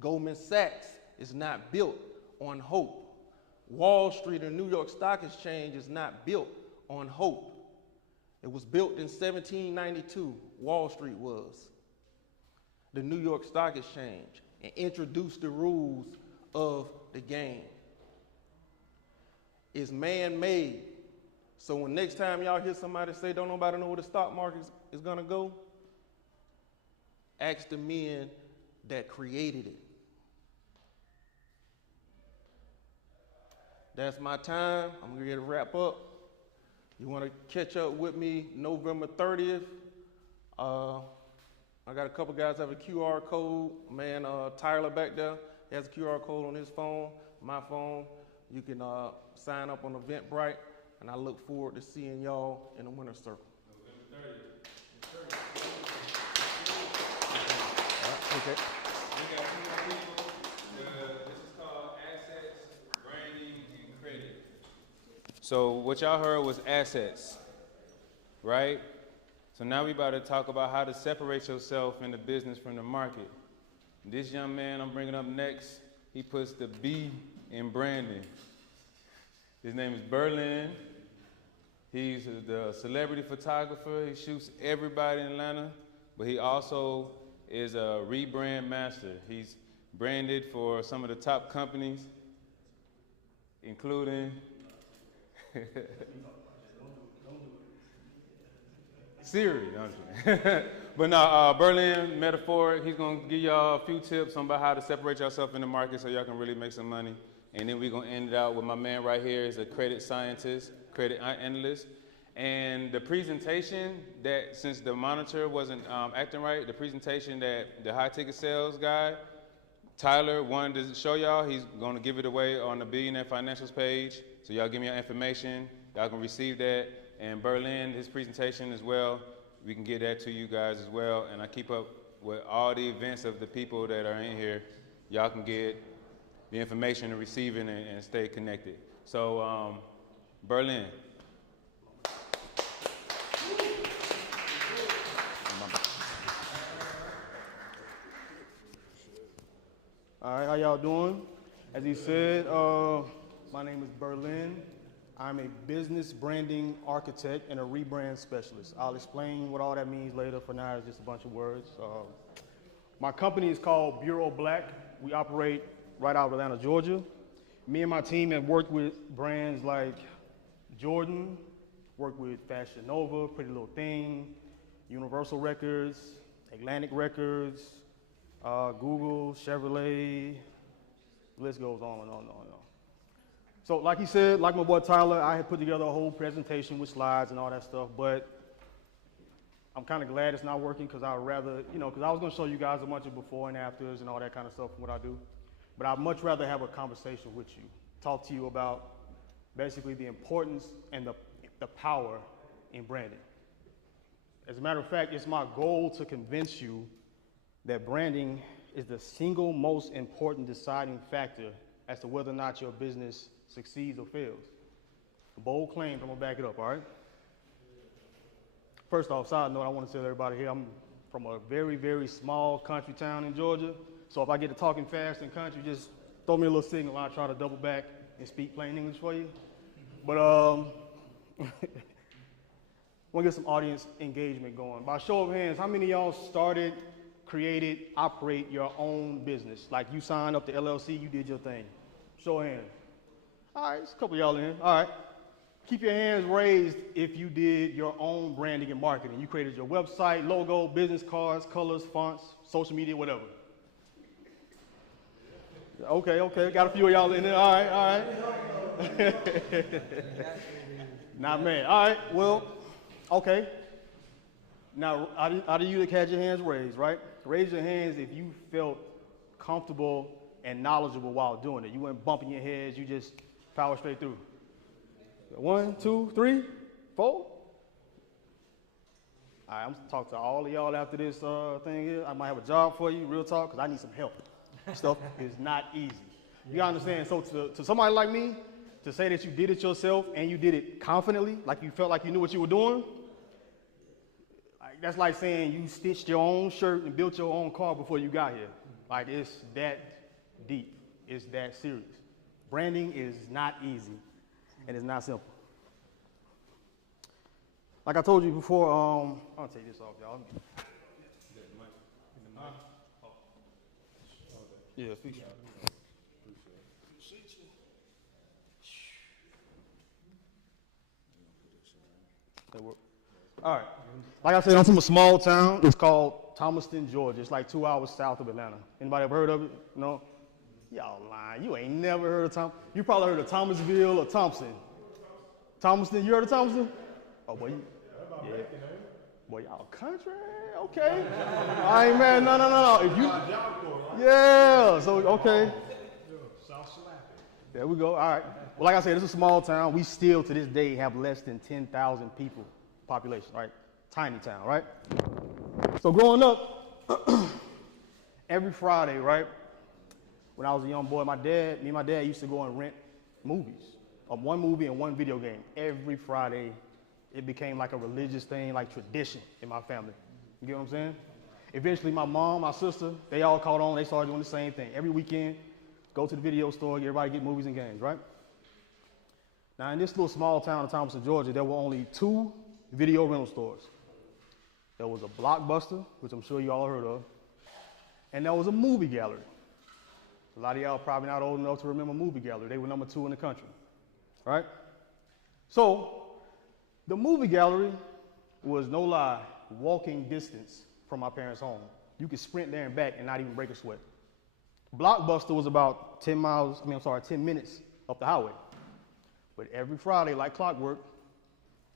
Goldman Sachs is not built on hope. Wall Street and New York Stock Exchange is not built on hope. It was built in 1792, Wall Street was. The New York Stock Exchange, and introduced the rules of the game. It's man-made. So when next time y'all hear somebody say, don't nobody know where the stock market is gonna go, ask the men that created it. That's my time. I'm gonna get to wrap up. You wanna catch up with me November 30th. I got a couple guys have a QR code. Man, Tyler back there, he has a QR code on his phone, my phone. You can sign up on Eventbrite, and I look forward to seeing y'all in the winner's circle. November 30th. Okay. We got two more people. This is called assets, branding, and credit. So what y'all heard was assets, right? So now we about to talk about how to separate yourself in the business from the market. This young man I'm bringing up next, he puts the B in branding. His name is Berlin. He's the celebrity photographer. He shoots everybody in Atlanta, but he also is a rebrand master. He's branded for some of the top companies, including Siri, don't you? But no, Berlin, metaphoric, he's gonna give y'all a few tips on about how to separate yourself in the market so y'all can really make some money. And then we're gonna end it out with my man right here is a credit scientist, credit analyst. And the presentation that, since the monitor wasn't acting right, the presentation that the high ticket sales guy, Tyler, wanted to show y'all, he's gonna give it away on the Billionaire Financials page. So y'all give me your information, y'all can receive that. And Berlin, his presentation as well, we can get that to you guys as well. And I keep up with all the events of the people that are in here. Y'all can get the information and receive it and stay connected. So, Berlin. All right, how y'all doing? As he said, my name is Berlin. I'm a business branding architect and a rebrand specialist. I'll explain what all that means later. For now, it's just a bunch of words. My company is called Bureau Black. We operate right out of Atlanta, Georgia. Me and my team have worked with brands like Jordan, worked with Fashion Nova, Pretty Little Thing, Universal Records, Atlantic Records, Google, Chevrolet, the list goes on and on and on and on. So like he said, like my boy Tyler, I had put together a whole presentation with slides and all that stuff, but I'm kind of glad it's not working because I'd rather, because I was going to show you guys a bunch of before and afters and all that kind of stuff from what I do. But I'd much rather have a conversation with you, talk to you about basically the importance and the power in branding. As a matter of fact, it's my goal to convince you that branding is the single most important deciding factor as to whether or not your business succeeds or fails. A bold claim, I'm gonna back it up, all right? First off, side note, I want to tell everybody here, I'm from a very, very small country town in Georgia. So if I get to talking fast in country, just throw me a little signal. I'll try to double back and speak plain English for you. But I want to get some audience engagement going. By show of hands, how many of y'all started, created, operate your own business? Like you signed up to LLC, you did your thing. Show of hands. All right, there's a couple of y'all in here. All right. Keep your hands raised if you did your own branding and marketing. You created your website, logo, business cards, colors, fonts, social media, whatever. Okay, got a few of y'all in there. All right. Not mad. All right, well, okay. Now, out of you that had your hands raised, right? Raise your hands if you felt comfortable and knowledgeable while doing it. You weren't bumping your heads, you just powered straight through. 1, 2, 3, 4. All right, I'm gonna talk to all of y'all after this thing here. I might have a job for you, real talk, because I need some help. Stuff is not easy. You gotta understand, so to somebody like me, to say that you did it yourself and you did it confidently, like you felt like you knew what you were doing, that's like saying you stitched your own shirt and built your own car before you got here. Like, it's that deep, it's that serious. Branding is not easy, and it's not simple. Like I told you before, I'm gonna take this off, y'all. Yeah, appreciate it. That work. All right. Like I said, I'm from a small town. It's called Thomaston, Georgia. It's like 2 hours south of Atlanta. Anybody ever heard of it? No? Y'all lying. You ain't never heard of Thomaston. You probably heard of Thomasville or Thompson. Thomaston, you heard of Thomaston? Oh, boy. Yeah. Boy, y'all country? Okay. I ain't mad. No. If you, yeah, so, okay. There we go. All right. Well, like I said, it's a small town. We still, to this day, have less than 10,000 people population, right? Tiny town, right? So growing up, every Friday, right, when I was a young boy, me and my dad used to go and rent movies, one movie and one video game. Every Friday, it became like a religious thing, like tradition in my family. You get what I'm saying? Eventually, my mom, my sister, they all caught on. They started doing the same thing. Every weekend, go to the video store, everybody get movies and games, right? Now, in this little small town of Thomaston, Georgia, there were only 2 video rental stores. There was a Blockbuster, which I'm sure you all heard of, and there was a movie gallery. A lot of y'all probably not old enough to remember movie gallery. They were number 2 in the country, right? So the movie gallery was, no lie, walking distance from my parents' home. You could sprint there and back and not even break a sweat. Blockbuster was about 10 minutes up the highway. But every Friday, like clockwork,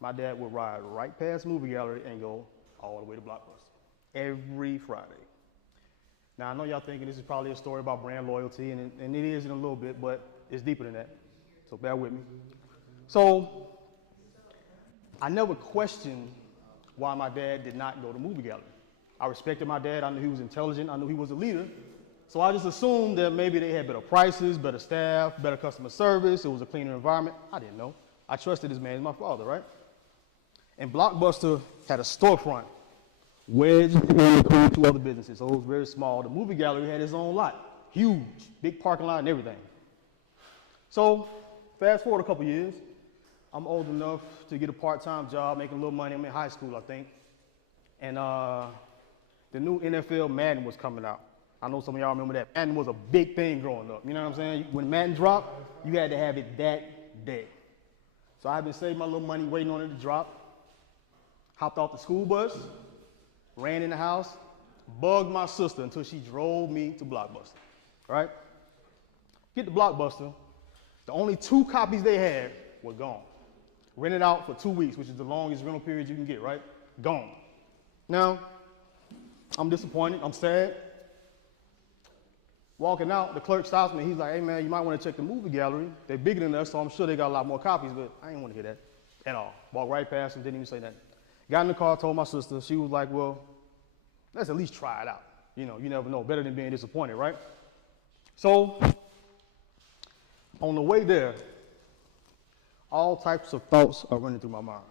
my dad would ride right past movie gallery and go all the way to Blockbuster. Every Friday. Now, I know y'all thinking this is probably a story about brand loyalty, and it is in a little bit, but it's deeper than that. So bear with me. So I never questioned why my dad did not go to movie gallery. I respected my dad. I knew he was intelligent. I knew he was a leader. So I just assumed that maybe they had better prices, better staff, better customer service. It was a cleaner environment. I didn't know. I trusted this man as my father, right? And Blockbuster had a storefront wedged in between two other businesses. So it was very small. The movie gallery had its own lot, huge, big parking lot and everything. So fast forward a couple years, I'm old enough to get a part-time job, making a little money. I'm in high school, I think. And the new NFL Madden was coming out. I know some of y'all remember that. Madden was a big thing growing up. You know what I'm saying? When Madden dropped, you had to have it that day. So I've been saving my little money, waiting on it to drop. Hopped off the school bus, ran in the house, bugged my sister until she drove me to Blockbuster, right? Get to Blockbuster, the only 2 copies they had were gone. Rented out for 2 weeks, which is the longest rental period you can get, right? Gone. Now, I'm disappointed, I'm sad. Walking out, the clerk stops me, he's like, hey man, you might want to check the movie gallery. They're bigger than us, so I'm sure they got a lot more copies, but I didn't want to hear that at all. Walked right past him, didn't even say nothing. Got in the car, told my sister, she was like, well, let's at least try it out. You know, you never know, better than being disappointed, right? So, on the way there, all types of thoughts are running through my mind.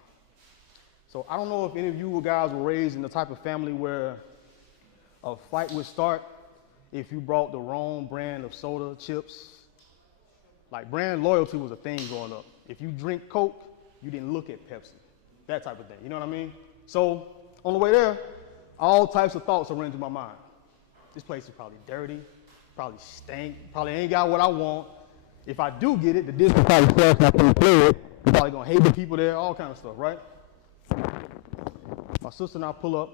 So I don't know if any of you guys were raised in the type of family where a fight would start if you brought the wrong brand of soda, chips. Like brand loyalty was a thing growing up. If you drink Coke, you didn't look at Pepsi. That type of thing, you know what I mean? So on the way there, all types of thoughts are running through my mind. This place is probably dirty, probably stink, probably ain't got what I want. If I do get it, the disc will probably crash and I can't play it. I'm probably gonna hate the people there, all kind of stuff, right? My sister and I pull up,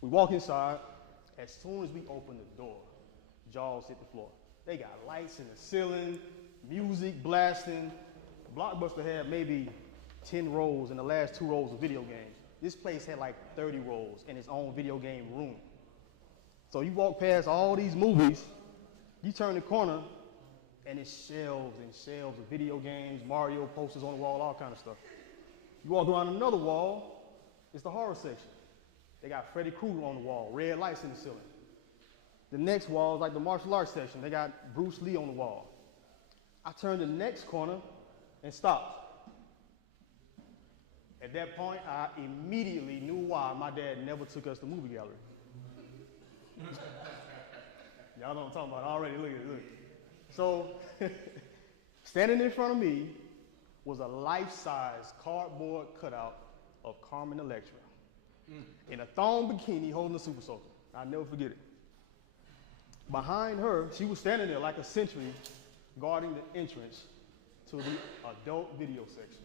we walk inside. As soon as we open the door, jaws hit the floor. They got lights in the ceiling, music blasting. Blockbuster had maybe 10 rows, and the last 2 rows of video games. This place had like 30 rows in its own video game room. So you walk past all these movies, you turn the corner, and it's shelves and shelves of video games, Mario posters on the wall, all kind of stuff. You walk around another wall, it's the horror section. They got Freddy Krueger on the wall, red lights in the ceiling. The next wall is like the martial arts section. They got Bruce Lee on the wall. I turned the next corner and stopped. At that point, I immediately knew why my dad never took us to movie gallery. Y'all know what I'm talking about already, look at it, look. So, standing in front of me was a life-size cardboard cutout of Carmen Electra in a thong bikini holding a super soaker. I'll never forget it. Behind her, she was standing there like a sentry guarding the entrance to the adult video section.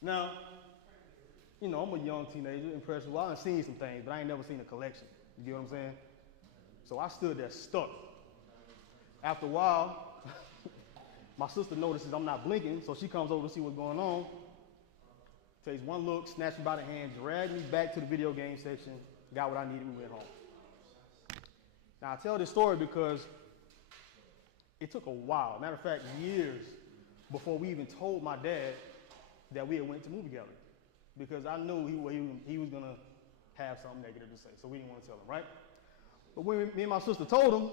Now, you know, I'm a young teenager, impressionable. I done seen some things, but I ain't never seen a collection. You get what I'm saying? So I stood there stuck. After a while, my sister notices I'm not blinking, so she comes over to see what's going on. Takes one look, snatched me by the hand, dragged me back to the video game section, got what I needed, we went home. Now I tell this story because it took a while, matter of fact, years before we even told my dad that we had went to movie gallery. Because I knew he was gonna have something negative to say, so we didn't want to tell him, right? But when me and my sister told him,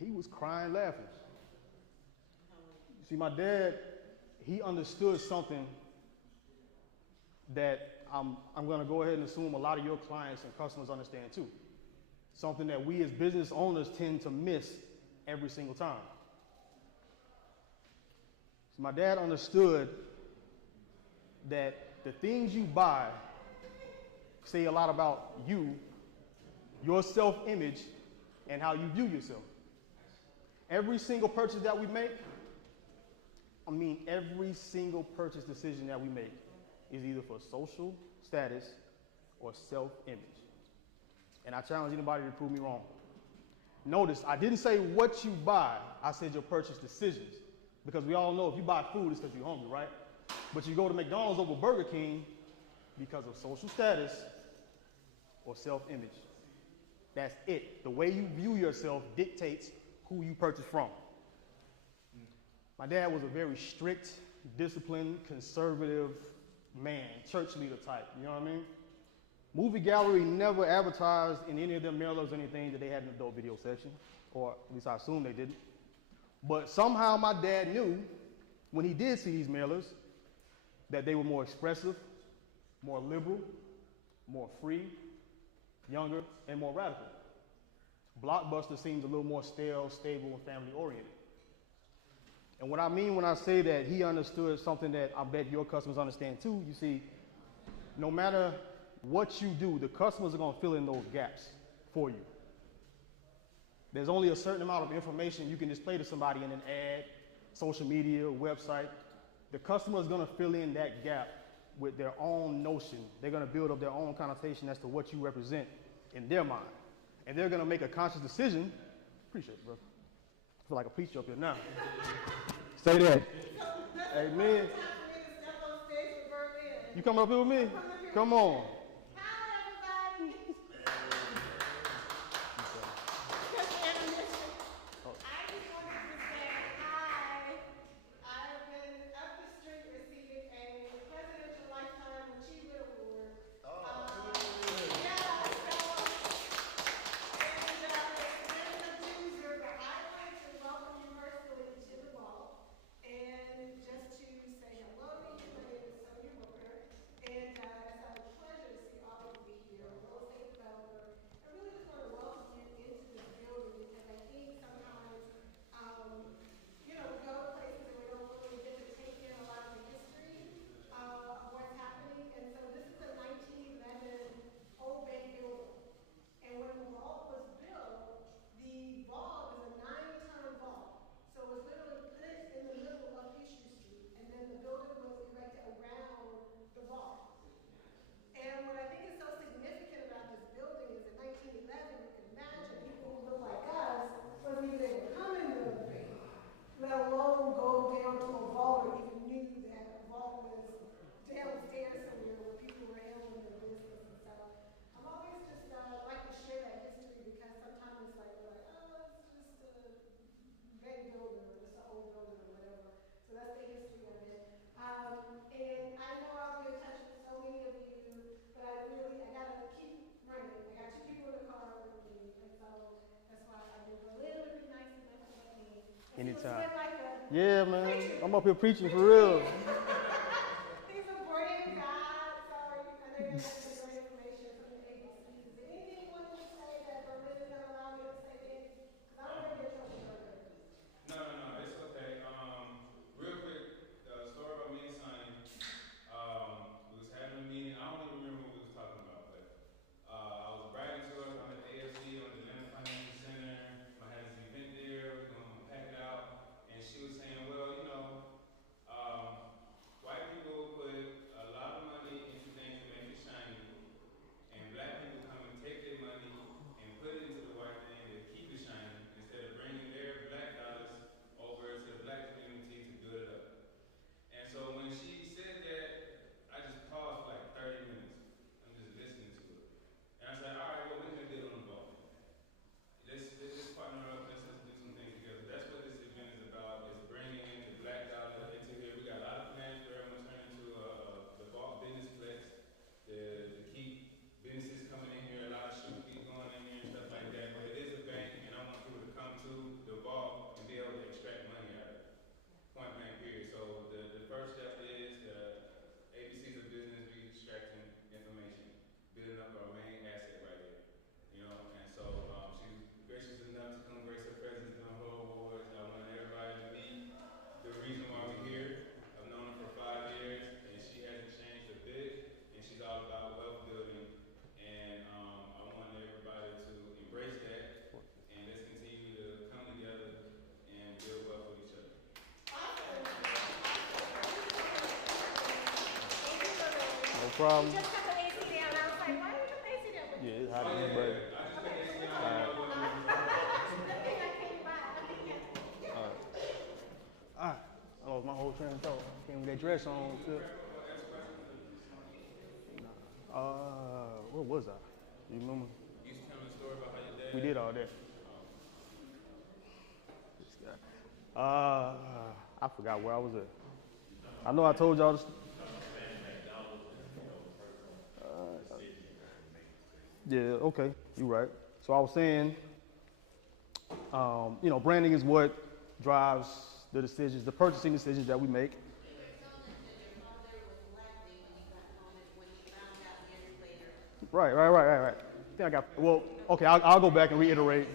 he was crying, laughing. See, my dad, he understood something that I'm gonna go ahead and assume a lot of your clients and customers understand too. Something that we as business owners tend to miss every single time. So my dad understood that the things you buy say a lot about you, your self-image, and how you view yourself. Every single purchase that we make, every single purchase decision that we make is either for social status or self-image. And I challenge anybody to prove me wrong. Notice, I didn't say what you buy, I said your purchase decisions. Because we all know if you buy food, it's because you're hungry, right? But you go to McDonald's over Burger King because of social status or self-image. That's it. The way you view yourself dictates who you purchase from. My dad was a very strict, disciplined, conservative man, church leader type, you know what I mean? Movie Gallery never advertised in any of their mailers or anything that they had an adult video section, or at least I assume they didn't. But somehow my dad knew when he did see these mailers that they were more expressive, more liberal, more free, younger, and more radical. Blockbuster seems a little more stale, stable, and family oriented. And what I mean when I say that he understood something that I bet your customers understand too, you see, no matter what you do, the customers are gonna fill in those gaps for you. There's only a certain amount of information you can display to somebody in an ad, social media, website. The customer is gonna fill in that gap with their own notion. They're gonna build up their own connotation as to what you represent in their mind. And they're gonna make a conscious decision. Appreciate it, bro. I feel like a preacher up here now. Say that. Amen. You coming up here with me? Come on. Anytime. Yeah, man. I'm up here preaching for real. He's a brilliant guy, so I know you're going to get great information from the ABCs. Is there anything you wanted to say that Berlin is going to allow me to say, Danny? Because I don't want to get in trouble with Berlin. No, it's okay. Real quick, story about me and Sonny. We was having a meeting. I don't even remember what we was talking about, but I was bragging to her. I'm at AFC on the Atlanta Financial Center. I had this event there. We're going to pack it out. And she was saying, well, you know, white people put a lot of money into things that make it shiny. problem. Just cut the AC down. I was like, why did you put the AC down? Yeah, it's hot in here, buddy. Alright, I lost my whole train of thought. Came with that dress on, too. Where was I? You remember? You used to tell me a story about how your dad. We did all that. This guy. I forgot where I was at. I know I told y'all this. Yeah, okay, you're right. So I was saying, you know, branding is what drives the decisions, the purchasing decisions that we make. Right. I think I got, well, okay, I'll go back and reiterate.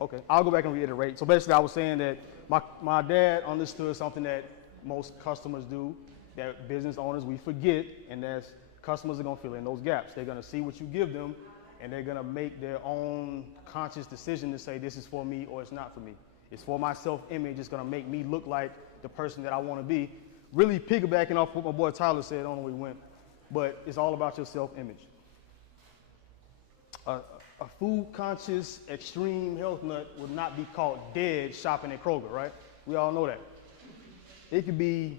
Okay, I'll go back and reiterate. So basically I was saying that my dad understood something that most customers do, that business owners, we forget, and that's customers are gonna fill in those gaps. They're gonna see what you give them, and they're gonna make their own conscious decision to say this is for me or it's not for me. It's for my self-image, it's gonna make me look like the person that I wanna be. Really piggybacking off what my boy Tyler said, I don't know where he went, but it's all about your self-image. A food-conscious, extreme health nut would not be caught dead shopping at Kroger, right? We all know that. It could be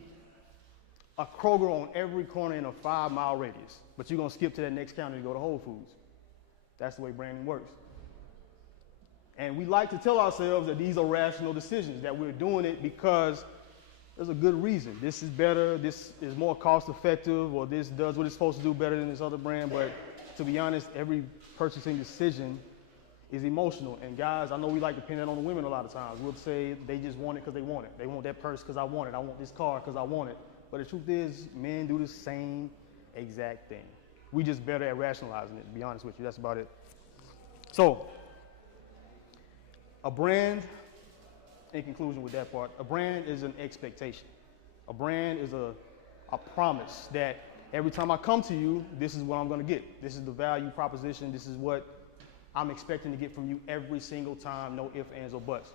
a Kroger on every corner in a 5-mile radius, but you're gonna skip to that next county to go to Whole Foods. That's the way branding works. And we like to tell ourselves that these are rational decisions, that we're doing it because there's a good reason. This is better, this is more cost effective, or this does what it's supposed to do better than this other brand, but to be honest, every purchasing decision is emotional. And guys, I know we like to pin that on the women a lot of times. We'll say they just want it because they want it. They want that purse because I want it. I want this car because I want it. But the truth is, men do the same exact thing. We just better at rationalizing it, to be honest with you. That's about it. So, a brand, in conclusion with that part, a brand is an expectation. A brand is a promise that every time I come to you, this is what I'm gonna get. This is the value proposition. This is what I'm expecting to get from you every single time, no ifs, ands, or buts.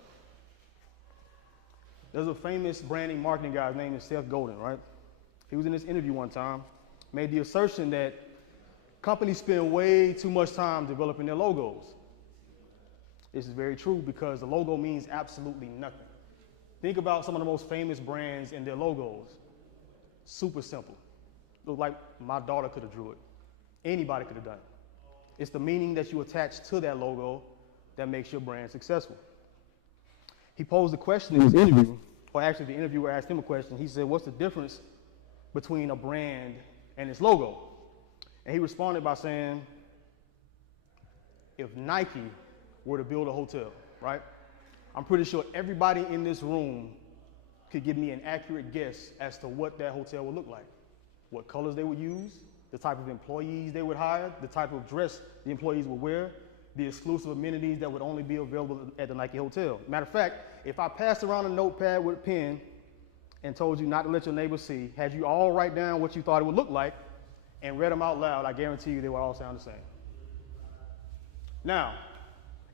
There's a famous branding marketing guy, his name is Seth Godin, right? He was in this interview one time, made the assertion that companies spend way too much time developing their logos. This is very true because the logo means absolutely nothing. Think about some of the most famous brands and their logos. Super simple. Look like my daughter could have drew it. Anybody could have done it. It's the meaning that you attach to that logo that makes your brand successful. He posed a question in his interview, or actually the interviewer asked him a question. He said, what's the difference between a brand and its logo? And he responded by saying, if Nike were to build a hotel, right? I'm pretty sure everybody in this room could give me an accurate guess as to what that hotel would look like. What colors they would use, the type of employees they would hire, the type of dress the employees would wear, the exclusive amenities that would only be available at the Nike Hotel. Matter of fact, if I passed around a notepad with a pen and told you not to let your neighbors see, had you all write down what you thought it would look like and read them out loud, I guarantee you they would all sound the same. Now,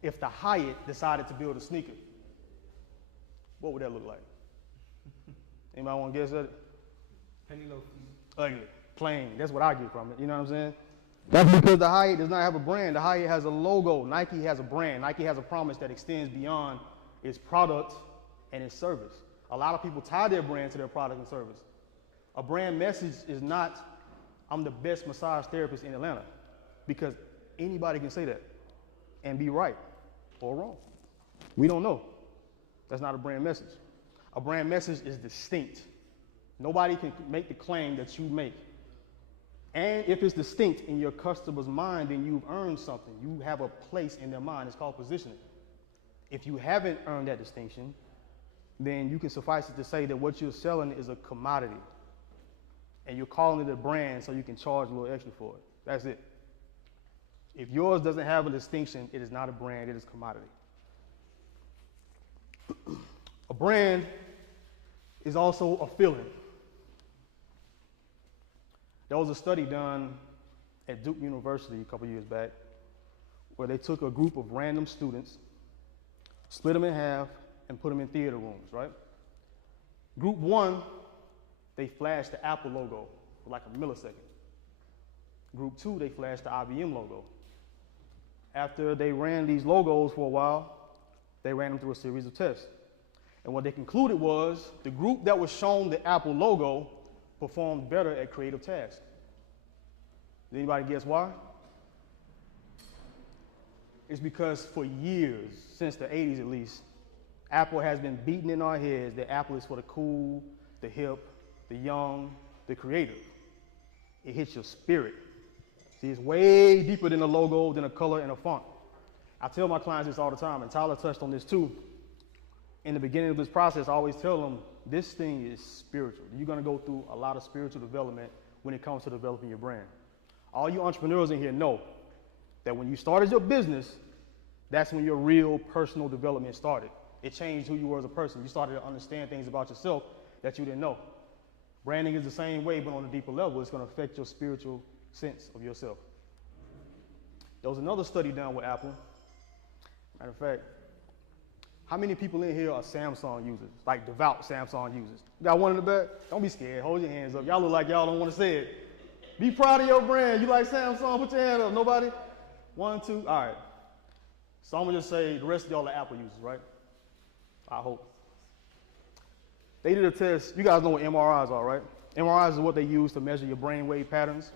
if the Hyatt decided to build a sneaker, what would that look like? Anybody want to guess at it? Penny loafers. Ugly, plain. That's what I get from it. You know what I'm saying? That's because the Hyatt does not have a brand. The Hyatt has a logo. Nike has a brand. Nike has a promise that extends beyond its product and its service. A lot of people tie their brand to their product and service. A brand message is not, I'm the best massage therapist in Atlanta, because anybody can say that and be right or wrong. We don't know. That's not a brand message. A brand message is distinct. Nobody can make the claim that you make. And if it's distinct in your customer's mind, then you've earned something. You have a place in their mind. It's called positioning. If you haven't earned that distinction, then you can suffice it to say that what you're selling is a commodity. And you're calling it a brand so you can charge a little extra for it. That's it. If yours doesn't have a distinction, it is not a brand, it is a commodity. A brand is also a feeling. There was a study done at Duke University a couple years back where they took a group of random students, split them in half, and put them in theater rooms, right? Group one, they flashed the Apple logo for like a millisecond. Group 2, they flashed the IBM logo. After they ran these logos for a while, they ran them through a series of tests. And what they concluded was the group that was shown the Apple logo performed better at creative tasks. Does anybody guess why? It's because for years, since the 80s at least, Apple has been beating in our heads that Apple is for the cool, the hip, the young, the creative. It hits your spirit. See, it's way deeper than a logo, than a color and a font. I tell my clients this all the time, and Tyler touched on this too. In the beginning of this process, I always tell them, this thing is spiritual. You're gonna go through a lot of spiritual development when it comes to developing your brand. All you entrepreneurs in here know that when you started your business, that's when your real personal development started. It changed who you were as a person. You started to understand things about yourself that you didn't know. Branding is the same way, but on a deeper level. It's gonna affect your spiritual sense of yourself. There was another study done with Apple. Matter of fact, how many people in here are Samsung users, like devout Samsung users? You got one in the back? Don't be scared, hold your hands up. Y'all look like y'all don't wanna say it. Be proud of your brand. You like Samsung, put your hand up. Nobody? 1, 2, all right. So I'm gonna just say the rest of y'all are Apple users, right? I hope. They did a test. You guys know what MRIs are, right? MRIs is what they use to measure your brainwave patterns.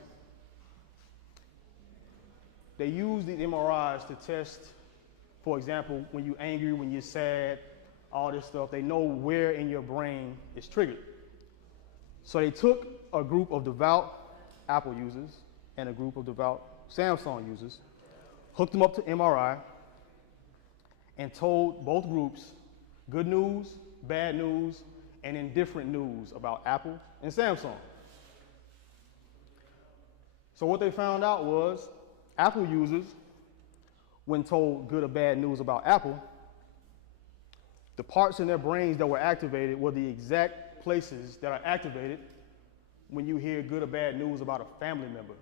They use these MRIs to test, for example, when you're angry, when you're sad, all this stuff. They know where in your brain is triggered. So they took a group of devout Apple users and a group of devout Samsung users, hooked them up to MRI, and told both groups good news, bad news, and indifferent news about Apple and Samsung. So what they found out was Apple users, when told good or bad news about Apple, the parts in their brains that were activated were the exact places that are activated when you hear good or bad news about a family member.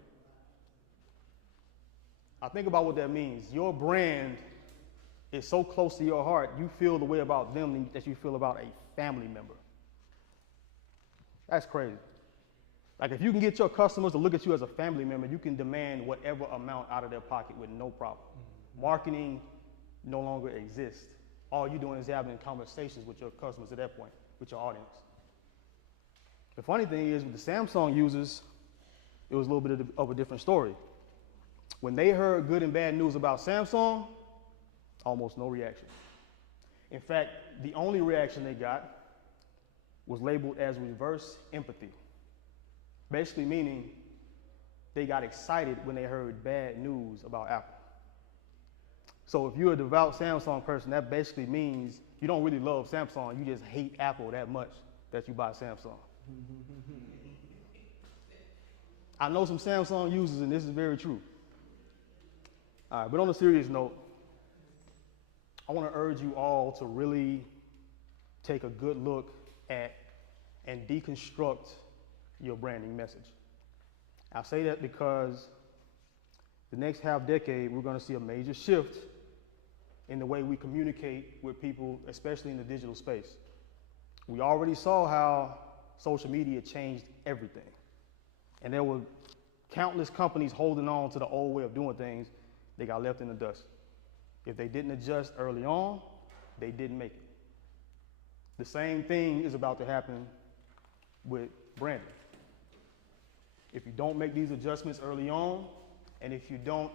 Now think about what that means. Your brand is so close to your heart, you feel the way about them that you feel about a family member. That's crazy. Like if you can get your customers to look at you as a family member, you can demand whatever amount out of their pocket with no problem. Marketing no longer exists. All you're doing is having conversations with your customers at that point, with your audience. The funny thing is with the Samsung users, it was a little bit of a different story. When they heard good and bad news about Samsung, almost no reaction. In fact, the only reaction they got was labeled as reverse empathy. Basically meaning they got excited when they heard bad news about Apple. So if you're a devout Samsung person, that basically means you don't really love Samsung, you just hate Apple that much that you buy Samsung. I know some Samsung users and this is very true. All right, but on a serious note, I want to urge you all to really take a good look at and deconstruct your branding message. I say that because the next half decade, we're going to see a major shift in the way we communicate with people, especially in the digital space. We already saw how social media changed everything. And there were countless companies holding on to the old way of doing things. They got left in the dust. If they didn't adjust early on, they didn't make it. The same thing is about to happen with branding. If you don't make these adjustments early on, and if you don't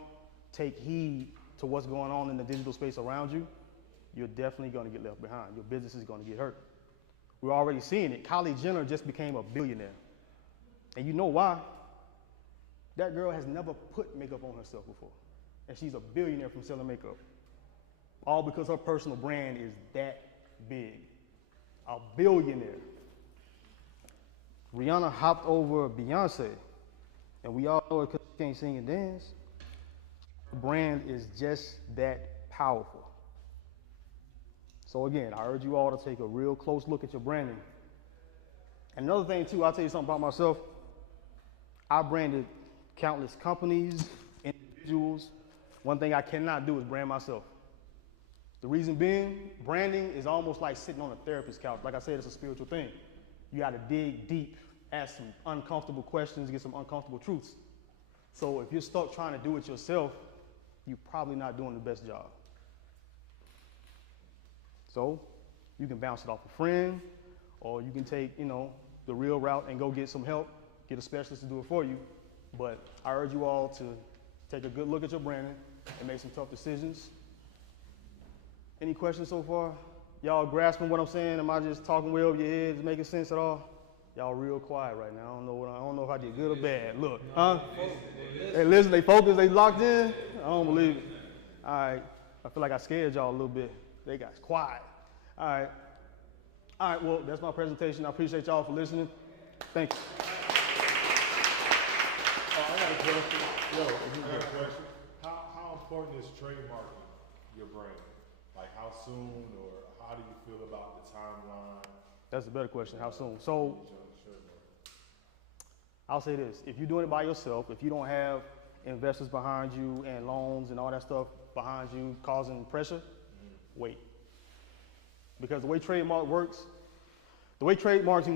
take heed to what's going on in the digital space around you, you're definitely going to get left behind. Your business is going to get hurt. We're already seeing it. Kylie Jenner just became a billionaire. And you know why? That girl has never put makeup on herself before. And she's a billionaire from selling makeup. All because her personal brand is that big. A billionaire. Rihanna hopped over Beyonce. And we all know it because she can't sing and dance. Her brand is just that powerful. So again, I urge you all to take a real close look at your branding. And another thing too, I'll tell you something about myself. I branded countless companies, individuals. One thing I cannot do is brand myself. The reason being, branding is almost like sitting on a therapist's couch. Like I said, it's a spiritual thing. You got to dig deep, ask some uncomfortable questions, get some uncomfortable truths. So if you're stuck trying to do it yourself, you're probably not doing the best job. So you can bounce it off a friend, or you can take, the real route and go get some help, get a specialist to do it for you. But I urge you all to take a good look at your branding and make some tough decisions. Any questions so far? Y'all grasping what I'm saying? Am I just talking way over your heads, making sense at all? Y'all real quiet right now. I don't know if I did good or bad. Look, huh? Hey, listen, they focused, they locked in. I don't believe it. All right, I feel like I scared y'all a little bit. They got quiet. All right. All right, well, that's my presentation. I appreciate y'all for listening. Thank you. I got a question. I got a question. How important is trademarking your brand? Like how soon, or how do you feel about the timeline? That's a better question. How soon? So I'll say this. If you're doing it by yourself, if you don't have investors behind you and loans and all that stuff behind you causing pressure, wait. Because the way trademarking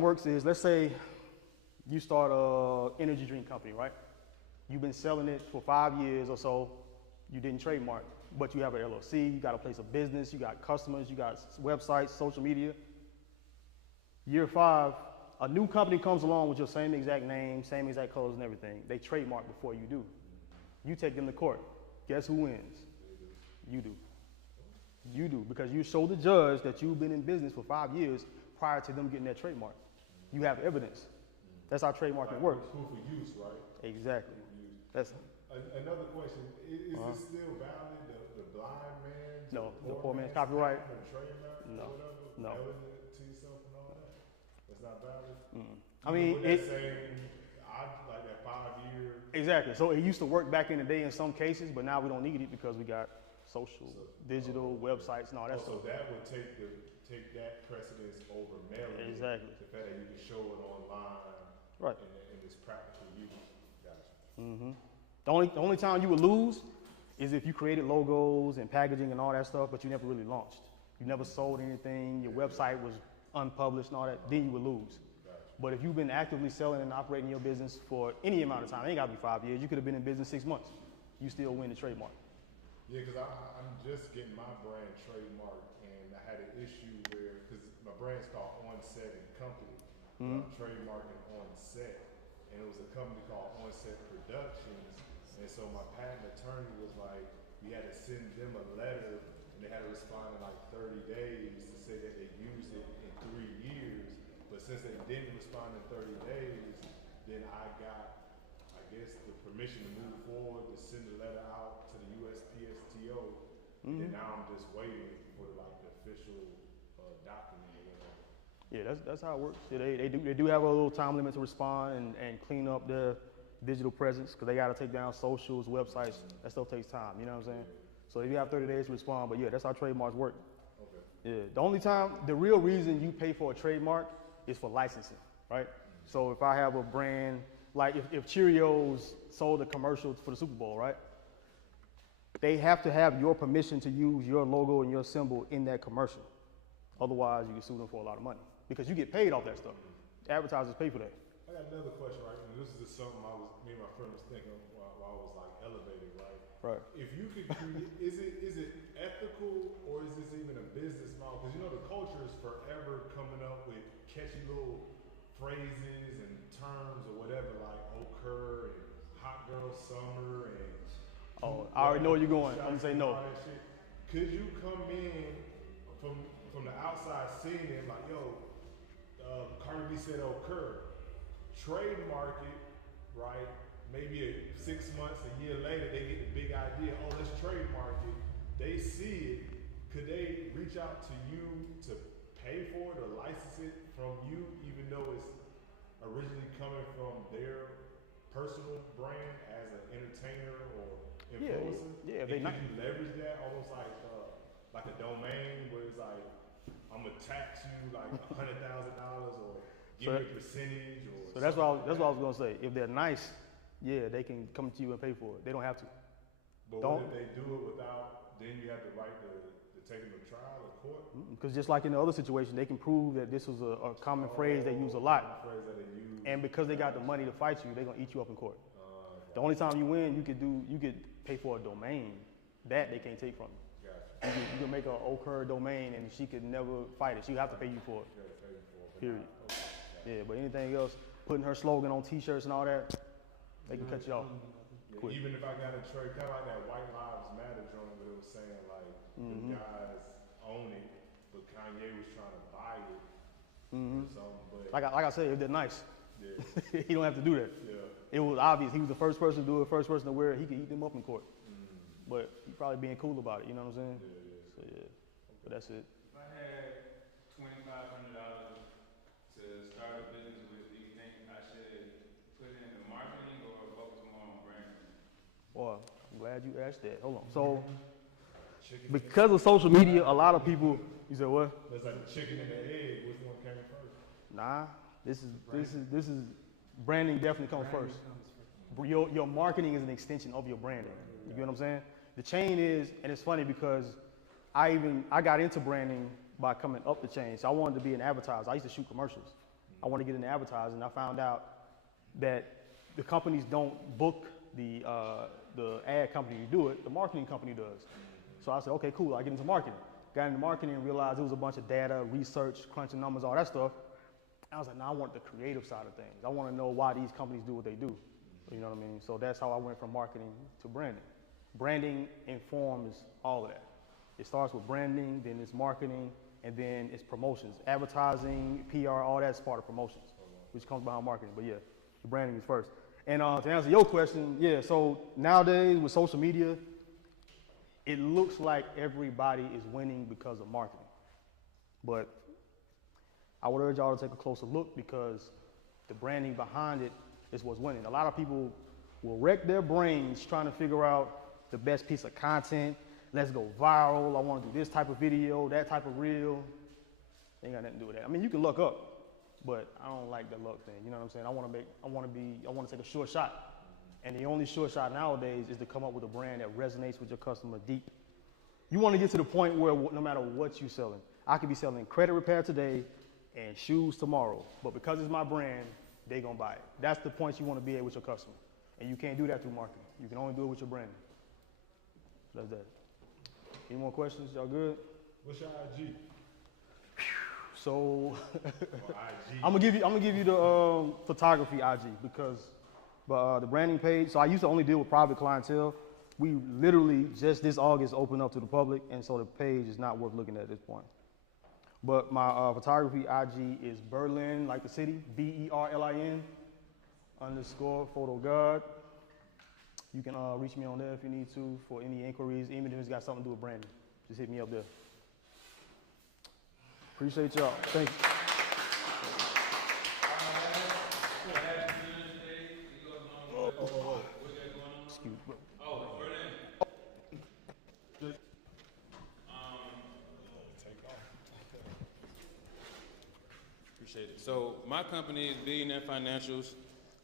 works is, let's say you start an energy drink company, right? You've been selling it for 5 years or so. You didn't trademark, but you have an LLC, you got a place of business, you got customers, you got websites, social media. Year 5, a new company comes along with your same exact name, same exact colors and everything. They trademark before you do. You take them to court. Guess who wins? You do. You do, because you show the judge that you've been in business for 5 years prior to them getting that trademark. You have evidence. That's how trademarking works. Proof of use, right? Exactly. That's another question. Is this still valid? The blind man? No, the poor man's copyright. No, no. To yourself and all that. That's not valid. I mean, like that 5 year. Exactly. So it used to work back in the day in some cases, but now we don't need it because we got social, digital, websites, and all that stuff. So that would take that precedence over mailing. Exactly. The fact that you can show it online, right? And it's practical use. Gotcha. Mm-hmm. The only time you would lose is if you created logos and packaging and all that stuff, but you never really launched. You never sold anything. Your website was unpublished and all that. Then you would lose. Gotcha. But if you've been actively selling and operating your business for any amount of time, it ain't got to be 5 years. You could have been in business 6 months. You still win the trademark. Yeah, because I'm just getting my brand trademarked, and I had an issue where, because my brand's called OnSet and Company, I'm trademarking OnSet, and it was a company called OnSet Productions, and so my patent attorney was like, we had to send them a letter, and they had to respond in like 30 days to say that they used it in 3 years, but since they didn't respond in 30 days, then I got, I guess, the permission to move forward, to send the letter out to the USPSTO, and now I'm just waiting for the official document or whatever. Yeah, that's how it works. Yeah, they do have a little time limit to respond and clean up their digital presence, because they got to take down socials, websites. That stuff takes time. You know what I'm saying? So you have 30 days to respond. But yeah, that's how trademarks work. Okay. Yeah. The real reason you pay for a trademark is for licensing, right? So if I have a brand, like if Cheerios sold a commercial for the Super Bowl, right? They have to have your permission to use your logo and your symbol in that commercial. Otherwise, you can sue them for a lot of money, because you get paid off that stuff. Advertisers pay for that. I got another question, right? And this is just something me and my friend was thinking while I was like elevated, right? Right. If you could create, is it ethical, or is this even a business model? Because the culture is forever coming up with catchy little phrases and terms or whatever, like occur and hot girl summer and. Oh, I already know where you're going. I'm gonna say no. Could you come in from the outside seeing it like, yo, Cardi B said occur, trademark it, right? Maybe 6 months, a year later, they get the big idea. Oh, let's trademark it. They see it. Could they reach out to you to pay for it or license it from you, even though it's originally coming from their personal brand as an entertainer or influencer? Yeah. Could you leverage that almost like a domain where it's like, I'm gonna tax you like $100,000 or give me a percentage or? So that's what I was gonna say. If they're nice, yeah, they can come to you and pay for it. They don't have to. But what if they do it without? Then you have the right to take them to trial or court. Because just like in the other situation, they can prove that this was a common phrase they use a lot. Phrase that they use. And because they got the money to fight you, they're gonna eat you up in court. The only time you win, you could pay for a domain. That they can't take from you. You can make an Okur domain and she could never fight it. She would have to pay you for it. Period. Yeah, but anything else, putting her slogan on T-shirts and all that, they can cut you off. Yeah, even if I got a trade, kind of like that White Lives Matter joint, where it was saying like the guys own it, but Kanye was trying to buy it. Or something, but Like I said, they're nice. yeah, He don't have to do that. yeah. It was obvious. He was the first person to do it, first person to wear it. He could eat them up in court. But he probably being cool about it, you know what I'm saying? So yeah, but that's it. If I had $2,500 to start a business with, do you think I should put in the marketing or focus more on branding? Boy, I'm glad you asked that. Hold on. So, because of social media, a lot of people, you said what? That's like the chicken and the egg. Which one came first? Nah, this is branding definitely comes first. Your marketing is an extension of your branding. You get what I'm saying? The chain is, and it's funny because I got into branding by coming up the chain. So I wanted to be an advertiser. I used to shoot commercials. I wanted to get into advertising. And I found out that the companies don't book the ad company to do it. The marketing company does. So I said, okay, cool. I get into marketing. Got into marketing and realized it was a bunch of data, research, crunching numbers, all that stuff. I was like, no, I want the creative side of things. I want to know why these companies do what they do. You know what I mean? So that's how I went from marketing to branding. Branding informs all of that. It starts with branding, then it's marketing, and then it's promotions. Advertising, PR, all that's part of promotions, which comes behind marketing. But yeah, the branding is first. And to answer your question, yeah, so nowadays with social media, it looks like everybody is winning because of marketing. But I would urge y'all to take a closer look because the branding behind it is what's winning. A lot of people will wreck their brains trying to figure out the best piece of content. Let's go viral. I want to do this type of video, that type of reel. Ain't got nothing to do with that. I mean, you can look up, but I don't like the luck thing. You know what I'm saying? I want to take a short shot. And the only short shot nowadays is to come up with a brand that resonates with your customer deep. You want to get to the point where no matter what you're selling, I could be selling credit repair today and shoes tomorrow, but because it's my brand, they gonna buy it. That's the point you want to be at with your customer. And you can't do that through marketing. You can only do it with your branding. That's that. Any more questions? Y'all good? What's your IG? So IG. I'm gonna give you the photography IG because the branding page. So I used to only deal with private clientele. We literally just this August opened up to the public, and so the page is not worth looking at this point. But my photography IG is Berlin, like the city, BERLIN _ photo god. You can reach me on there if you need to for any inquiries, even if it's got something to do with branding. Just hit me up there. Appreciate y'all. Thank you. Excuse me. Appreciate it. So my company is Billionaire Financials.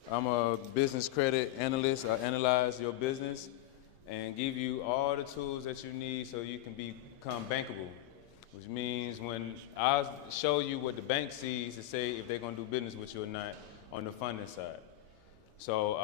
I'm a business credit analyst. I analyze your business and give you all the tools that you need so you can become bankable, which means when I'll show you what the bank sees to say if they're going to do business with you or not on the funding side. So